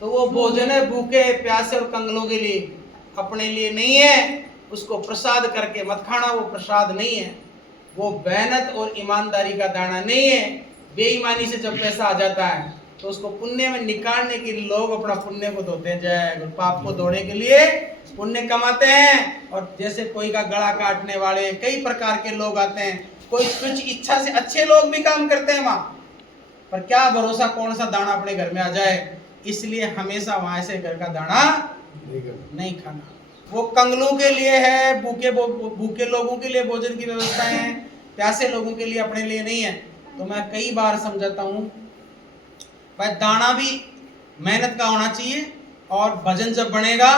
तो वो भोजन है भूखे प्यासे और कंगलों के लिए, अपने लिए नहीं है। उसको प्रसाद करके मत खाना, वो प्रसाद नहीं है, वो मेहनत और ईमानदारी का दाना नहीं है। बेईमानी से जब पैसा आ जाता है तो उसको पुण्य में निकालने के लिए लोग अपना पुण्य को धोते हैं। जय, पाप को धोने के लिए पुण्य कमाते हैं। और जैसे कोई का गला काटने वाले कई प्रकार के लोग आते हैं, कोई कुछ इच्छा से अच्छे लोग भी काम करते हैं वहां पर, क्या भरोसा कौन सा दाना अपने घर में आ जाए। इसलिए हमेशा वहां से घर का दाना नहीं खाना। वो कंगलों के लिए है, भूखे लोगों के लिए भोजन की व्यवस्था है, प्यासे लोगों के लिए, अपने लिए नहीं है। तो मैं कई बार समझाता हूं भाई, दाना भी मेहनत का होना चाहिए। और भजन जब बनेगा,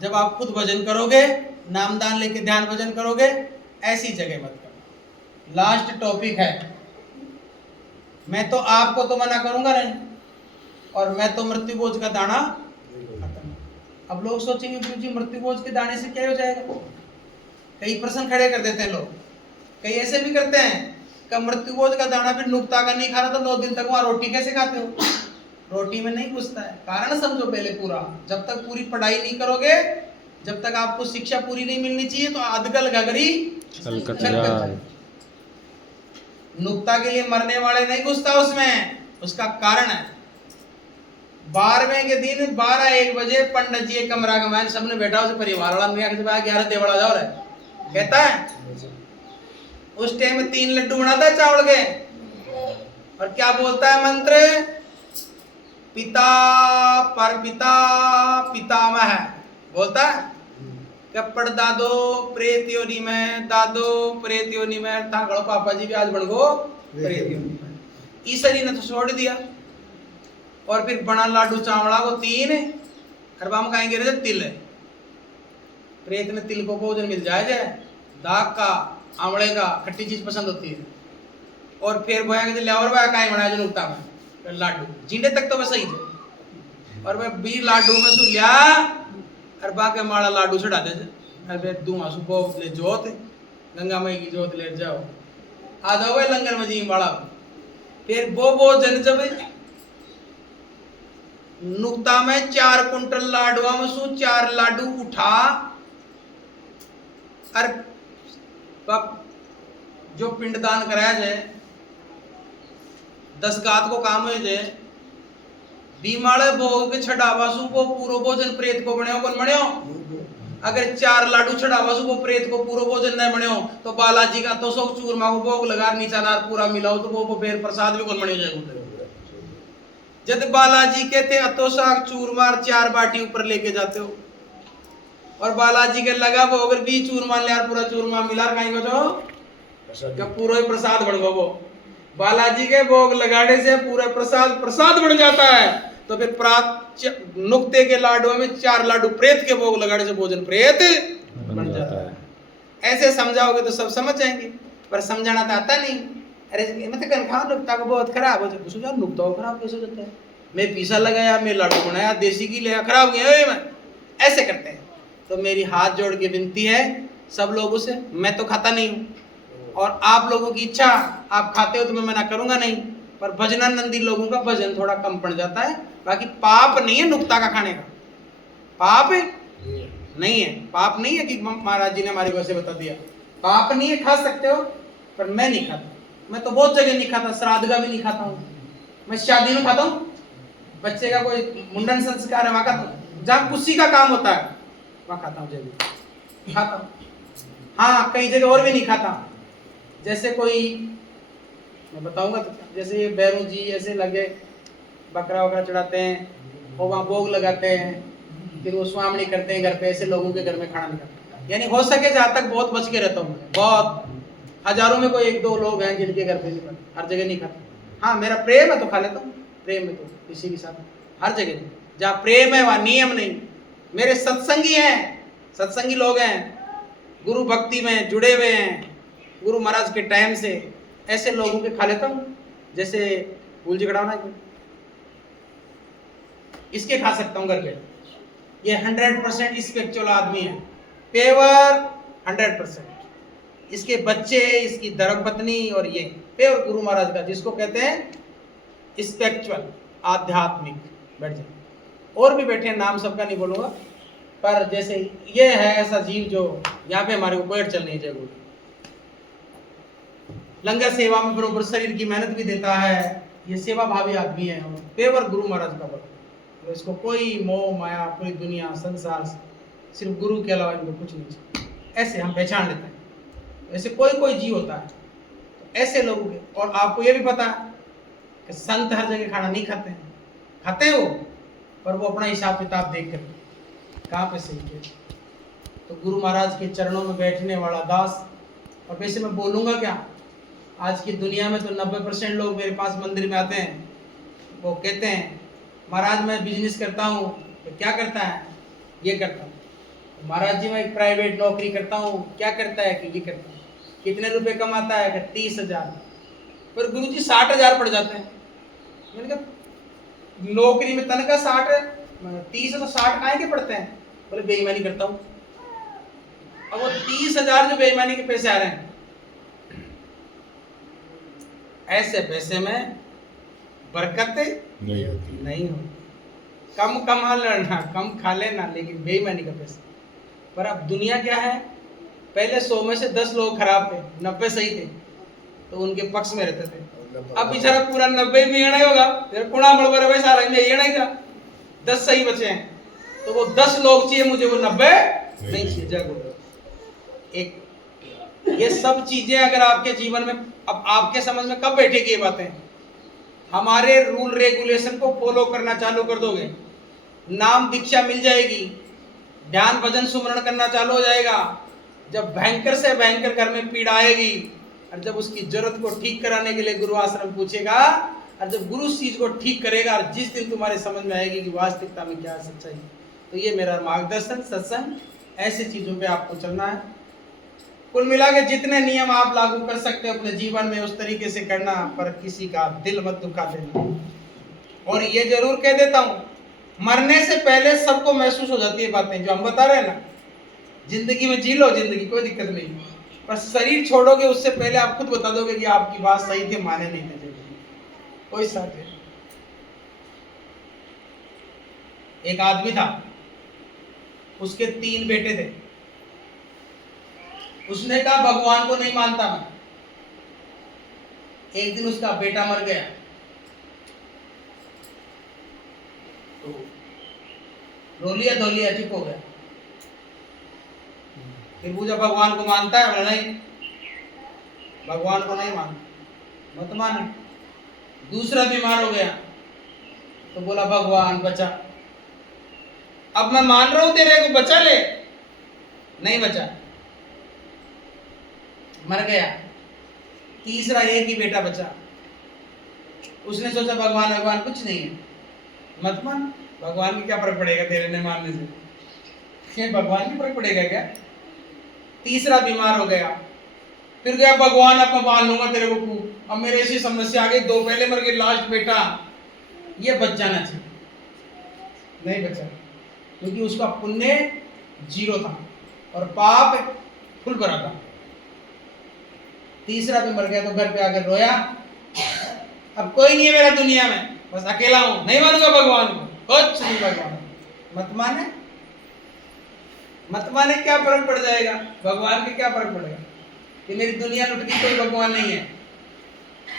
जब आप खुद भजन करोगे, नामदान लेके ध्यान भजन करोगे, ऐसी जगह मत करो। लास्ट टॉपिक है, मैं तो आपको तो मना करूंगा नहीं, और मैं तो मृत्यु भोज का दाना खत्म। अब लोग सोचेंगे गुरु जी मृत्यु भोज के दाने से क्या हो जाएगा। कई प्रश्न खड़े कर देते हैं लोग, कई ऐसे भी करते हैं कि मृत्यु भोज का दाना फिर नुक्ता का नहीं खाना तो 9 दिन तक वहां रोटी कैसे खाते हो। रोटी में नहीं घुसता है। कारण समझो पहले पूरा, जब तक पूरी पढ़ाई नहीं करोगे, जब तक आपको शिक्षा पूरी नहीं मिलनी चाहिए, तो अधगल घगरी छलकत छलकत जाए। जाए। नुक्ता के लिए मरने वाले नहीं घुसता उसमें, उसका कारण है 12वें के दिन 12-1 बजे पंडित जी एक कमरा कमाए, सबने बैठा, उसे परिवार वाला नहीं आके 11 देवड़ा जाओ रे कहता है। उस टाइम में 3 लड्डू बनाता है चावल के, और क्या बोलता है मंत्र, पिता पर पिता पितामह बोलता है, कपड़ दादो प्रेत योनि में, दादो प्रेत योनि में, तागड़ो पापा जी भी आज बन गो प्रेत योनि में। ईसरी ने तो छोड़ दिया, और फिर बना लाडू चावड़ा को 3 अरबाम खाएंगे रे तिल, प्रेत ने तिल को भोजन मिल जाए, दाग का, आंवले का, खट्टी चीज पसंद होती है। और फिर बोया के ले और बोया काई बनाया जो नुक्ता में लाडू जिंदे तक तो वैसा ही थे, और मैं 20 लाडू में सु लिया और बाके माड़ा लाडू चढ़ा दे, अबे दूं आसु को ले जोत गंगा माई की जोत ले जाओ, आ जाओ वे लंगर में जी माड़ा। फिर वो जन जब नुक्ता में 4 कुंटल लाडुआ में सु 4 लाडू उठा, और जो पिंडदान कराया जाए 10 गात को काम हो जाए, बीमाड़े भोग के छड़ावासु को पूरो भोजन प्रेत को बने कौन बने। अगर 4 लाडू छड़ावासु को प्रेत को पूरो भोजन नहीं बने, तो बालाजी का तो सौ चूरमा को भोग लगा नीचा नार पूरा मिलाओ, तो वो फिर प्रसाद भी कौन बने जाएगा। जब बालाजी कहते अतो साग चूरमा 4 बाटी ऊपर लेके जाते हो, और बालाजी के लगा वो अगर 20 चूरमा ले यार पूरा चूरमा मिला कहीं को जो पूरा ही प्रसाद बन गो। वो बालाजी के भोग लगाने से पूरा प्रसाद बन जाता है। तो फिर नुक्ते के लाडू में 4 लाडू प्रेत के भोग लगाने से भोजन प्रेत बन जाता है। ऐसे समझाओगे तो सब समझ जाएंगे, पर समझाना तो आता नहीं। अरे मैं तो कल खाओ नुक्ता को बहुत खराब हो जाए, नुक्ता को खराब कैसे हो जाता है, मैं पीसा लगाया, मैं लाडू बनाया, देसी घी लिया, खराब गया मैं, ऐसे करते हैं। तो मेरी हाथ जोड़ के विनती है सब लोगों से, मैं तो खाता नहीं हूँ, और आप लोगों की इच्छा आप खाते हो तो मैं मना करूंगा नहीं, पर भजनानंदी लोगों का भजन थोड़ा कम पड़ जाता है। बाकी पाप नहीं है नुक्ता का खाने का, पाप नहीं है, पाप नहीं है कि महाराज जी ने हमारे को ऐसे बता दिया, पाप नहीं है, खा सकते हो, पर मैं नहीं खाता। मैं तो बहुत जगह नहीं खाता, श्राद्ध का भी नहीं खाता हूँ, मैं शादी में खाता हूँ, बच्चे का कोई मुंडन संस्कार है वहां खाता हूँ, जहाँ कुर्सी का काम होता है वहां खाता हूँ, जब खाता हूँ। हाँ कई जगह और भी नहीं खाता, जैसे कोई मैं बताऊंगा तो, जैसे ये बैरू जी ऐसे लगे बकरा वकरा चढ़ाते हैं और वहाँ भोग लगाते हैं, फिर वो स्वामणी करते हैं घर पे, ऐसे लोगों के घर में खाना नहीं खाता। यानी हो सके जहाँ तक बहुत बच के रहता हूँ, बहुत हजारों में कोई 1-2 लोग हैं जिनके घर पे नहीं खाता, हर जगह नहीं खाता। हाँ मेरा प्रेम है तो खा लेता हूँ, प्रेम है तो किसी के साथ, हर जगह नहीं, जहाँ प्रेम है वहाँ नियम नहीं। मेरे सत्संगी हैं, सत्संगी लोग हैं, गुरु भक्ति में जुड़े हुए हैं, गुरु महाराज के टाइम से, ऐसे लोगों के खा लेता हूँ। जैसे फूल जी कड़ावना इसके खा सकता हूँ घर पे, ये 100% स्पिरिचुअल आदमी है, पेवर 100%। इसके बच्चे, इसकी धर्मपत्नी, और ये पेवर गुरु महाराज का, जिसको कहते हैं स्पिरिचुअल, आध्यात्मिक। बैठ जाए, और भी बैठे हैं, नाम सबका नहीं बोलूंगा, पर जैसे ये है ऐसा जीव जो यहाँ पे हमारे को कोई अड़चन नहीं है। लंगर सेवा में बरोबर शरीर की मेहनत भी देता है, ये सेवा भावी आदमी है, पेवर गुरु महाराज का बड़ा। तो इसको कोई मोह माया, कोई दुनिया संसार, सिर्फ गुरु के अलावा इनको कुछ नहीं चाहिए, ऐसे हम पहचान लेते हैं। ऐसे कोई जीव होता है, तो ऐसे लोगों के। और आपको ये भी पता है कि संत हर जगह खाना नहीं खाते हैं, खाते हैं वो, पर वो अपना हिसाब किताब देख कर कहाँ पे सही है। तो गुरु महाराज के चरणों में बैठने वाला दास। और वैसे मैं बोलूँगा क्या, आज की दुनिया में तो 90% लोग मेरे पास मंदिर में आते हैं, वो कहते हैं महाराज मैं बिजनेस करता हूँ। तो क्या करता है? ये करता हूँ। महाराज जी मैं एक प्राइवेट नौकरी करता हूँ। क्या करता है? कि ये करता हूँ। कितने रुपए कमाता है? कि 30,000। पर गुरु जी 60,000 पड़ जाते हैं। मैंने कहा नौकरी में तनख्वाह 60 है, 30 है तो 60 काहे के पड़ते हैं? बोले बेईमानी करता हूँ। अब वो 30,000 जो बेईमानी के पैसे आ रहे हैं, ऐसे पैसे में बरकत नहीं होती। नहीं हो। कम कमा लेना, कम खा लेना, लेकिन बेईमानी का पैसा। पर अब दुनिया क्या है, पहले 100 में से 10 लोग खराब थे, 90 सही थे, तो उनके पक्ष में रहते थे। अब बेचारा पूरा 90 में येना ही होगा, फिर कुणा बड़बड़ भाई सारा में येना ही था, 10 सही बचे हैं, तो वो 10 लोग चाहिए मुझे, वो 90 नहीं चाहिए। जय गुरु। एक ये सब चीजें अगर आपके जीवन में, अब आपके समझ में कब बैठेगी ये बातें, हमारे रूल रेगुलेशन को फॉलो करना चालू कर दोगे, नाम दीक्षा मिल जाएगी, ध्यान भजन सुमरण करना चालू हो जाएगा। जब भयंकर से भयंकर घर में पीड़ा आएगी, और जब उसकी जरूरत को ठीक कराने के लिए गुरु आश्रम पूछेगा, और जब गुरु उस चीज को ठीक करेगा, और जिस दिन तुम्हारे समझ में आएगी कि वास्तविकता में क्या सच्चाई, तो ये मेरा मार्गदर्शन सत्संग, ऐसी चीजों पे आपको चलना है। कुल मिला के जितने नियम आप लागू कर सकते हो अपने जीवन में उस तरीके से करना, पर किसी का दिल मत दुखा देना। और ये जरूर कह देता हूं, मरने से पहले सबको महसूस हो जाती है बातें जो हम बता रहे हैं ना, जिंदगी में जी लो जिंदगी, कोई दिक्कत नहीं, पर शरीर छोड़ोगे उससे पहले आप खुद बता दोगे कि आपकी बात सही थी, माने नहीं थे, कोई साथ है। एक आदमी था, उसके 3 बेटे थे, उसने कहा भगवान को नहीं मानता मैं। एक दिन उसका बेटा मर गया, तो रो लिया धो लिया, ठीक हो गया। फिर पूछा भगवान को मानता है? बोला नहीं, भगवान को नहीं मानता। मत माने। दूसरा बीमार हो गया, तो बोला भगवान बचा। अब मैं मान रहा हूं तेरे को, बचा ले। नहीं बचा, मर गया। तीसरा एक ही बेटा बचा, उसने सोचा भगवान भगवान कुछ नहीं है, मत मान, भगवान की क्या फर्क पड़ेगा तेरे ने मानने से, भगवान की फर्क पड़ेगा क्या। तीसरा बीमार हो गया, फिर गया भगवान अब मैं मान लूंगा तेरे को, अब मेरे ऐसी समस्या आ गई, 2 पहले मर गए, लास्ट बेटा ये बच जाना चाहिए। नहीं बचा, क्योंकि उसका पुण्य 0 था और पाप फुल भरा था। तीसरा भी मर गया, तो घर पे आकर रोया, अब कोई नहीं है मेरा दुनिया में, बस अकेला हूं, नहीं मानूंगा भगवान को, कुछ नहीं भगवान। मत माने, मत माने, क्या फर्क पड़ जाएगा, भगवान के क्या फर्क पड़ेगा कि मेरी दुनिया लुट गई, कोई भगवान नहीं है।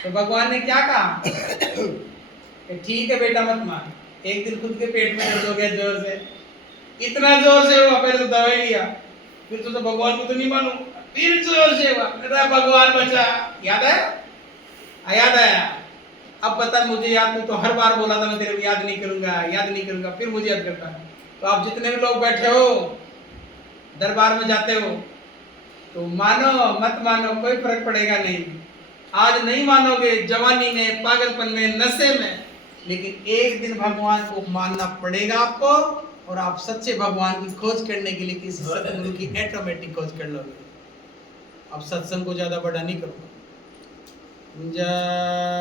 तो भगवान ने क्या कहा कि ठीक है बेटा मत मान। एक दिन खुद के पेट में दर्द हो गया जोर से, इतना जोर से हुआ, पहले तो दवाई लिया, फिर तो भगवान को तो नहीं मानू, फिर जोर से हुआ, मेरा भगवान बचा। याद आया? याद आया। अब पता मुझे याद, तो हर बार बोला था मैं तेरे को याद नहीं करूंगा, याद नहीं करूंगा, फिर मुझे याद करता है। तो आप जितने भी लोग बैठे हो, दरबार में जाते हो, तो मानो मत मानो, कोई फर्क पड़ेगा नहीं। आज नहीं मानोगे, जवानी में, पागलपन में, नशे में, लेकिन एक दिन भगवान को मानना पड़ेगा आपको, और आप सच्चे भगवान की खोज करने के लिए किसी सतगुरु की ऑटोमेटिक खोज कर लोगे। अब सत्संग को ज्यादा बड़ा नहीं करूंगा। जय